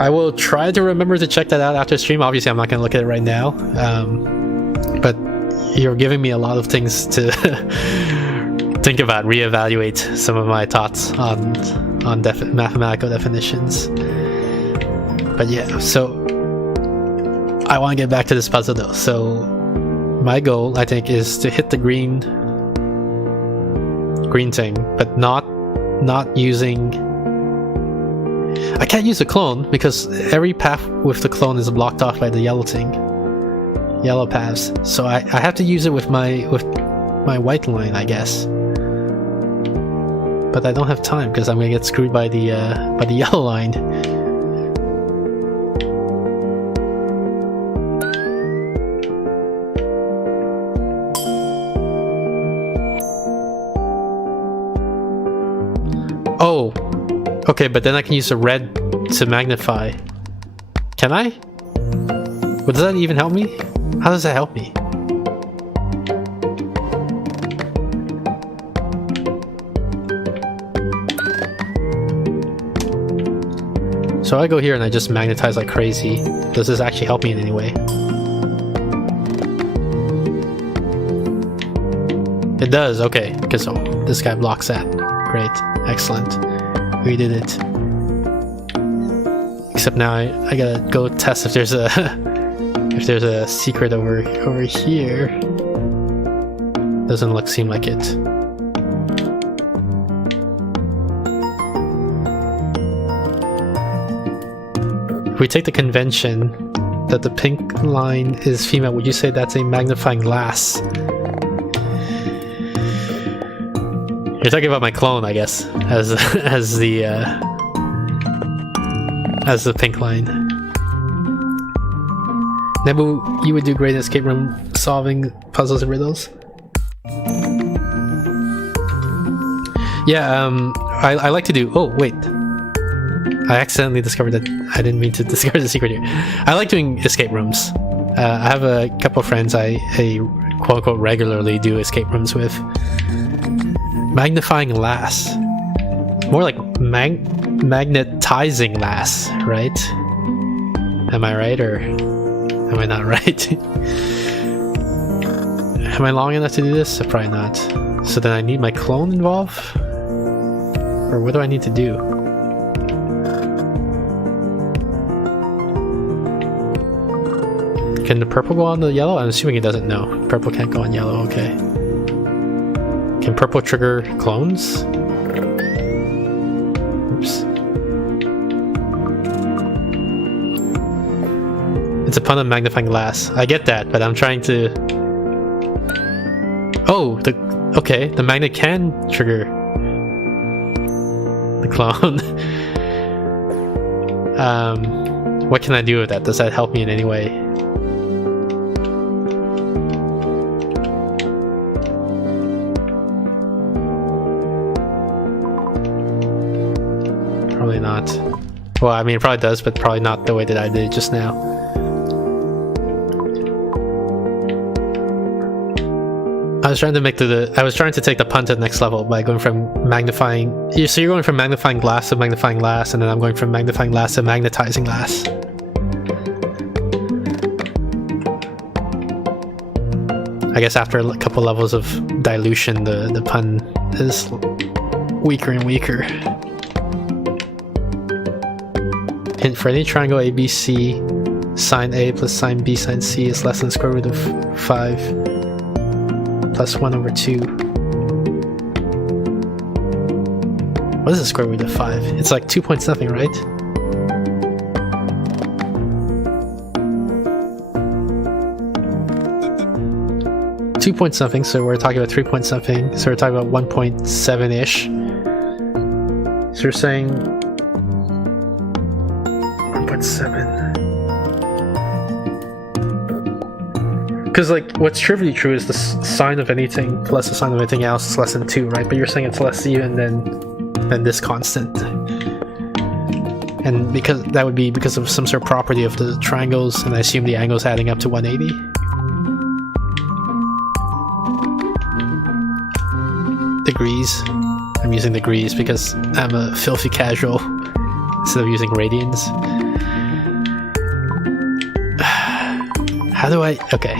I will try to remember to check that out after stream. Obviously, I'm not going to look at it right now. But you're giving me a lot of things to think about, reevaluate some of my thoughts on mathematical definitions. But yeah, so I want to get back to this puzzle though. So my goal, I think, is to hit the green thing, but not using. I can't use a clone because every path with the clone is blocked off by the yellow thing. Yellow paths, so I have to use it with my white line, I guess. But I don't have time because I'm gonna get screwed by the yellow line. Oh, okay, but then I can use the red to magnify. Can I? But does that even help me? How does that help me? So I go here and I just magnetize like crazy. Does this actually help me in any way? It does, okay. Because this guy blocks that. Great, excellent. We did it. Except now I gotta go test if there's a secret over here. Doesn't seem like it. If we take the convention that the pink line is female, would you say that's a magnifying glass? You're talking about my clone, I guess, as the pink line. Nebu, you would do great in escape room solving puzzles and riddles. Yeah, I like to do... Oh, wait. I accidentally discovered that... I didn't mean to discover the secret here. I like doing escape rooms. I have a couple of friends I quote-unquote regularly do escape rooms with. Magnifying glass. More like magnetizing glass, right? Am I right, or am I not right? Am I long enough to do this? Probably not. So then I need my clone involved? Or what do I need to do? Can the purple go on the yellow? I'm assuming it doesn't. No, purple can't go on yellow. Okay. Can purple trigger clones? Oops. It's a pun on magnifying glass. I get that, but I'm trying to... Oh, okay, the magnet can trigger the clone. What can I do with that? Does that help me in any way? Probably not. Well, I mean, it probably does, but probably not the way that I did it just now. I was trying to take the pun to the next level by going from magnifying... So you're going from magnifying glass to magnifying glass, and then I'm going from magnifying glass to magnetizing glass. I guess after a couple levels of dilution, the pun is weaker and weaker. Hint: for any triangle ABC, sine A plus sine B sine C is less than the square root of 5. Plus 1 over 2. What is the square root of 5? It's like 2 point something, right? Two point something, so we're talking about 3 point something, so we're talking about 1.7-ish. So you're saying 1.7. Because, like, what's trivially true is the sine of anything plus the sine of anything else is less than 2, right? But you're saying it's less even than this constant. And because that would be because of some sort of property of the triangles, and I assume the angle's adding up to 180. Degrees. I'm using degrees because I'm a filthy casual instead of using radians. How do I... Okay.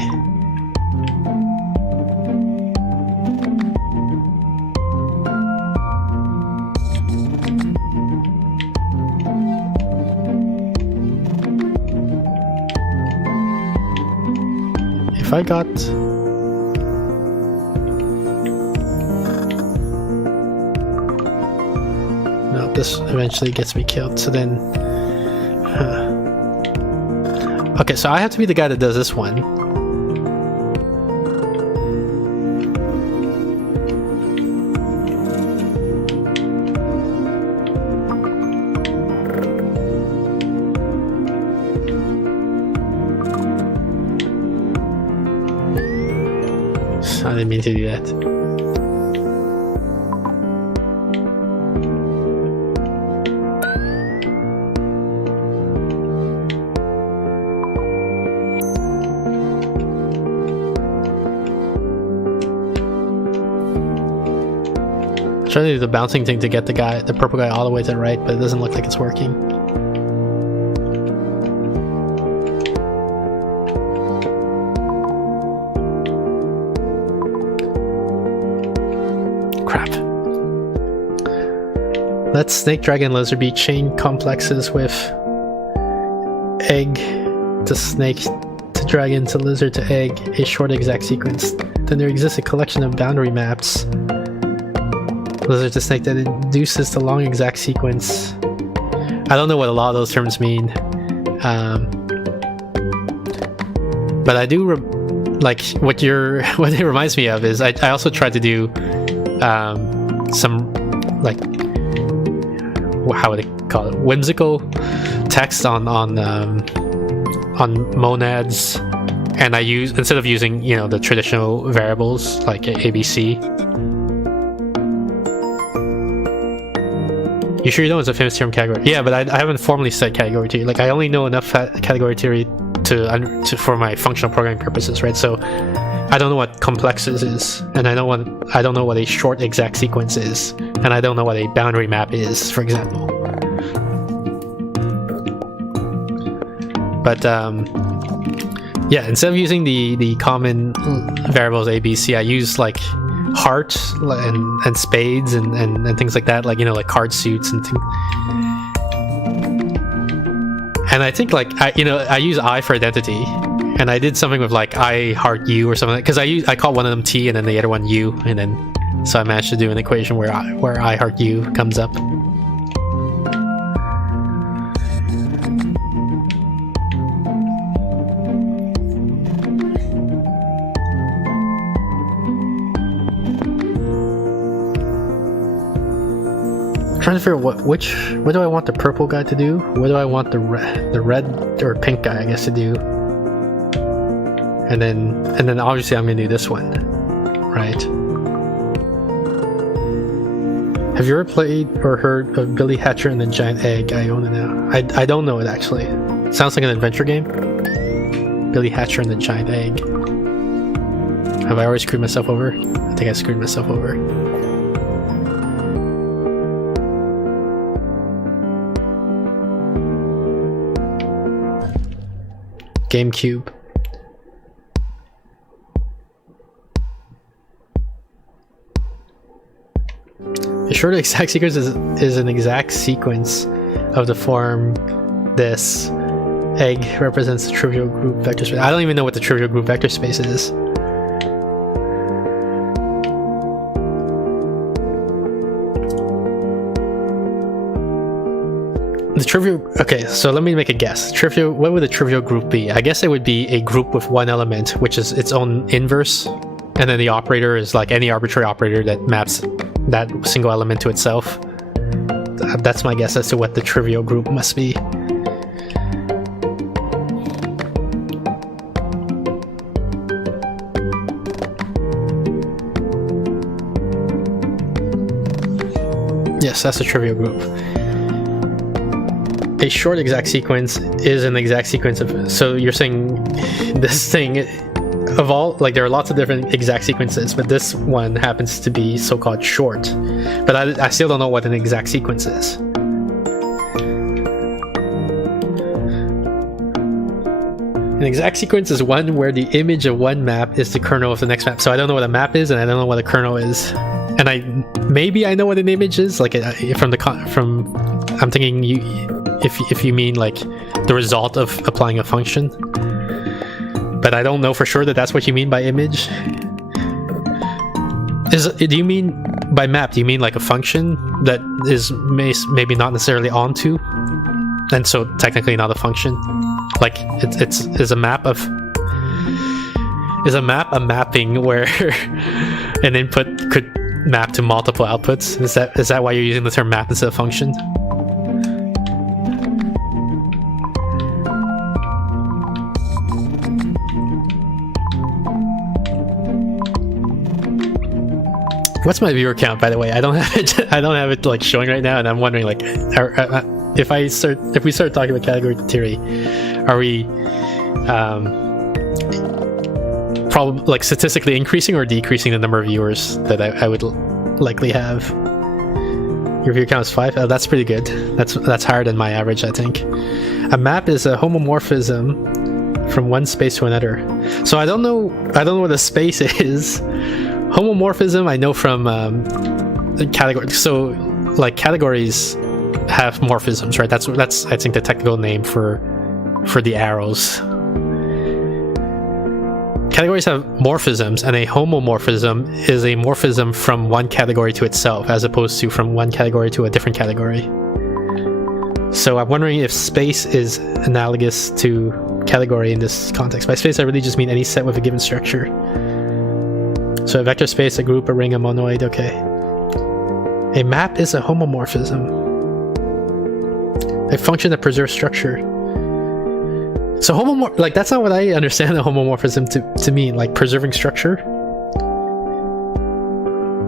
If I got... No, this eventually gets me killed, so then... Okay, so I have to be the guy that does this one. I didn't mean to do that. Trying to do the bouncing thing to get the purple guy all the way to the right, but it doesn't look like it's working. Crap. Let snake, dragon, lizard be chain complexes with egg to snake to dragon to lizard to egg, a short exact sequence. Then there exists a collection of boundary maps. Lizard to snake that induces the long exact sequence. I don't know what a lot of those terms mean, but I do like what it reminds me of is I also tried to do some, like, how would they call it, whimsical text on on monads, and I use, instead of using, you know, the traditional variables like ABC. You sure you know it's a famous term, category? Yeah, but I haven't formally said category theory. Like, I only know enough category theory to for my functional programming purposes, right? So I don't know what complexes is, and I don't know what a short exact sequence is, and I don't know what a boundary map is, for example. But yeah, instead of using the common variables A, B, C, I use like heart and spades and things like that, like, you know, like card suits and things. And I think like I use I for identity, and I did something with like I heart U or something, because I call one of them T and then the other one U, and then so I managed to do an equation where I heart U comes up. Trying to figure out what do I want the purple guy to do? What do I want the red or pink guy, I guess, to do? And then obviously I'm gonna do this one, right? Have you ever played or heard of Billy Hatcher and the Giant Egg? I own it now. I don't know it actually. It sounds like an adventure game. Billy Hatcher and the Giant Egg. Have I already screwed myself over? I think I screwed myself over. GameCube. A short exact sequence is an exact sequence of the form this egg represents the trivial group vector space. I don't even know what the trivial group vector space is. The trivial, okay, so let me make a guess. Trivial, what would a trivial group be? I guess it would be a group with one element, which is its own inverse, and then the operator is like any arbitrary operator that maps that single element to itself. That's my guess as to what the trivial group must be. Yes, that's a trivial group. A short exact sequence is an exact sequence of, so you're saying this thing of all, like, there are lots of different exact sequences, but this one happens to be so-called short, but I still don't know what an exact sequence is. An exact sequence is one where the image of one map is the kernel of the next map. So I don't know what a map is, and I don't know what a kernel is, and maybe I know what an image is, like from I'm thinking if you mean like the result of applying a function, but I don't know for sure that that's what you mean by image. Do you mean by map? Do you mean like a function that is maybe not necessarily onto, and so technically not a function? Like is a map a mapping where an input could map to multiple outputs? Is that why you're using the term map instead of function? What's my viewer count, by the way? I don't have it. I don't have it like showing right now, and I'm wondering like, if we start talking about category theory, are we probably like statistically increasing or decreasing the number of viewers that I would likely have? Your viewer count is 5. Oh, that's pretty good. That's higher than my average, I think. A map is a homomorphism from one space to another. So I don't know what a space is. Homomorphism I know from category. So like categories have morphisms, right? That's I think the technical name for the arrows. Categories have morphisms, and a homomorphism is a morphism from one category to itself, as opposed to from one category to a different category. So I'm wondering if space is analogous to category in this context. By space I really just mean any set with a given structure. So a vector space, a group, a ring, a monoid, okay. A map is a homomorphism. A function that preserves structure. So like that's not what I understand the homomorphism to mean, like preserving structure.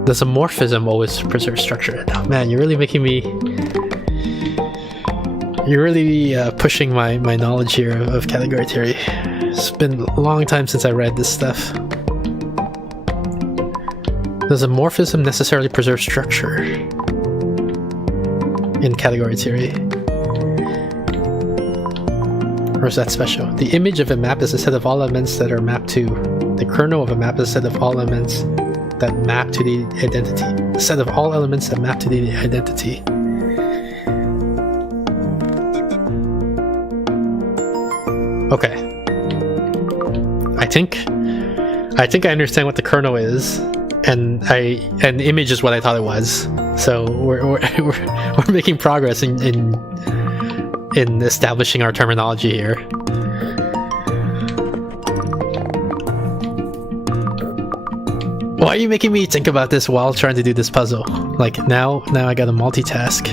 Does a morphism always preserve structure? Oh, man, you're really making me... You're really pushing my knowledge here of category theory. It's been a long time since I read this stuff. Does a morphism necessarily preserve structure in category theory? Or is that special? The image of a map is a set of all elements that are mapped to. The kernel of a map is a set of all elements that map to the identity. A set of all elements that map to the identity. Okay. I think I understand what the kernel is, and the image is what I thought it was. So we're making progress in establishing our terminology here. Why are you making me think about this while trying to do this puzzle? Like now I gotta multitask.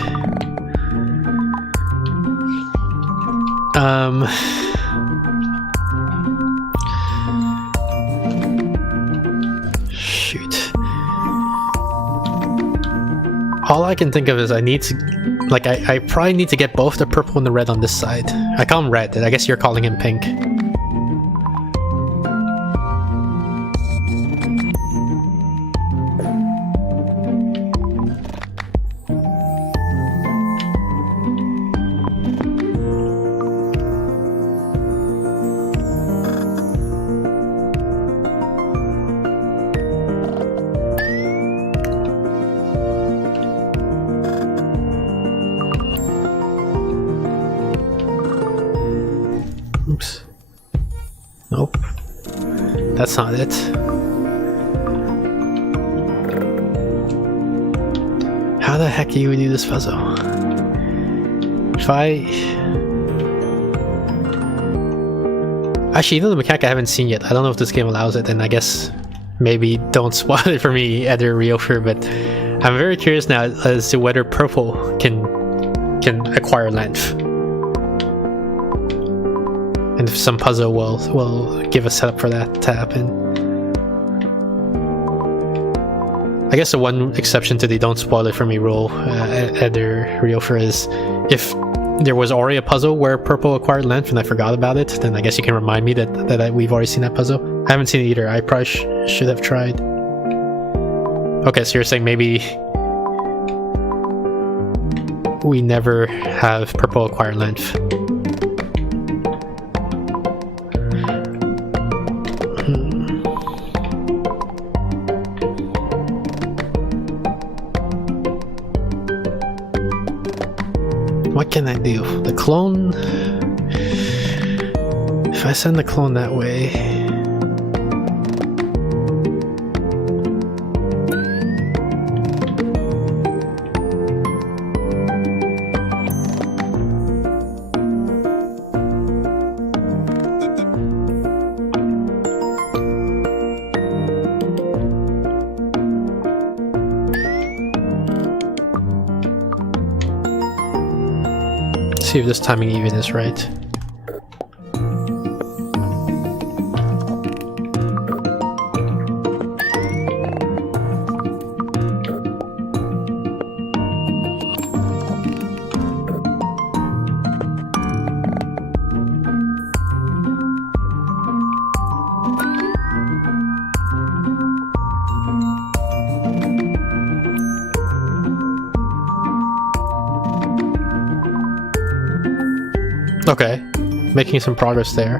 Shoot. All I can think of is I need to, like, I probably need to get both the purple and the red on this side. I call him red, I guess you're calling him pink. Oops. Nope. That's not it. How the heck do you do this puzzle? If I... Actually, you know the mechanic I haven't seen yet. I don't know if this game allows it, and I guess maybe don't spoil it for me, Eder Riofer, but I'm very curious now as to whether purple can acquire length. And if some puzzle will give a setup for that to happen. I guess the one exception to the don't spoil it for me rule, Eder Riofer, is if there was already a puzzle where purple acquired length and I forgot about it, then I guess you can remind me that we've already seen that puzzle. I haven't seen it either. I probably should have tried. Okay, so you're saying maybe we never have purple acquired length. What can I do? The clone... If I send the clone that way... See if this timing even is right. Okay, making some progress there.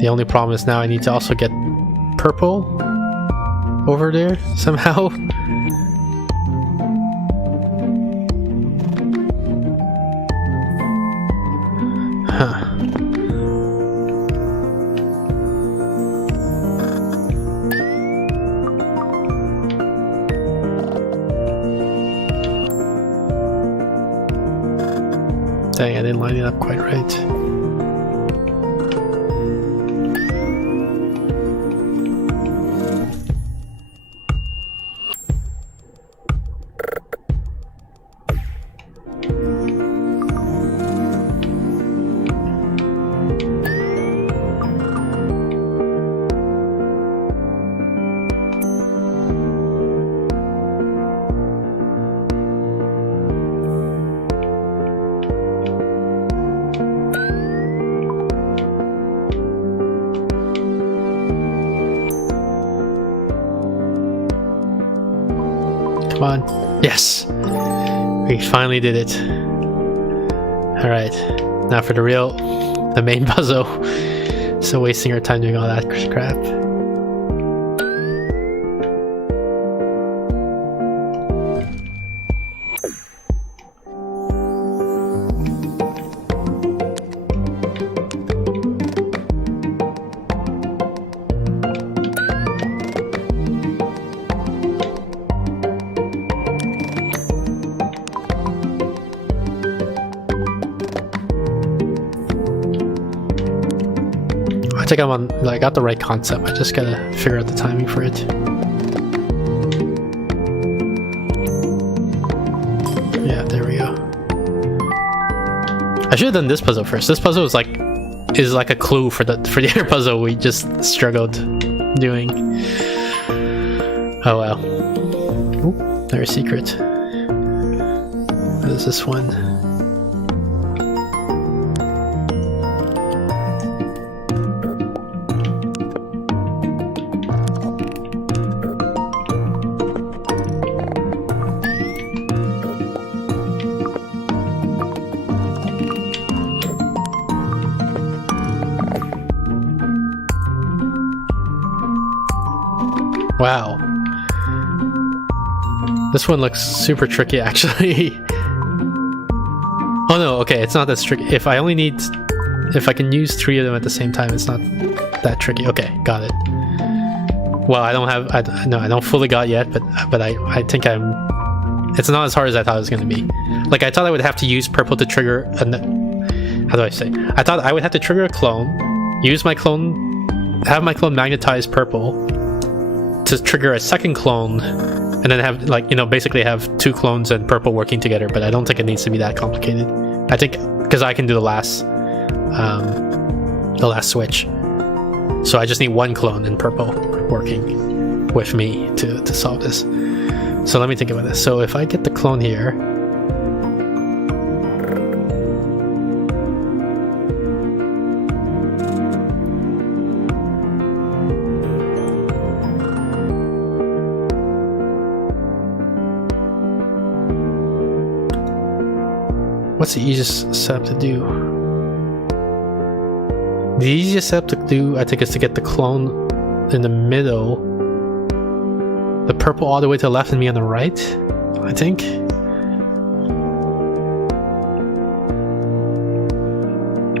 The only problem is now I need to also get purple over there somehow. Huh. Dang, I didn't line it up quite right. Come on. Yes! We finally did it. Alright. Now for the main puzzle. So wasting our time doing all that crap. I think I got the right concept. I just gotta figure out the timing for it. Yeah, there we go. I should have done this puzzle first. This puzzle is like a clue for the other puzzle we just struggled doing. Oh well. Ooh, there's a secret. What is this one? Wow. This one looks super tricky, actually. Oh no, okay, it's not that tricky. If I can use 3 of them at the same time, it's not that tricky. Okay, got it. Well, I don't fully got it yet, but I think it's not as hard as I thought it was going to be. Like, I thought I would have to use purple to trigger how do I say? I thought I would have to trigger a clone, have my clone magnetize purple to trigger a second clone, and then have, like, basically have 2 clones and purple working together. But I don't think it needs to be that complicated. I think because I can do the last switch, so I just need 1 clone and purple working with me to solve this. So let me think about this. So if I get the clone here, what's the easiest setup to do? The easiest setup to do, I think, is to get the clone in the middle, the purple all the way to the left and me on the right, I think.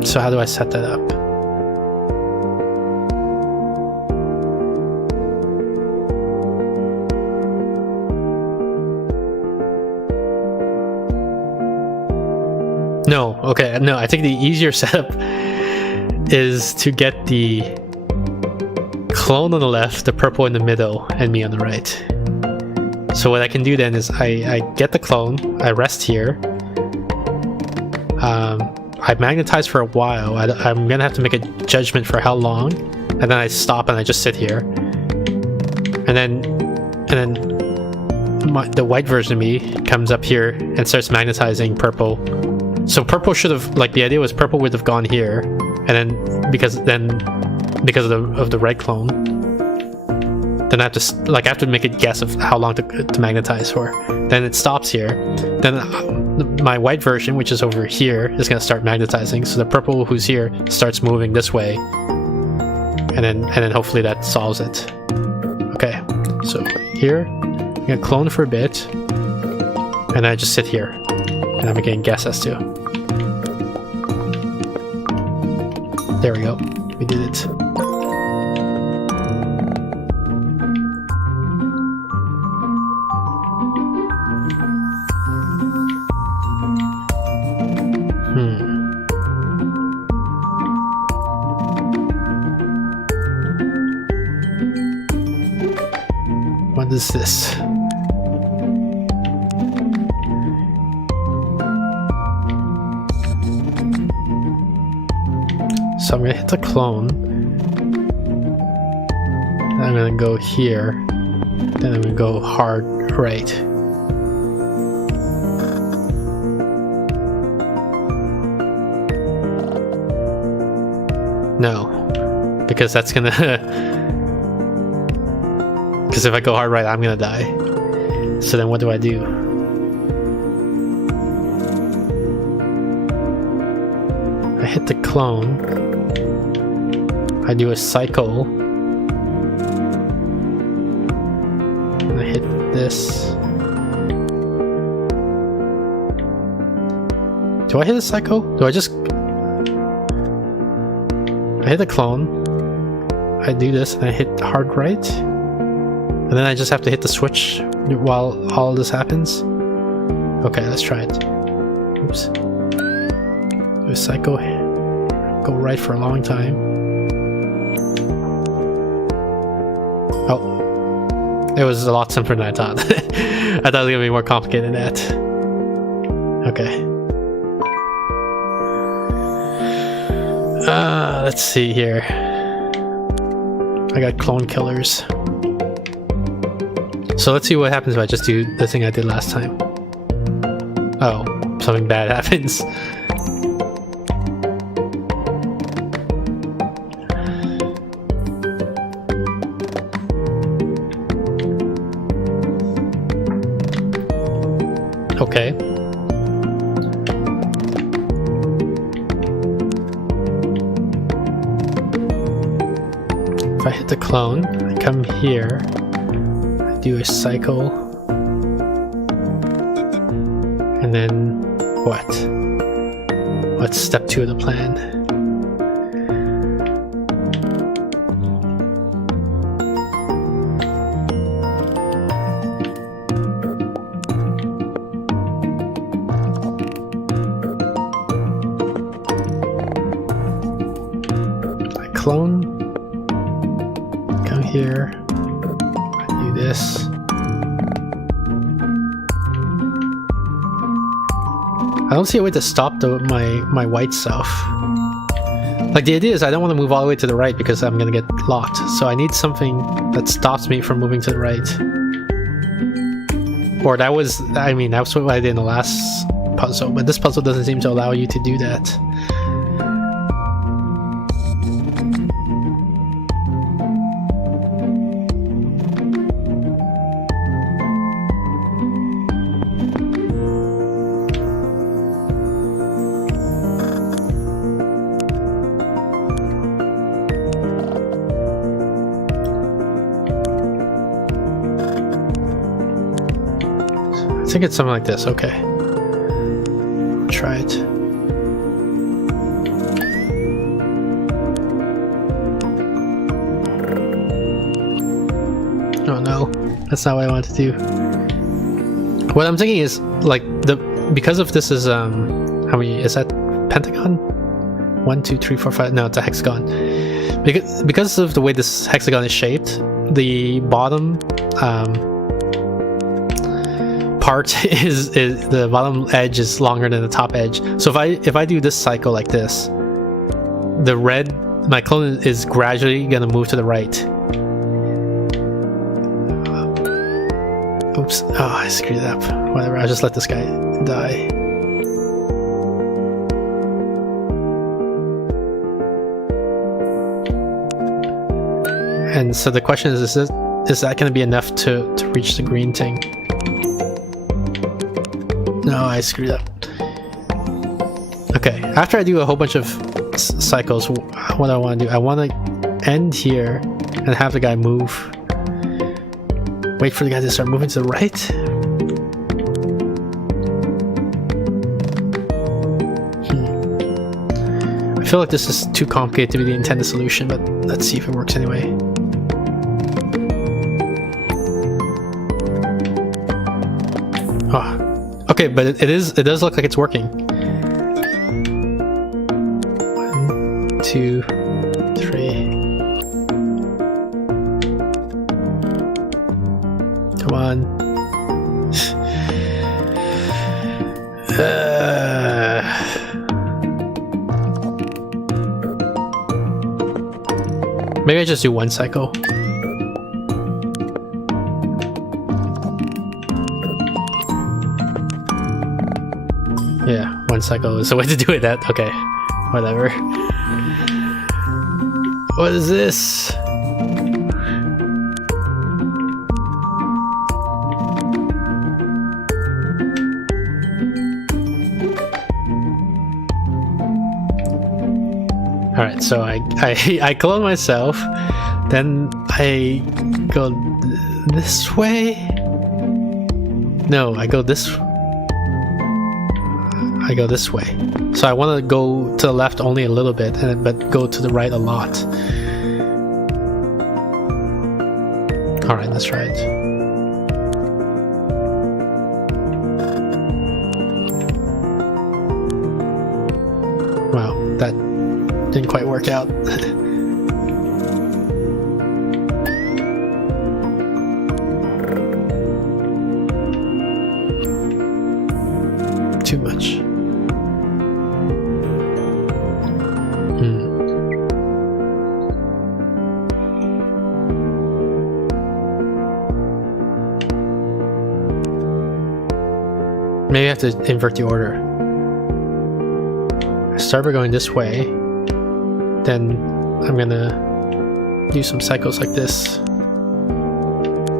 So how do I set that up? No, okay, no, I think the easier setup is to get the clone on the left, the purple in the middle, and me on the right. So what I can do then is I get the clone, I rest here, I magnetize for a while, I'm gonna have to make a judgment for how long, and then I stop and I just sit here. And then the white version of me comes up here and starts magnetizing purple. So purple should have, like, the idea was purple would have gone here, and then because of the red clone, then I have to make a guess of how long to magnetize for. Then it stops here. Then my white version, which is over here, is going to start magnetizing. So the purple who's here starts moving this way, and then hopefully that solves it. Okay, so here I'm gonna clone for a bit, and I just sit here. And I'm getting guess as to. There we go. We did it. What is this? So I'm gonna hit the clone. Then I'm gonna go here. Then I'm gonna go hard right. No, because that's gonna. Because if I go hard right, I'm gonna die. So then what do I do? I hit the clone. I do a cycle. And I hit this. Do I hit a cycle? Do I just... I hit the clone. I do this and I hit hard right. And then I just have to hit the switch while all this happens. Okay, let's try it. Oops. Do a cycle. Go right for a long time. Oh. It was a lot simpler than I thought. I thought it was gonna be more complicated than that. Okay. Let's see here. I got clone killers. So let's see what happens if I just do the thing I did last time. Oh, something bad happens. Okay. If I hit the clone, I come here, I do a cycle, and then what? What's step 2 of the plan? I clone. Come here, I do this. I don't see a way to stop my white self. Like, the idea is I don't want to move all the way to the right because I'm gonna get locked. So I need something that stops me from moving to the right. Or that was, I mean, that's what I did in the last puzzle, but this puzzle doesn't seem to allow you to do that. I think it's something like this. Okay. Try it. Oh no, that's not what I wanted to do. What I'm thinking is, like, because of this is how many is that pentagon? 1, 2, 3, 4, 5. No, it's a hexagon. Because of the way this hexagon is shaped, the bottom part is the bottom edge is longer than the top edge. So if I do this cycle like this, the red, my clone is gradually gonna move to the right. Oops. Oh, I screwed it up. Whatever, I'll just let this guy die. And so the question is that gonna be enough to reach the green thing? No, I screwed up. Okay, after I do a whole bunch of cycles, what I want to do, I want to end here and have the guy move. Wait for the guy to start moving to the right. I feel like this is too complicated to be the intended solution, but let's see if it works anyway. Oh. Okay, but it does look like it's working. 1, 2, 3. Come on. Maybe I just do one cycle. Yeah, one cycle is the way to do it. That okay, whatever. What is this? Alright, so I clone myself, then I go this way. No, I go this way. So I want to go to the left only a little bit, but go to the right a lot. Alright, let's try it. Wow, that didn't quite work out. Too much. Maybe I have to invert the order. I start by going this way, then I'm gonna do some cycles like this.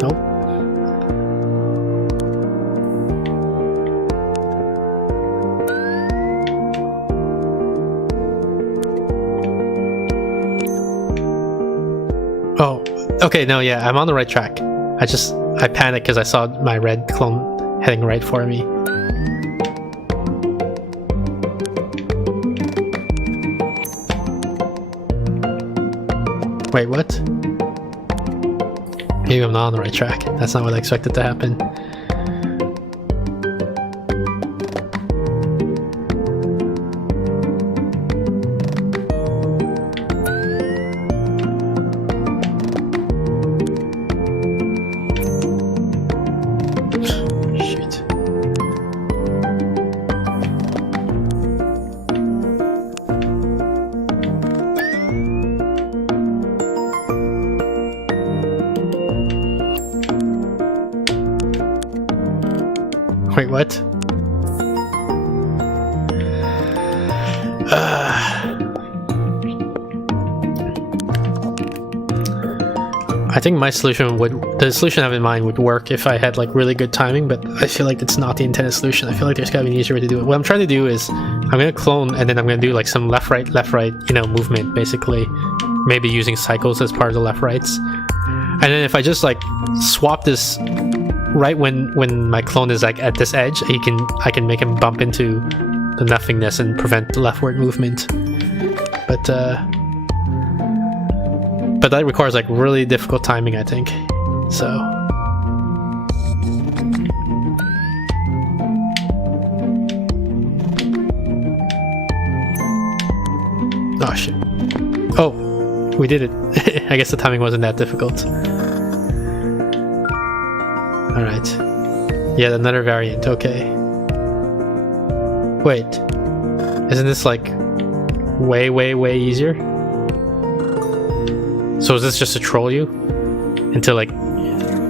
Nope. Oh, okay, no, yeah, I'm on the right track. I panicked because I saw my red clone heading right for me. Wait, what? Maybe I'm not on the right track. That's not what I expected to happen. Wait, what? I think my solution the solution I have in mind would work if I had like really good timing, but I feel like it's not the intended solution. I feel like there's gotta be an easier way to do it. What I'm trying to do is I'm gonna clone and then I'm gonna do like some left right, movement basically. Maybe using cycles as part of the left rights. And then if I just like swap this right when my clone is like at this edge, I can make him bump into the nothingness and prevent the leftward movement. But that requires like really difficult timing, I think. So oh shit. Oh, we did it. I guess the timing wasn't that difficult. Alright. Yeah, another variant, okay. Wait. Isn't this like way, way, way easier? So is this just to troll you? Into like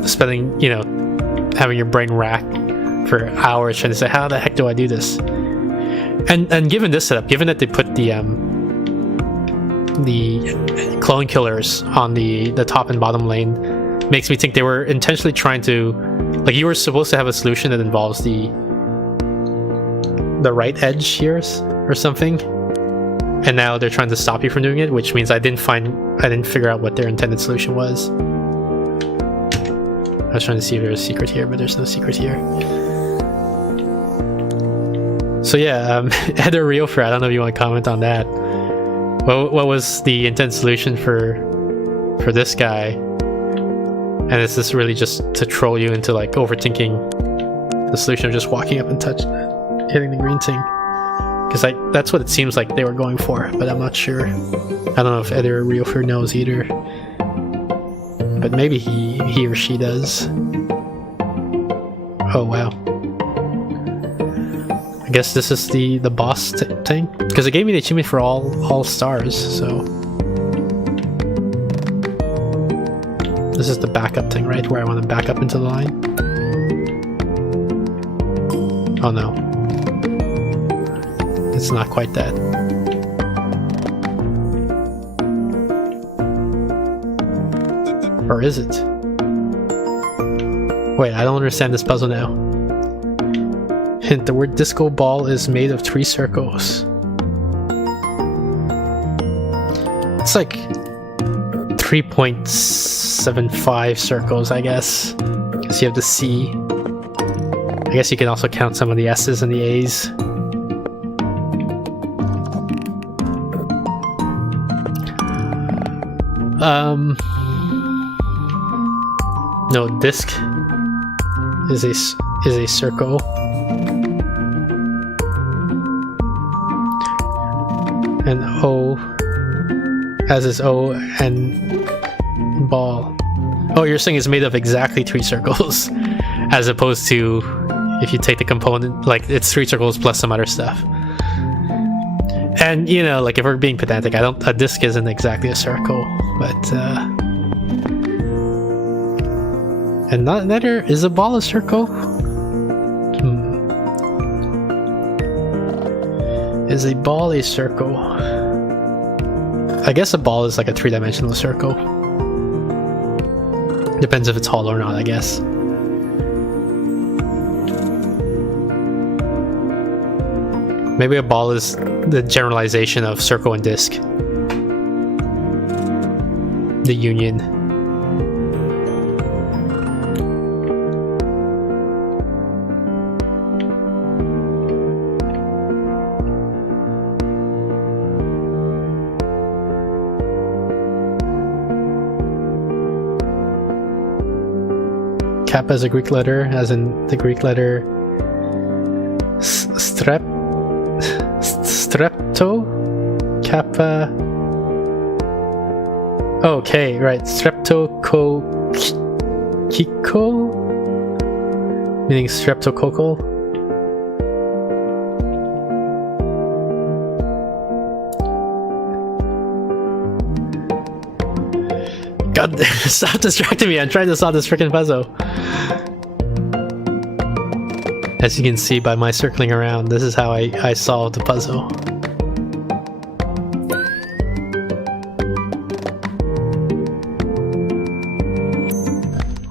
spending, having your brain rack for hours trying to say, how the heck do I do this? And given this setup, given that they put the clone killers on the top and bottom lane, makes me think they were intentionally trying to, like, you were supposed to have a solution that involves the right edge here or something, and now they're trying to stop you from doing it, which means I didn't figure out what their intended solution was. I was trying to see if there's a secret here, but there's no secret here. So yeah, Eder Realfer, I don't know if you want to comment on that. What was the intended solution for this guy? And is this really just to troll you into like overthinking the solution of just walking up and hitting the green thing? Because that's what it seems like they were going for, but I'm not sure. I don't know if Eder Realfer knows either. But maybe he or she does. Oh wow. I guess this is the boss thing? Because it gave me the achievement for all stars, so... This is the backup thing, right? Where I want to back up into the line? Oh no. It's not quite that. Or is it? Wait, I don't understand this puzzle now. Hint, the word disco ball is made of 3 circles. It's like 3.75 circles, I guess. Because you have the C. I guess you can also count some of the S's and the A's. No, disc is a circle. And O, as is O, and ball. Oh, you're saying it's made of exactly 3 circles, as opposed to if you take the component, like it's 3 circles plus some other stuff. And you know, like if we're being pedantic, a disc isn't exactly a circle, but and neither is a ball a circle. Is a ball a circle? I guess a ball is like a 3-dimensional circle. Depends if it's hollow or not, I guess. Maybe a ball is the generalization of circle and disc. The union. Kappa is a Greek letter, as in the Greek letter strepto? Kappa. Okay, right. Streptococcal? Meaning streptococcal? God, stop distracting me. I'm trying to solve this freaking puzzle. As you can see by my circling around, this is how I solved the puzzle.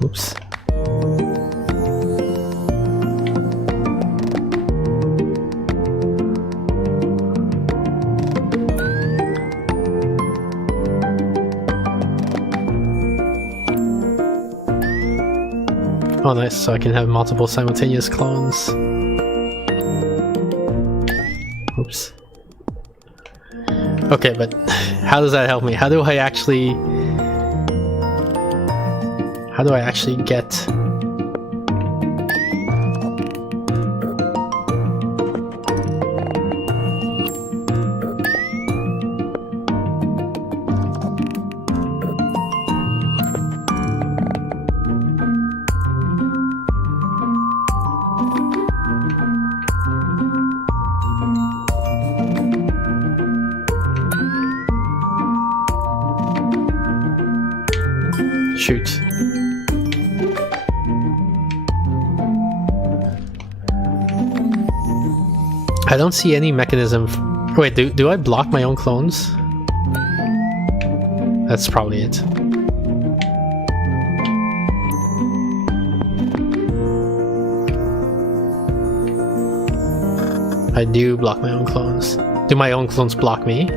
Oops. Oh nice, so I can have multiple simultaneous clones. Oops. Okay, but how does that help me? How do I actually get... Shoot. I don't see any mechanism. Wait, do I block my own clones? That's probably it. I do block my own clones. Do my own clones block me?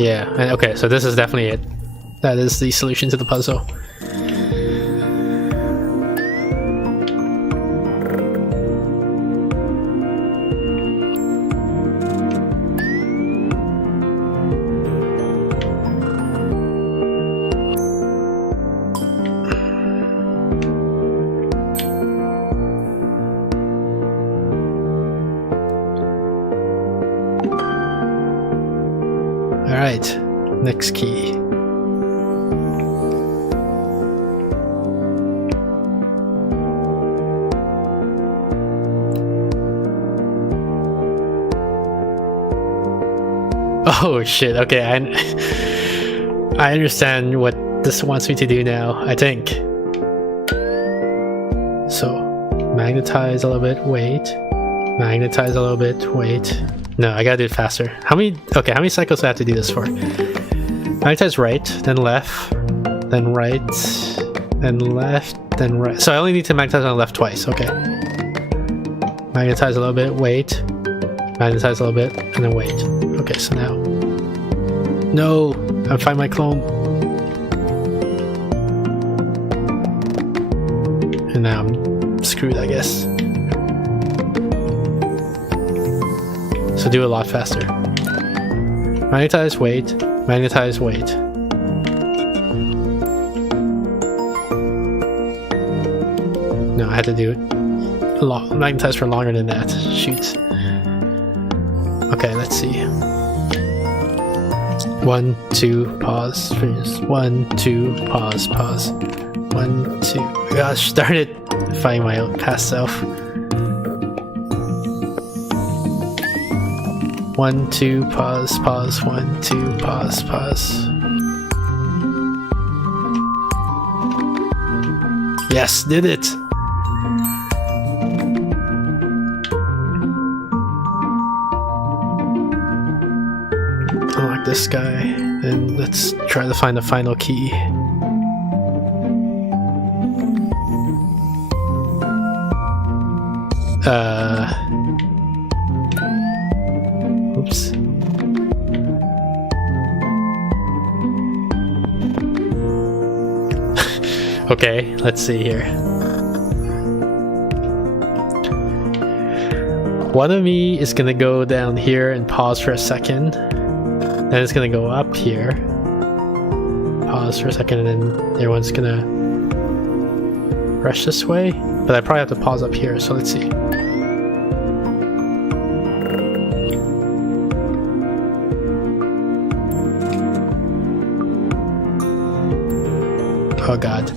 Yeah, okay, so this is definitely it. That is the solution to the puzzle. Alright, next key. Oh shit, okay, I understand what this wants me to do now, I think. So, magnetize a little bit, wait. Magnetize a little bit, wait. No, I gotta do it faster. How many cycles do I have to do this for? Magnetize right, then left, then right, then left, then right. So I only need to magnetize on the left twice, okay. Magnetize a little bit, wait. Magnetize a little bit, and then wait. Okay, so now... No! I find my clone. And now I'm screwed, I guess. So do it a lot faster. Magnetize, wait. Magnetize, wait. No, I had to do it. Magnetize for longer than that. Shoot. Okay, let's see. 1, 2, pause. Finish. 1, 2, pause, pause. 1, 2. Gosh, darn it. Finding my own past self. 1, 2, pause, pause. 1, 2, pause, pause. Yes, did it! Unlock this guy, and let's try to find the final key. Oops. Okay, let's see here. One of me is gonna go down here and pause for a second. Then it's gonna go up here. Pause for a second, and then the other one's gonna rush this way. But I probably have to pause up here, so let's see. Oh god.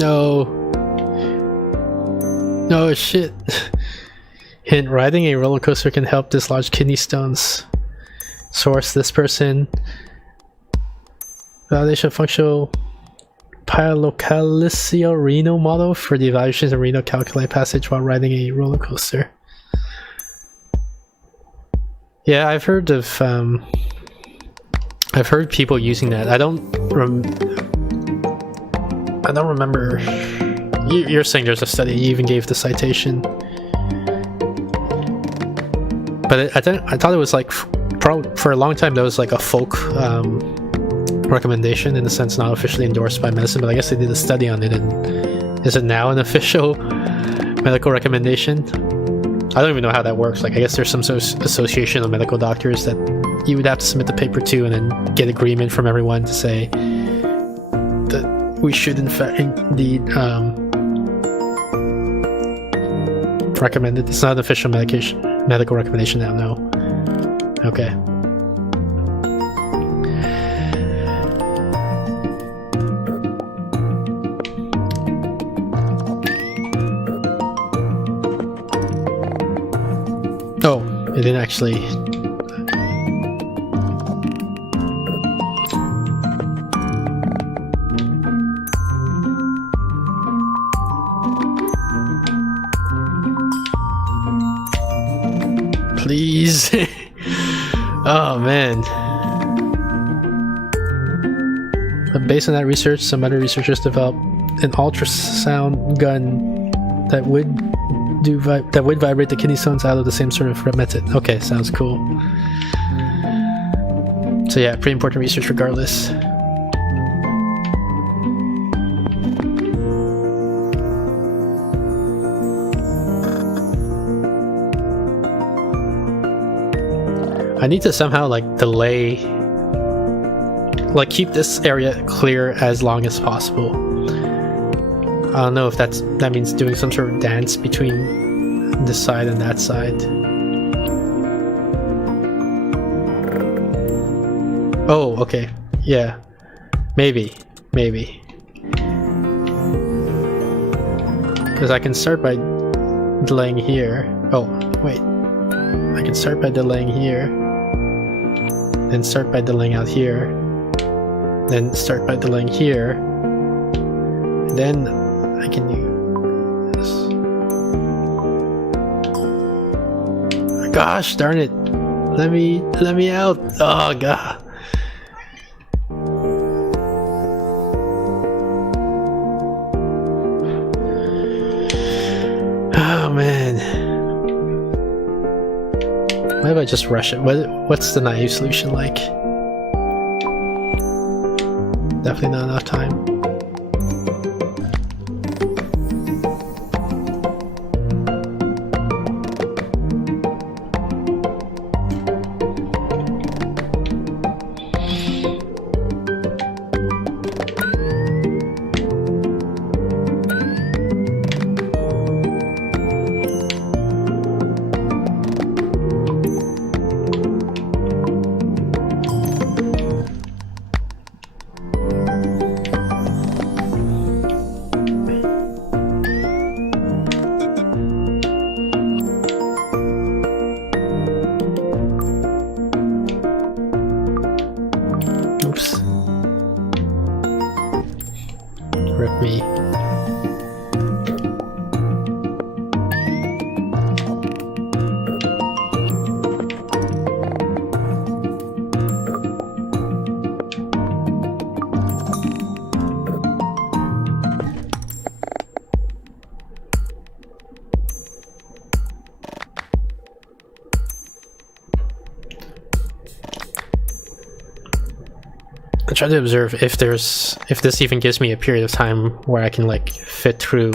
No. No shit. Hint, riding a roller coaster can help dislodge kidney stones. Source, this person. Validation of functional Pilocalicio renal model for the evaluation of renal calculi passage while riding a roller coaster. Yeah, I've heard of I've heard people using that. I don't remember. You're saying there's a study. You even gave the citation, but I thought it was like for a long time that was like a folk recommendation, in the sense not officially endorsed by medicine. But I guess they did a study on it, and is it now an official medical recommendation? I don't even know how that works. Like, I guess there's some association of medical doctors that you would have to submit the paper to, and then get agreement from everyone to say that we should indeed recommend it. It's not an official medical recommendation now, no. Okay. Oh, it didn't actually... Please. Oh man. But based on that research, some other researchers developed an ultrasound gun that would vibrate the kidney stones out of the same sort of method. Okay, sounds cool. So yeah, pretty important research regardless. I need to somehow like delay, like keep this area clear as long as possible. I don't know if that means doing some sort of dance between this side and that side. Oh, okay. Yeah. Maybe. Because I can start by delaying here. Oh, wait. I can start by delaying here. Then start by delaying out here. Then start by delaying here. And then I can do this. gosh darn it. Let me out. Oh god. Oh man. Why do I just rush it? What's the naive solution like? Definitely not enough time. Oops. Rip me. I try to observe if this even gives me a period of time where I can like fit through.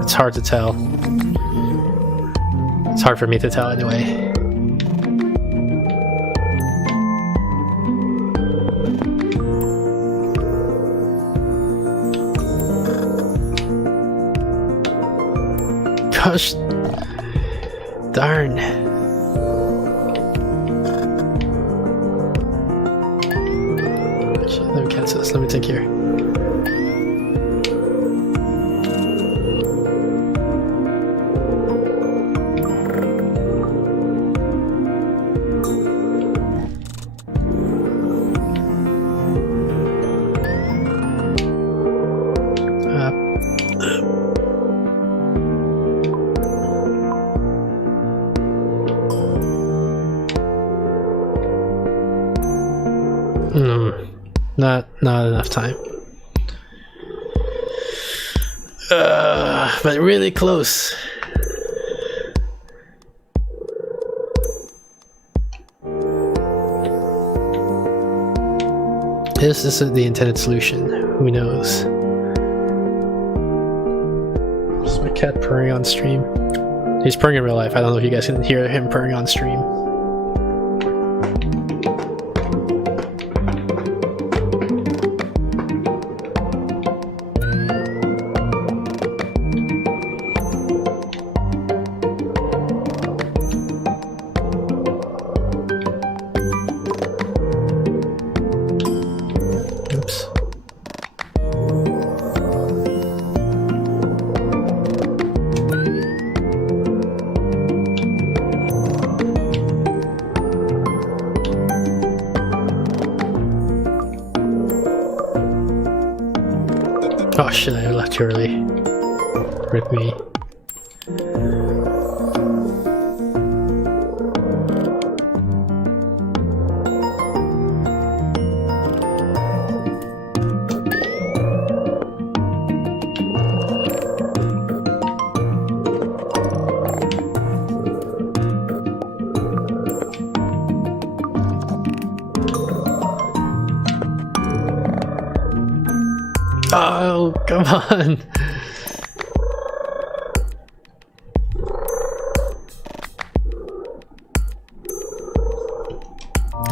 It's hard to tell. It's hard for me to tell anyway. Gosh. Darn. Actually, let me cancel this. Let me take care. Not enough time. But really close. This isn't the intended solution. Who knows? Is my cat purring on stream? He's purring in real life. I don't know if you guys can hear him purring on stream. Oh shit, I left too early. Rip me. Oh, come on.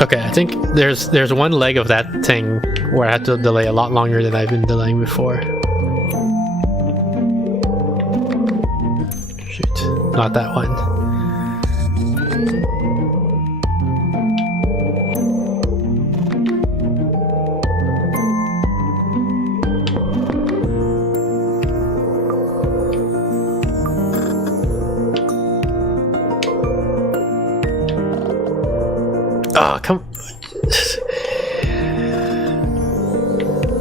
Okay, I think there's one leg of that thing where I had to delay a lot longer than I've been delaying before. Shoot, not that one. Oh, come.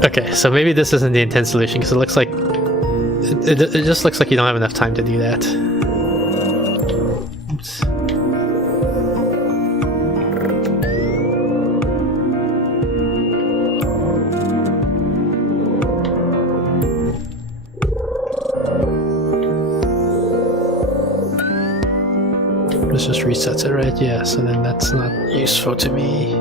Okay, so maybe this isn't the intent solution because it looks like it just looks like you don't have enough time to do that. Oops. This just resets it, right? Yeah, so then that's not useful to me.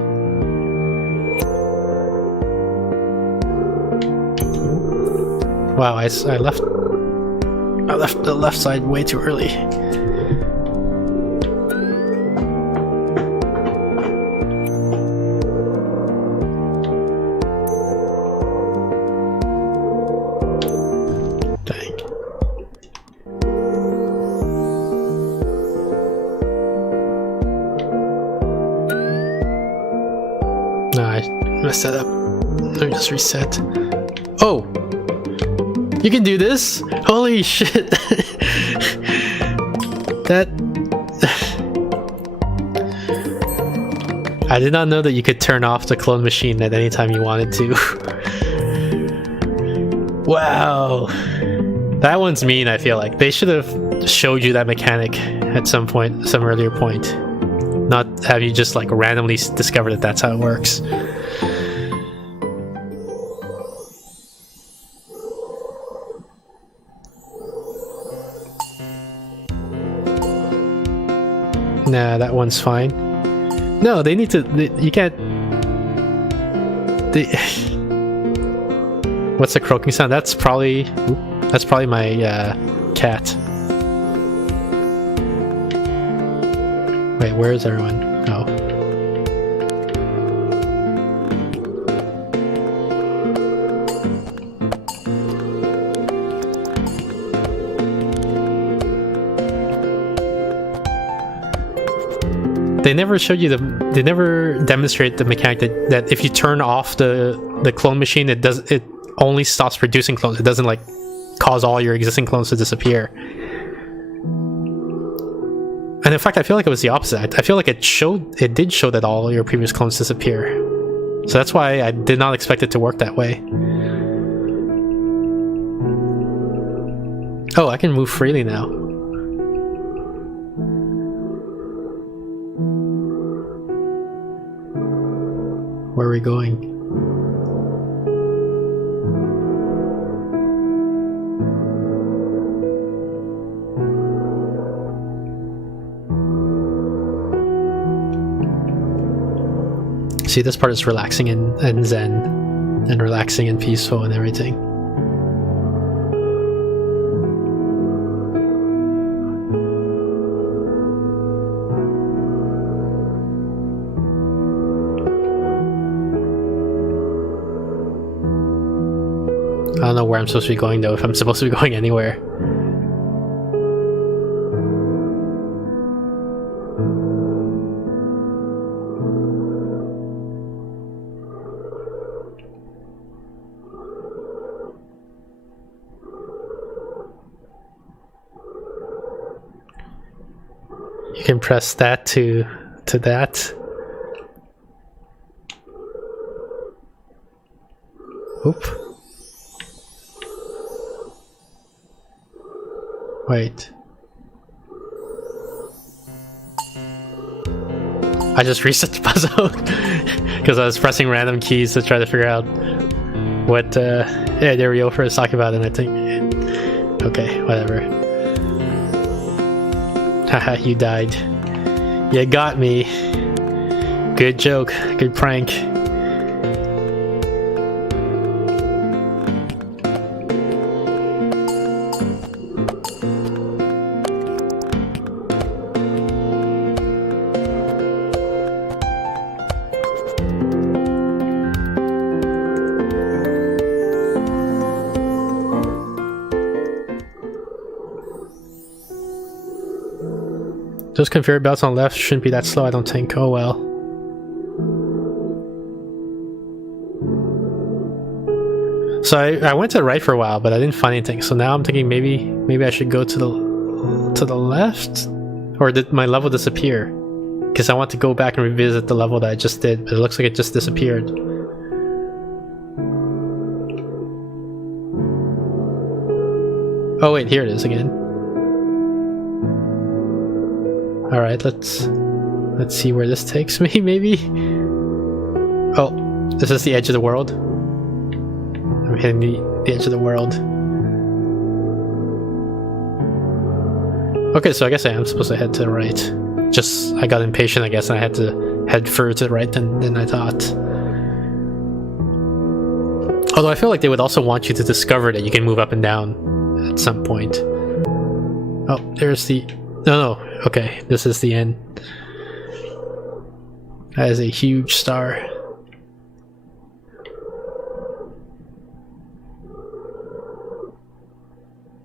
Wow, I left the left side way too early. Dang. No, I messed that up. Let me just reset. Oh! You can do this? Holy shit! That... I did not know that you could turn off the clone machine at any time you wanted to. Wow! That one's mean, I feel like. They should have showed you that mechanic at some point, some earlier point. Not have you just like randomly discover that that's how it works. Nah, that one's fine. No, they need to. You can't. What's the croaking sound? That's probably my cat. Wait, where is everyone? Oh. They never showed you they never demonstrate the mechanic that if you turn off the clone machine, it only stops producing clones. It doesn't like cause all your existing clones to disappear. And in fact, I feel like it was the opposite. I feel like it did show that all your previous clones disappear. So that's why I did not expect it to work that way. Oh, I can move freely now. Where are we going? See, this part is relaxing and zen, and relaxing and peaceful and everything. I don't know where I'm supposed to be going though, if I'm supposed to be going anywhere. You can press that to that. Oop. Wait. I just reset the puzzle because I was pressing random keys to try to figure out what yeah, there we go for us talking about it, I think. Okay, whatever. Haha, you died. You got me. Good joke, good prank. Those conveyor belts on the left shouldn't be that slow, I don't think. Oh well. So I went to the right for a while, but I didn't find anything. So now I'm thinking maybe I should go to the left, or did my level disappear? Because I want to go back and revisit the level that I just did, but it looks like it just disappeared. Oh wait, here it is again. All right, let's see where this takes me. Maybe. Oh, this is the edge of the world. I'm hitting the edge of the world. Okay, so I guess I am supposed to head to the right. Just I got impatient, I guess, and I had to head further to the right than I thought. Although I feel like they would also want you to discover that you can move up and down at some point. Oh, there's the... No. Okay, this is the end. That is a huge star.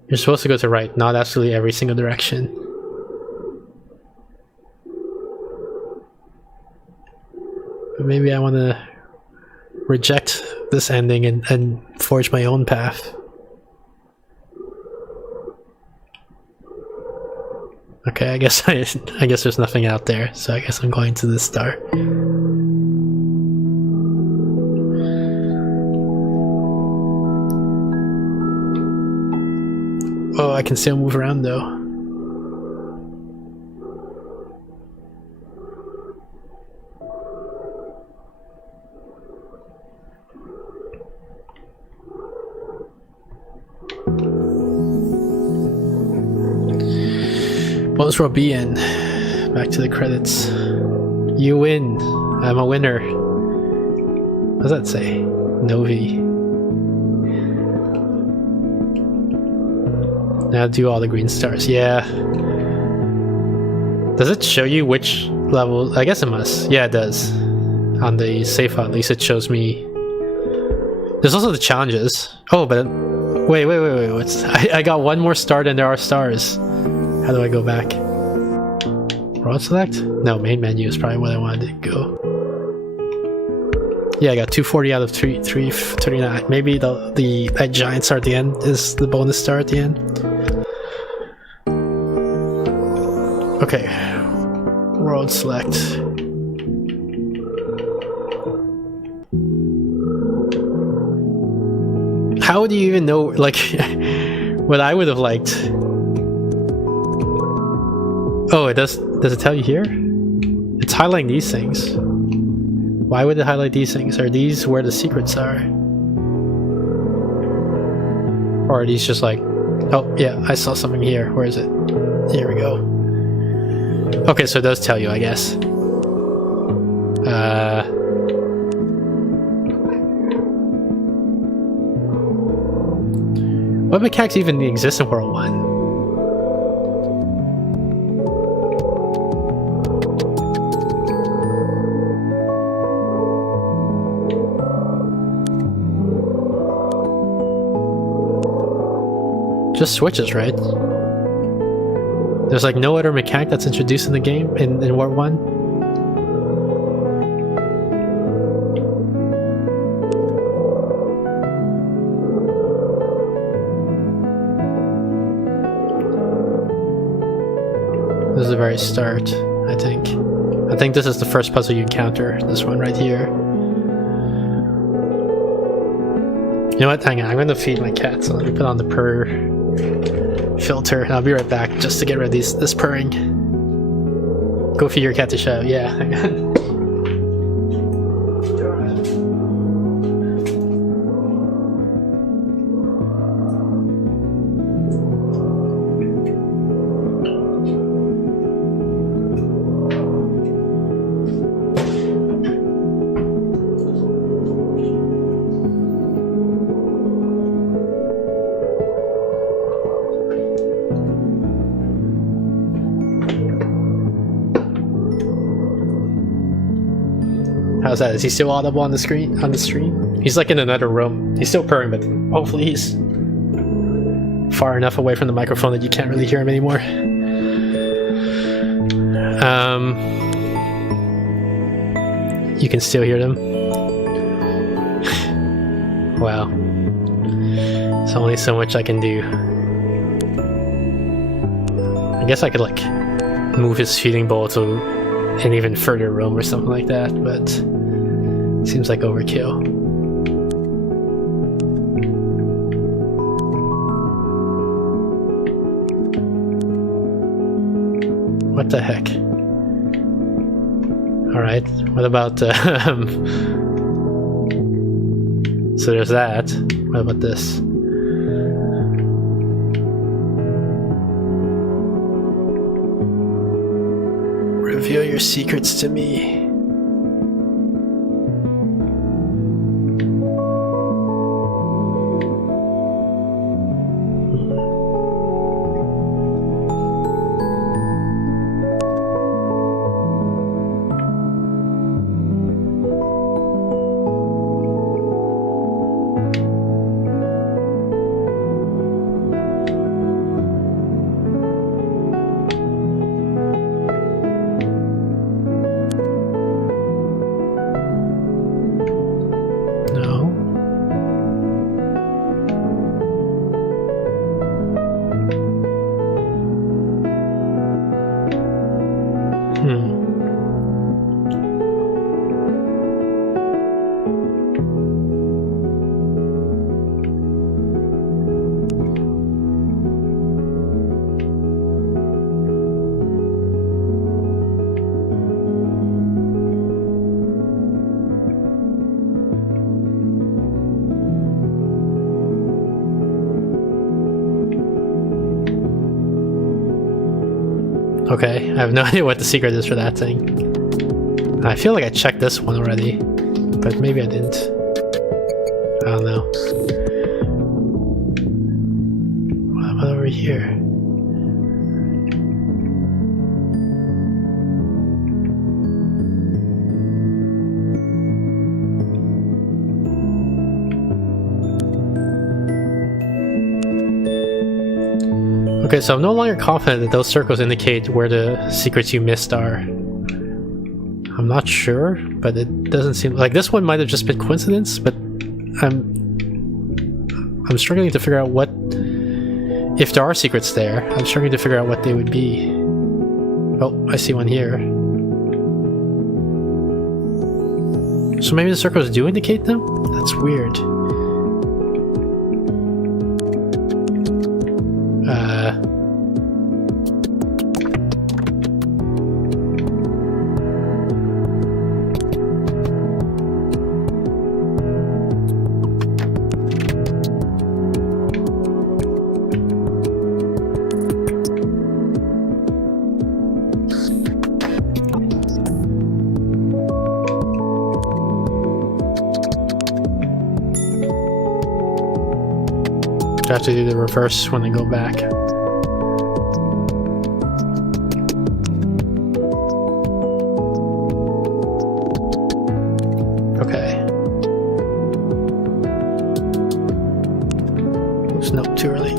You're supposed to go to right, not absolutely every single direction. But maybe I want to reject this ending and forge my own path. Okay, I guess there's nothing out there, so I guess I'm going to this star. Oh, I can still move around though. Bonus row B in. Back to the credits. You win. I'm a winner. What does that say? Novi. Now do all the green stars. Yeah. Does it show you which level? I guess it must. Yeah, it does. On the save file, at least it shows me. There's also the challenges. Oh, but wait. What's... I got one more star than there are stars. How do I go back? Road select? No, main menu is probably what I wanted to go. Yeah, I got 240 out of 339. Maybe that giant star at the end is the bonus star at the end. Okay. Road select. How would you even know, like, what I would have liked? Oh, it does. Does it tell you here? It's highlighting these things. Why would it highlight these things? Are these where the secrets are? Or are these just like... Oh, yeah, I saw something here. Where is it? Here we go. Okay, so it does tell you, I guess. What mechanics even exist in World 1? Just switches, right? There's like no other mechanic that's introduced in the game in World 1. This is the very start, I think. I think this is the first puzzle you encounter, this one right here. You know what? Hang on, I'm gonna feed my cat, so let me put on the purr filter, and I'll be right back just to get rid of this purring. Go feed your cat to show. Yeah, hang on. How's that? Is he still audible on the screen? On the stream? He's like in another room. He's still purring, but hopefully he's far enough away from the microphone that you can't really hear him anymore. You can still hear them. Wow. There's only so much I can do. I guess I could like move his feeding bowl to an even further room or something like that, but seems like overkill. What the heck? Alright, what about... so there's that. What about this? Reveal your secrets to me. Okay, I have no idea what the secret is for that thing. I feel like I checked this one already, but maybe I didn't. I don't know. What about over here? Okay, so I'm no longer confident that those circles indicate where the secrets you missed are. I'm not sure, but it doesn't seem like this one might have just been coincidence, but I'm struggling to figure out what, if there are secrets there, I'm struggling to figure out what they would be. Oh, I see one here. So maybe the circles do indicate them? That's weird. I have to do the reverse when I go back. Okay. Oops, no, too early.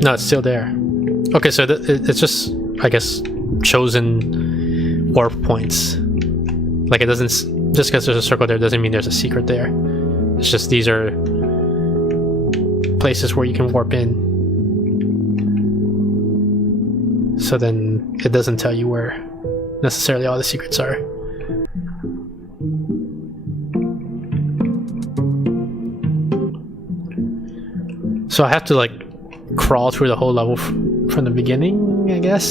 No, it's still there. Okay, so it's just, I guess, chosen warp points. Like it doesn't, just because there's a circle there doesn't mean there's a secret there. It's just these are places where you can warp in. So then it doesn't tell you where necessarily all the secrets are. So I have to like crawl through the whole level from the beginning, I guess.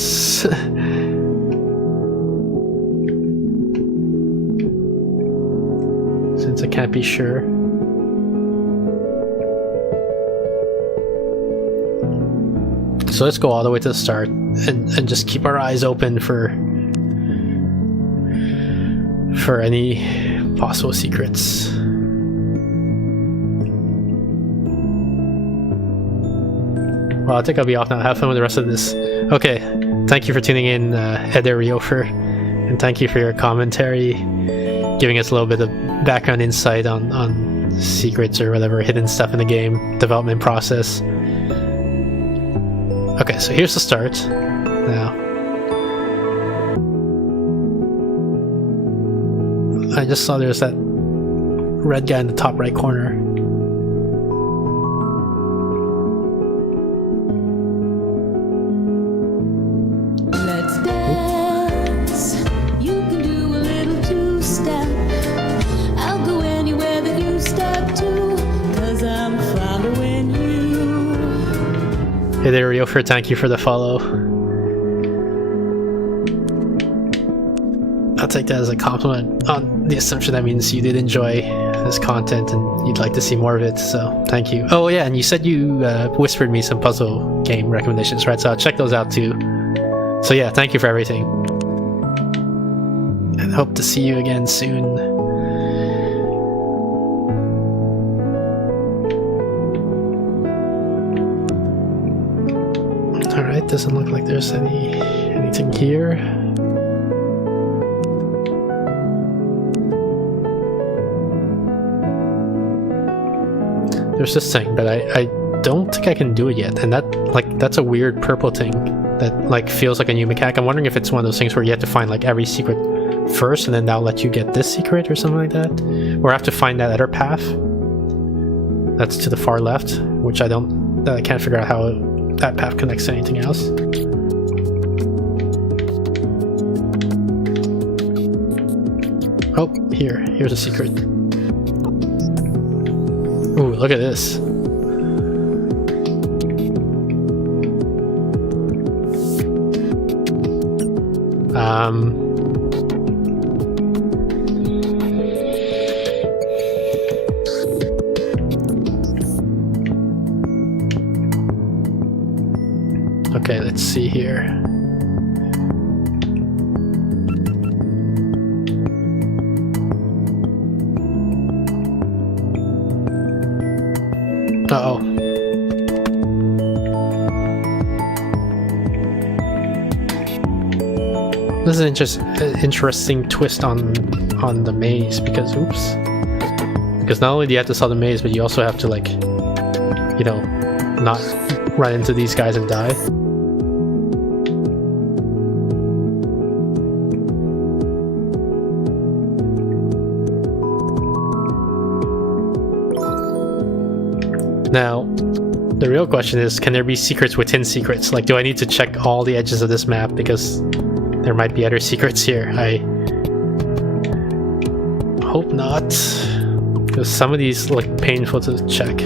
Since I can't be sure. So let's go all the way to the start and just keep our eyes open for any possible secrets. Well, I think I'll be off now. Have fun with the rest of this. Okay, thank you for tuning in, Eder Riofer, and thank you for your commentary, giving us a little bit of background insight on secrets or whatever, hidden stuff in the game, development process. Okay, so here's the start. Now, I just saw there's that red guy in the top right corner. Hey there, Riofer, thank you for the follow. I'll take that as a compliment on the assumption that means you did enjoy this content and you'd like to see more of it, so thank you. Oh yeah, and you said you whispered me some puzzle game recommendations, right? So I'll check those out too. So yeah, thank you for everything. And hope to see you again soon. Alright, doesn't look like there's anything here. There's this thing, but I don't think I can do it yet, and that's a weird purple thing that like feels like a new mechanic. I'm wondering if it's one of those things where you have to find like every secret first, and then that'll let you get this secret or something like that, or I have to find that other path that's to the far left, which I can't figure out how that path connects to anything else. Oh, here's a secret. Ooh, look at this. Okay, let's see here. Uh-oh. This is an interesting twist on the maze, because because not only do you have to solve the maze, but you also have to, like, you know, not run into these guys and die. Now, the real question is, can there be secrets within secrets? Like, do I need to check all the edges of this map because there might be other secrets here? I hope not, because some of these look painful to check.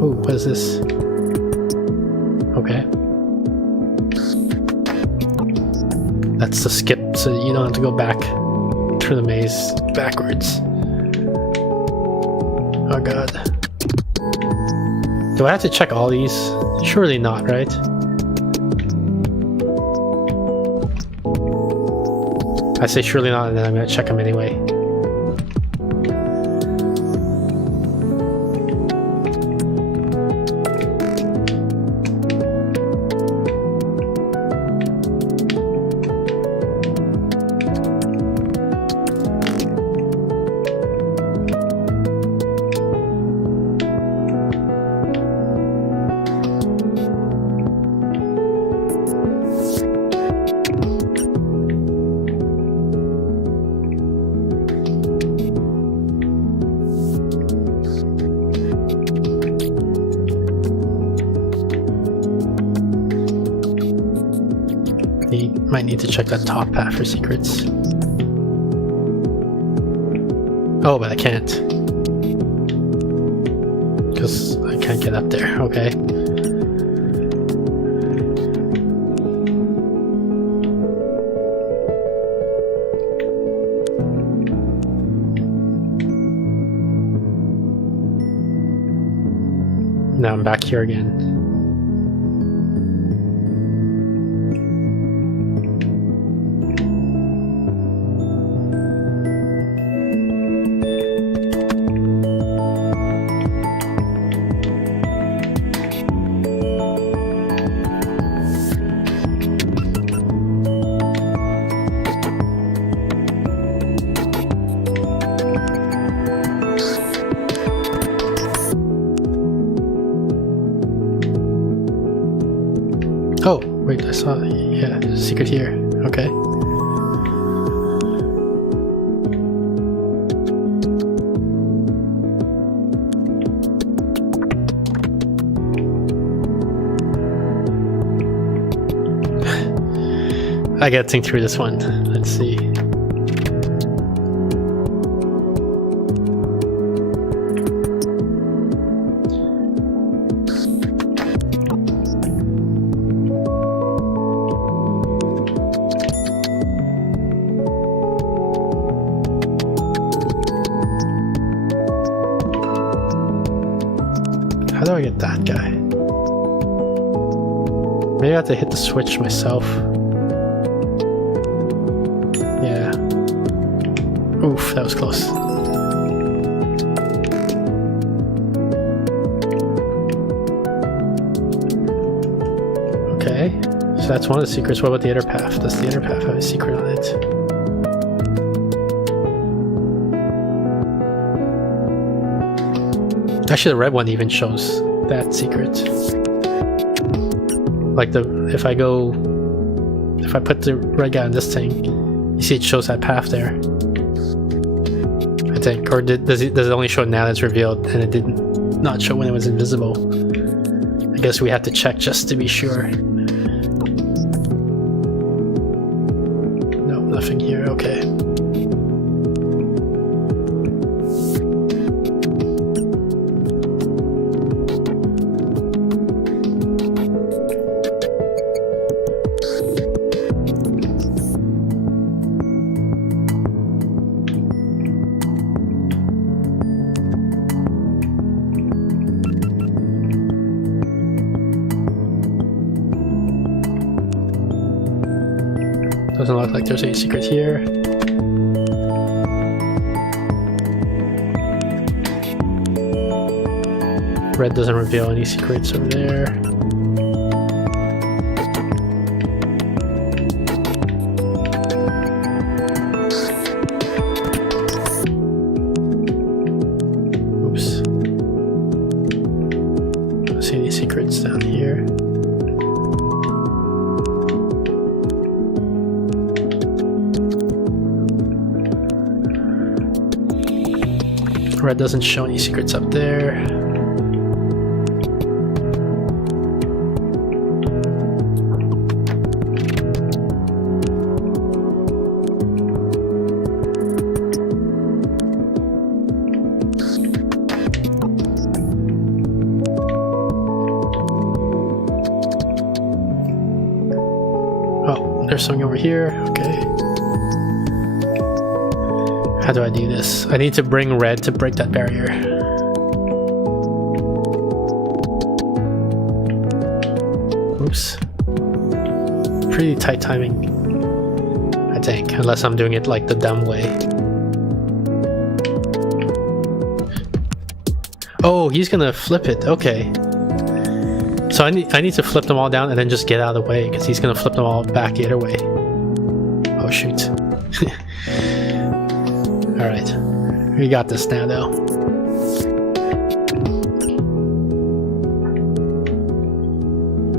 Ooh, what is this? Okay. That's the skip, so you don't have to go back through the maze backwards. Oh god. Do I have to check all these? Surely not, right? I say surely not, and then I'm gonna check them anyway. Might need to check that top path for secrets. Oh, but I can't. Because I can't get up there. Okay. Now I'm back here again. Oh, wait, I saw, yeah, there's a secret here. Okay. I gotta think through this one. Let's see. I get that guy? Maybe I have to hit the switch myself. Yeah. Oof, that was close. Okay, so that's one of the secrets. What about the other path? Does the other path have a secret on it? Actually, the red one even shows that secret. Like if I put the red guy on this thing, you see it shows that path there. I think, or does it only show now that it's revealed, and it did not show when it was invisible? I guess we have to check just to be sure. No, nothing here. Okay. Doesn't look like there's any secret here. Red doesn't reveal any secrets over there. Oops. Don't see any secrets down here. Red doesn't show any secrets up there. Oh, there's something over here. Okay. How do I do this? I need to bring red to break that barrier. Oops. Pretty tight timing, I think, unless I'm doing it like the dumb way. Oh, he's gonna flip it. Okay. So I need to flip them all down and then just get out of the way, because he's gonna flip them all back the other way. Oh shoot. Alright, we got this now though.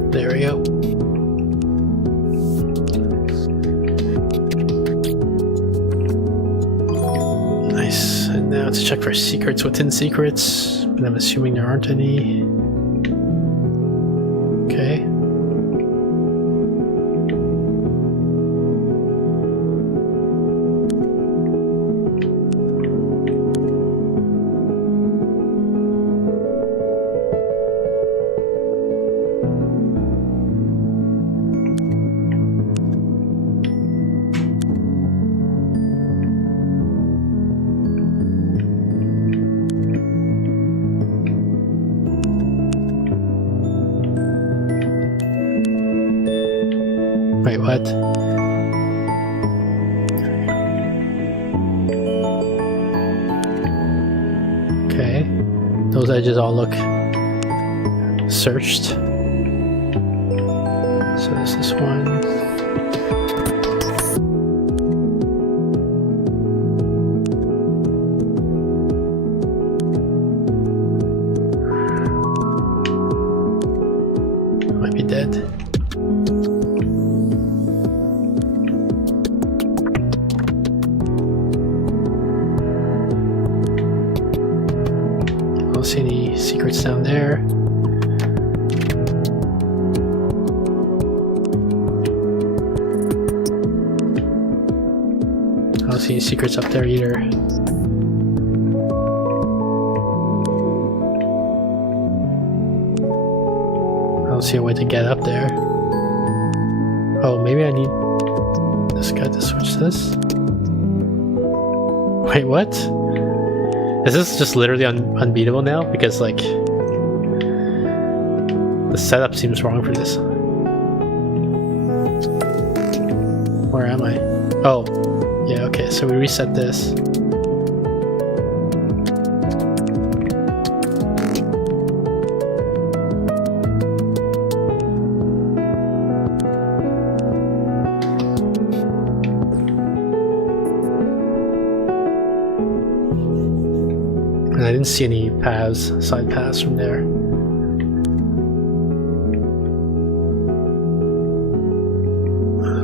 There we go. Nice, and now let's check for secrets within secrets, but I'm assuming there aren't any. Okay. Wait, what? Okay. Those edges all look searched. So this is one. Might be dead. I don't see any secrets down there. I don't see any secrets up there either. I don't see a way to get up there. Oh, maybe I need this guy to switch this? Wait, what? Is this just literally unbeatable now? Because, like, The setup seems wrong for this. Where am I? Oh, yeah, okay, so we reset this. And I didn't see any paths, side paths from there.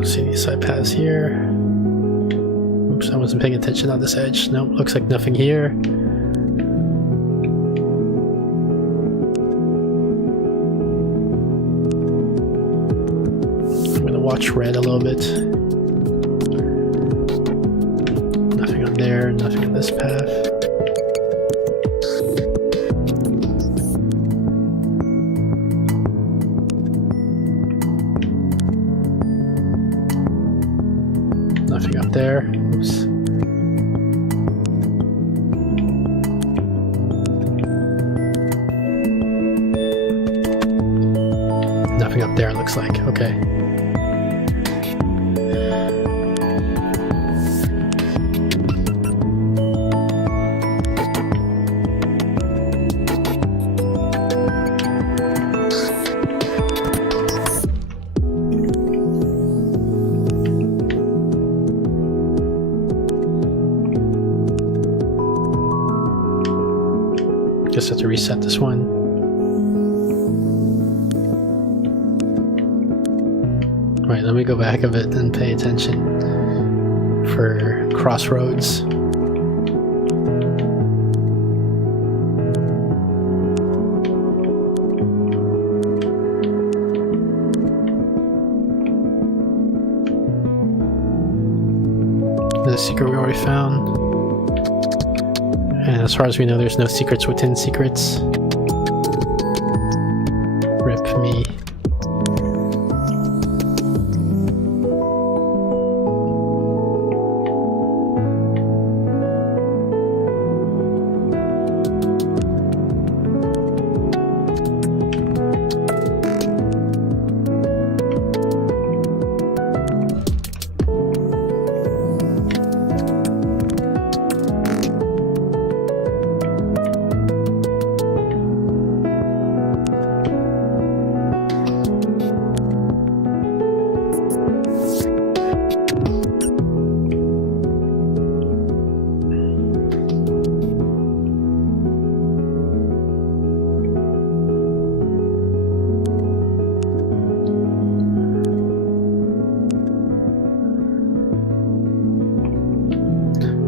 See these side paths here. Oops, I wasn't paying attention on this edge. Nope, looks like nothing here. I'm gonna watch red a little bit. Nothing on there, nothing on this path. Nothing up there. Oops. Nothing up there, it looks like. Okay. Just have to reset this one. Right, let me go back a bit and pay attention for crossroads. The secret we already found. And as far as we know, there's no secrets within secrets. Rip me.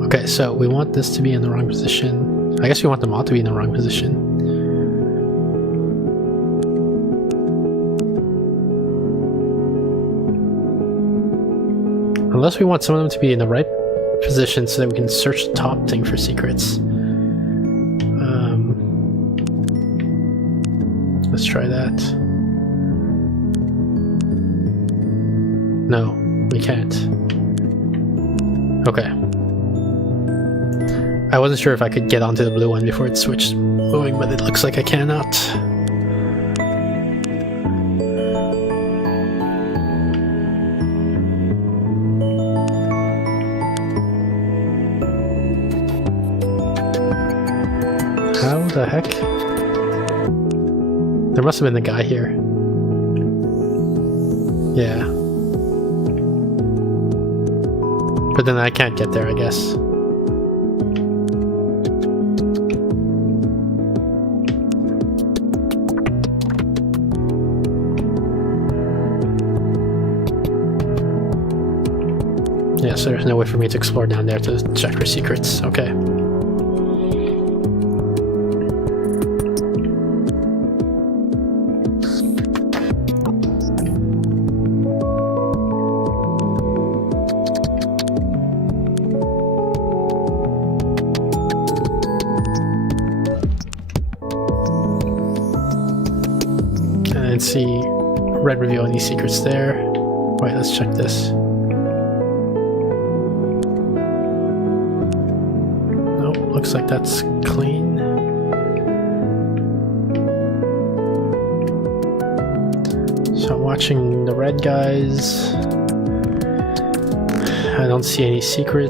Okay, so we want this to be in the wrong position. I guess we want them all to be in the wrong position. Unless we want some of them to be in the right position so that we can search the top thing for secrets. Let's try that. No, we can't. Okay. I wasn't sure if I could get onto the blue one before it switched moving, but it looks like I cannot. How the heck? There must have been the guy here. Yeah. But then I can't get there, I guess. Yeah, so there's no way for me to explore down there to check for secrets. Okay. And see red reveal any secrets there. Wait, let's check this. Looks like that's clean. watching the red guys. I don't see any secret.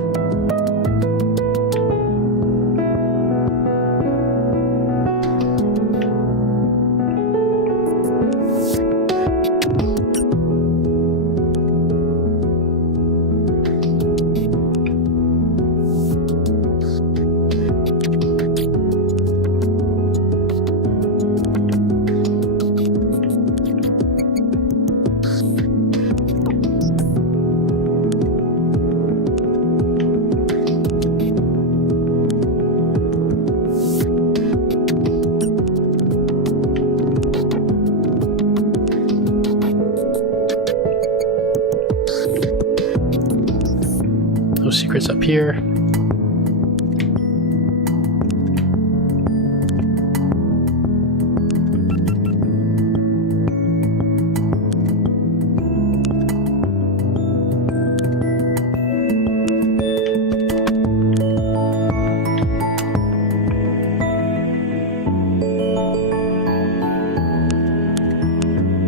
No secrets up here.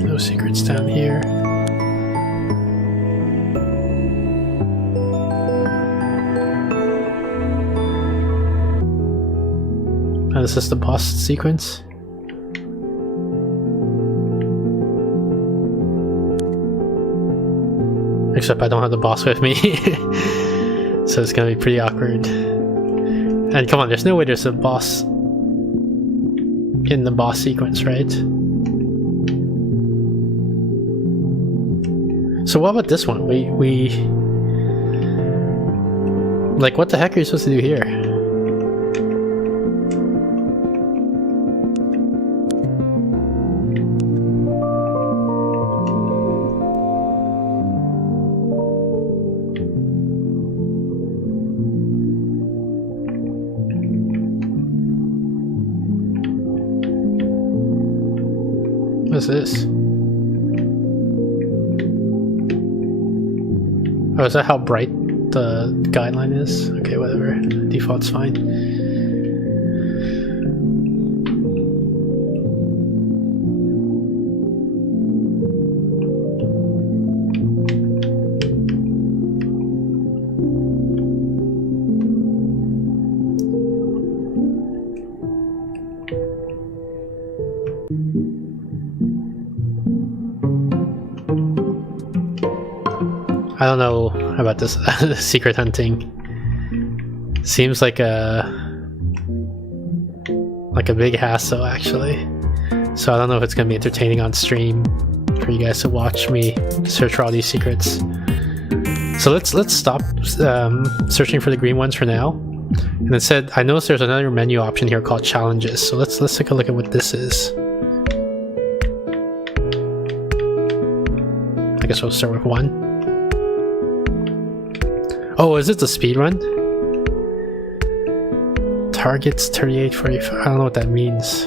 No secrets down here. And this is the boss sequence. Except I don't have the boss with me. So it's gonna be pretty awkward. And come on, there's no way there's a boss in the boss sequence, right? So what about this one? We like, what the heck are you supposed to do here? What is this? Oh, is that how bright the guideline is? Okay, whatever. Default's fine. I don't know about this secret hunting. Seems like a big hassle, actually. So I don't know if it's gonna be entertaining on stream for you guys to watch me search for all these secrets. So let's stop searching for the green ones for now. And instead, I noticed there's another menu option here called challenges. So let's take a look at what this is. I guess we'll start with one. Oh, is it the speed run? Targets 38, 45. I don't know what that means.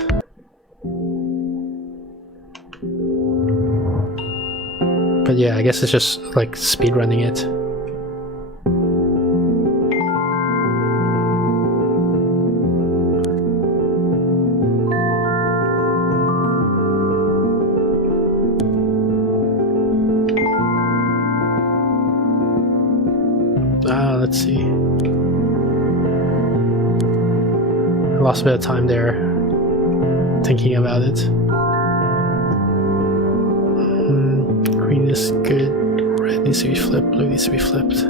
But yeah, I guess it's just like speed running it. Let's see. I lost a bit of time there thinking about it. Green is good. Red needs to be flipped. Blue needs to be flipped.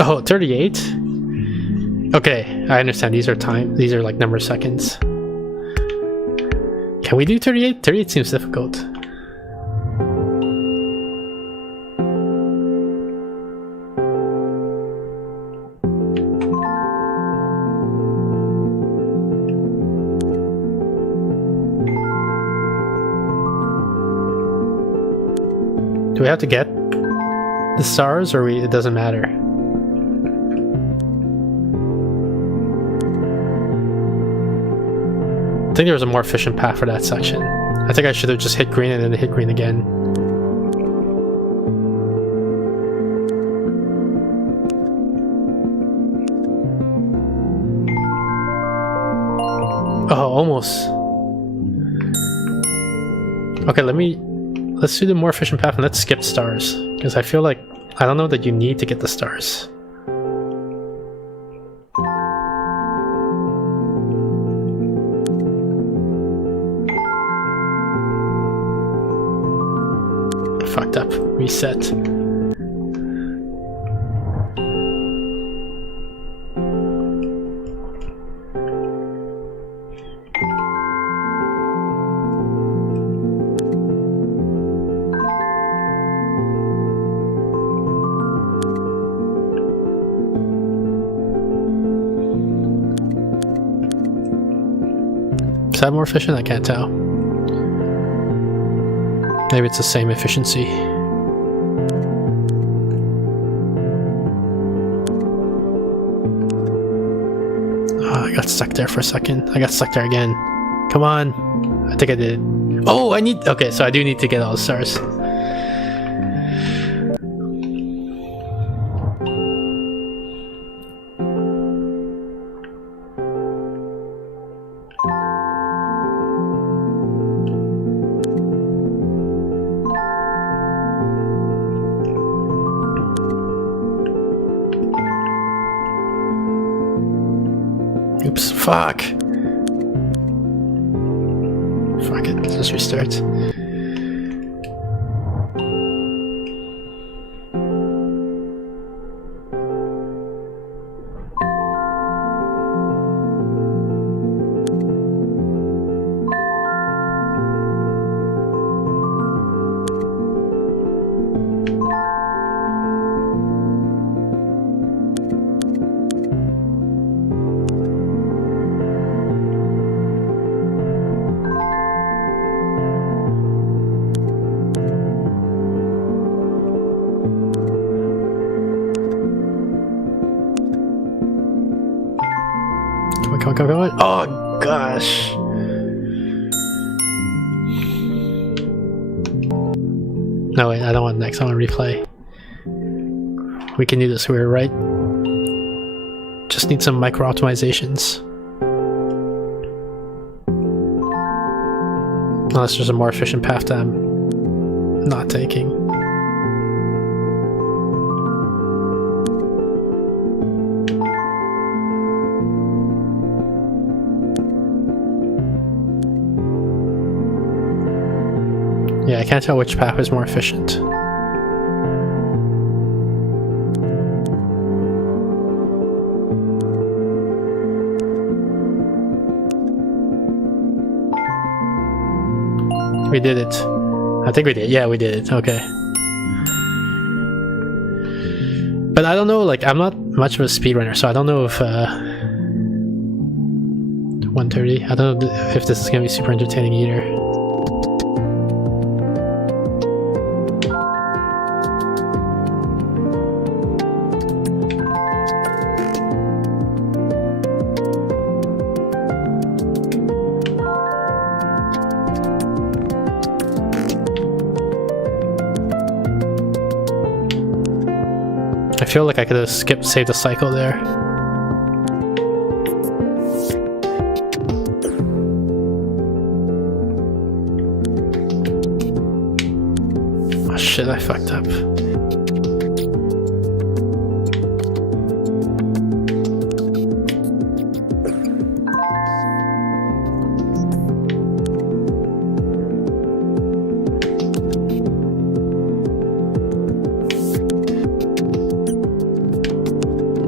Oh, 38? Okay, I understand. These are time. These are like number of seconds. Can we do 38? 38 seems difficult. Do we have to get the stars, or it doesn't matter? I think there was a more efficient path for that section. I think I should have just hit green and then hit green again. almost. Okay, let's do the more efficient path and let's skip stars. Because I feel like, I don't know that you need to get the stars. Fucked up. Reset. Is that more efficient? I can't tell. Maybe it's the same efficiency. Oh, I got stuck there for a second. I got stuck there again. Come on. I think I did. Oh, I need... Okay, so I do need to get all the stars. Oops, fuck. Fuck it, let's just restart. Come on. Oh, gosh. No, wait, I don't want next. I want to replay. We can do this. We were right. Just need some micro optimizations. Unless there's a more efficient path that I'm not taking. Yeah, I can't tell which path is more efficient. We did it. I think we did. Yeah, we did it. Okay. But I don't know, like, I'm not much of a speedrunner, so I don't know if 1:30. I don't know if this is gonna be super entertaining either. I feel like I could have saved the cycle there. Oh shit, I fucked up.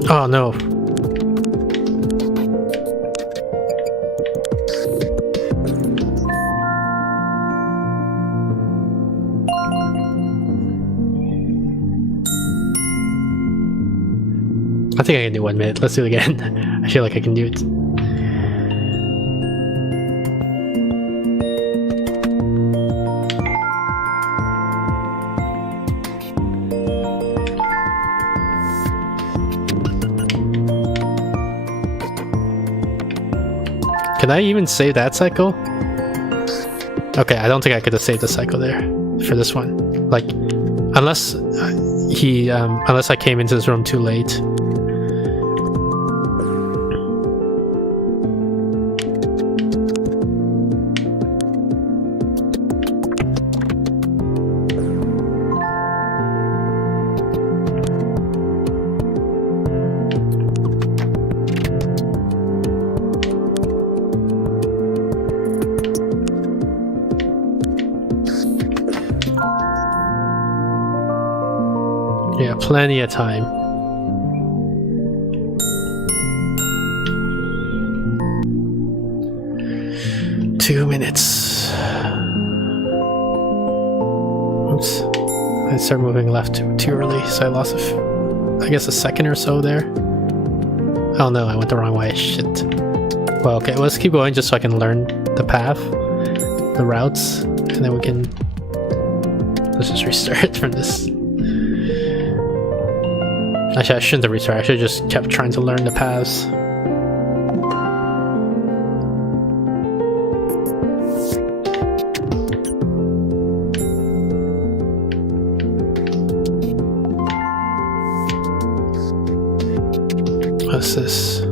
Oh no. I think I can do 1 minute. Let's do it again. I feel like I can do it. Can I even save that cycle? Okay, I don't think I could have saved the cycle there for this one. Like, unless unless I came into this room too late. Plenty of time. Two minutes. Oops. I started moving left too early, so I lost I guess a second or so there. Oh no, I went the wrong way. Shit. Well, okay, let's keep going just so I can learn the path, the routes, and then we can... Let's just restart from this. Actually, I shouldn't have restarted. I should have just kept trying to learn the paths. What's this?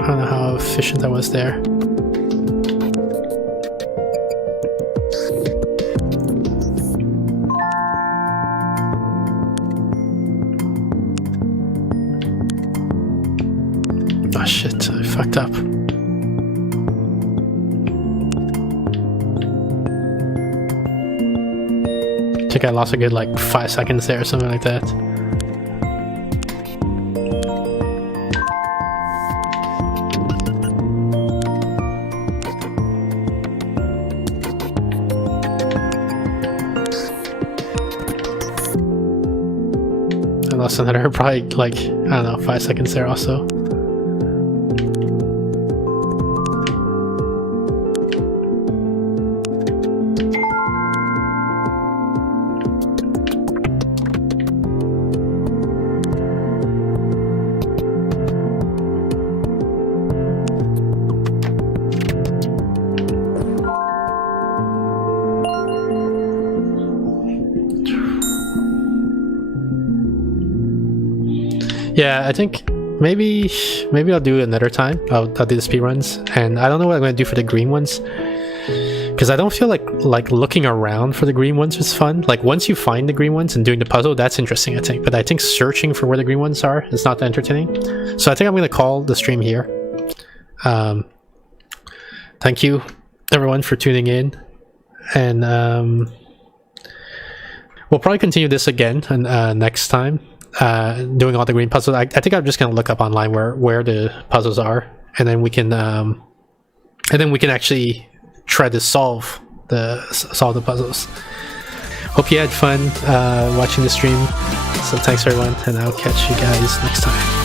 I don't know how efficient I was there. Oh shit, I fucked up. I think I lost a good like 5 seconds there or something like that. I lost another probably like, I don't know, 5 seconds there also. Yeah, I think maybe I'll do it another time. I'll do the speed runs, and I don't know what I'm gonna do for the green ones because I don't feel like looking around for the green ones is fun. Like once you find the green ones and doing the puzzle, that's interesting, I think. But I think searching for where the green ones are is not that entertaining. So I think I'm gonna call the stream here. Thank you everyone for tuning in, and we'll probably continue this again next time. Doing all the green puzzles. I think I'm just gonna look up online where the puzzles are, and then we can actually try to solve the puzzles. Hope you had fun watching the stream. So thanks everyone, and I'll catch you guys next time.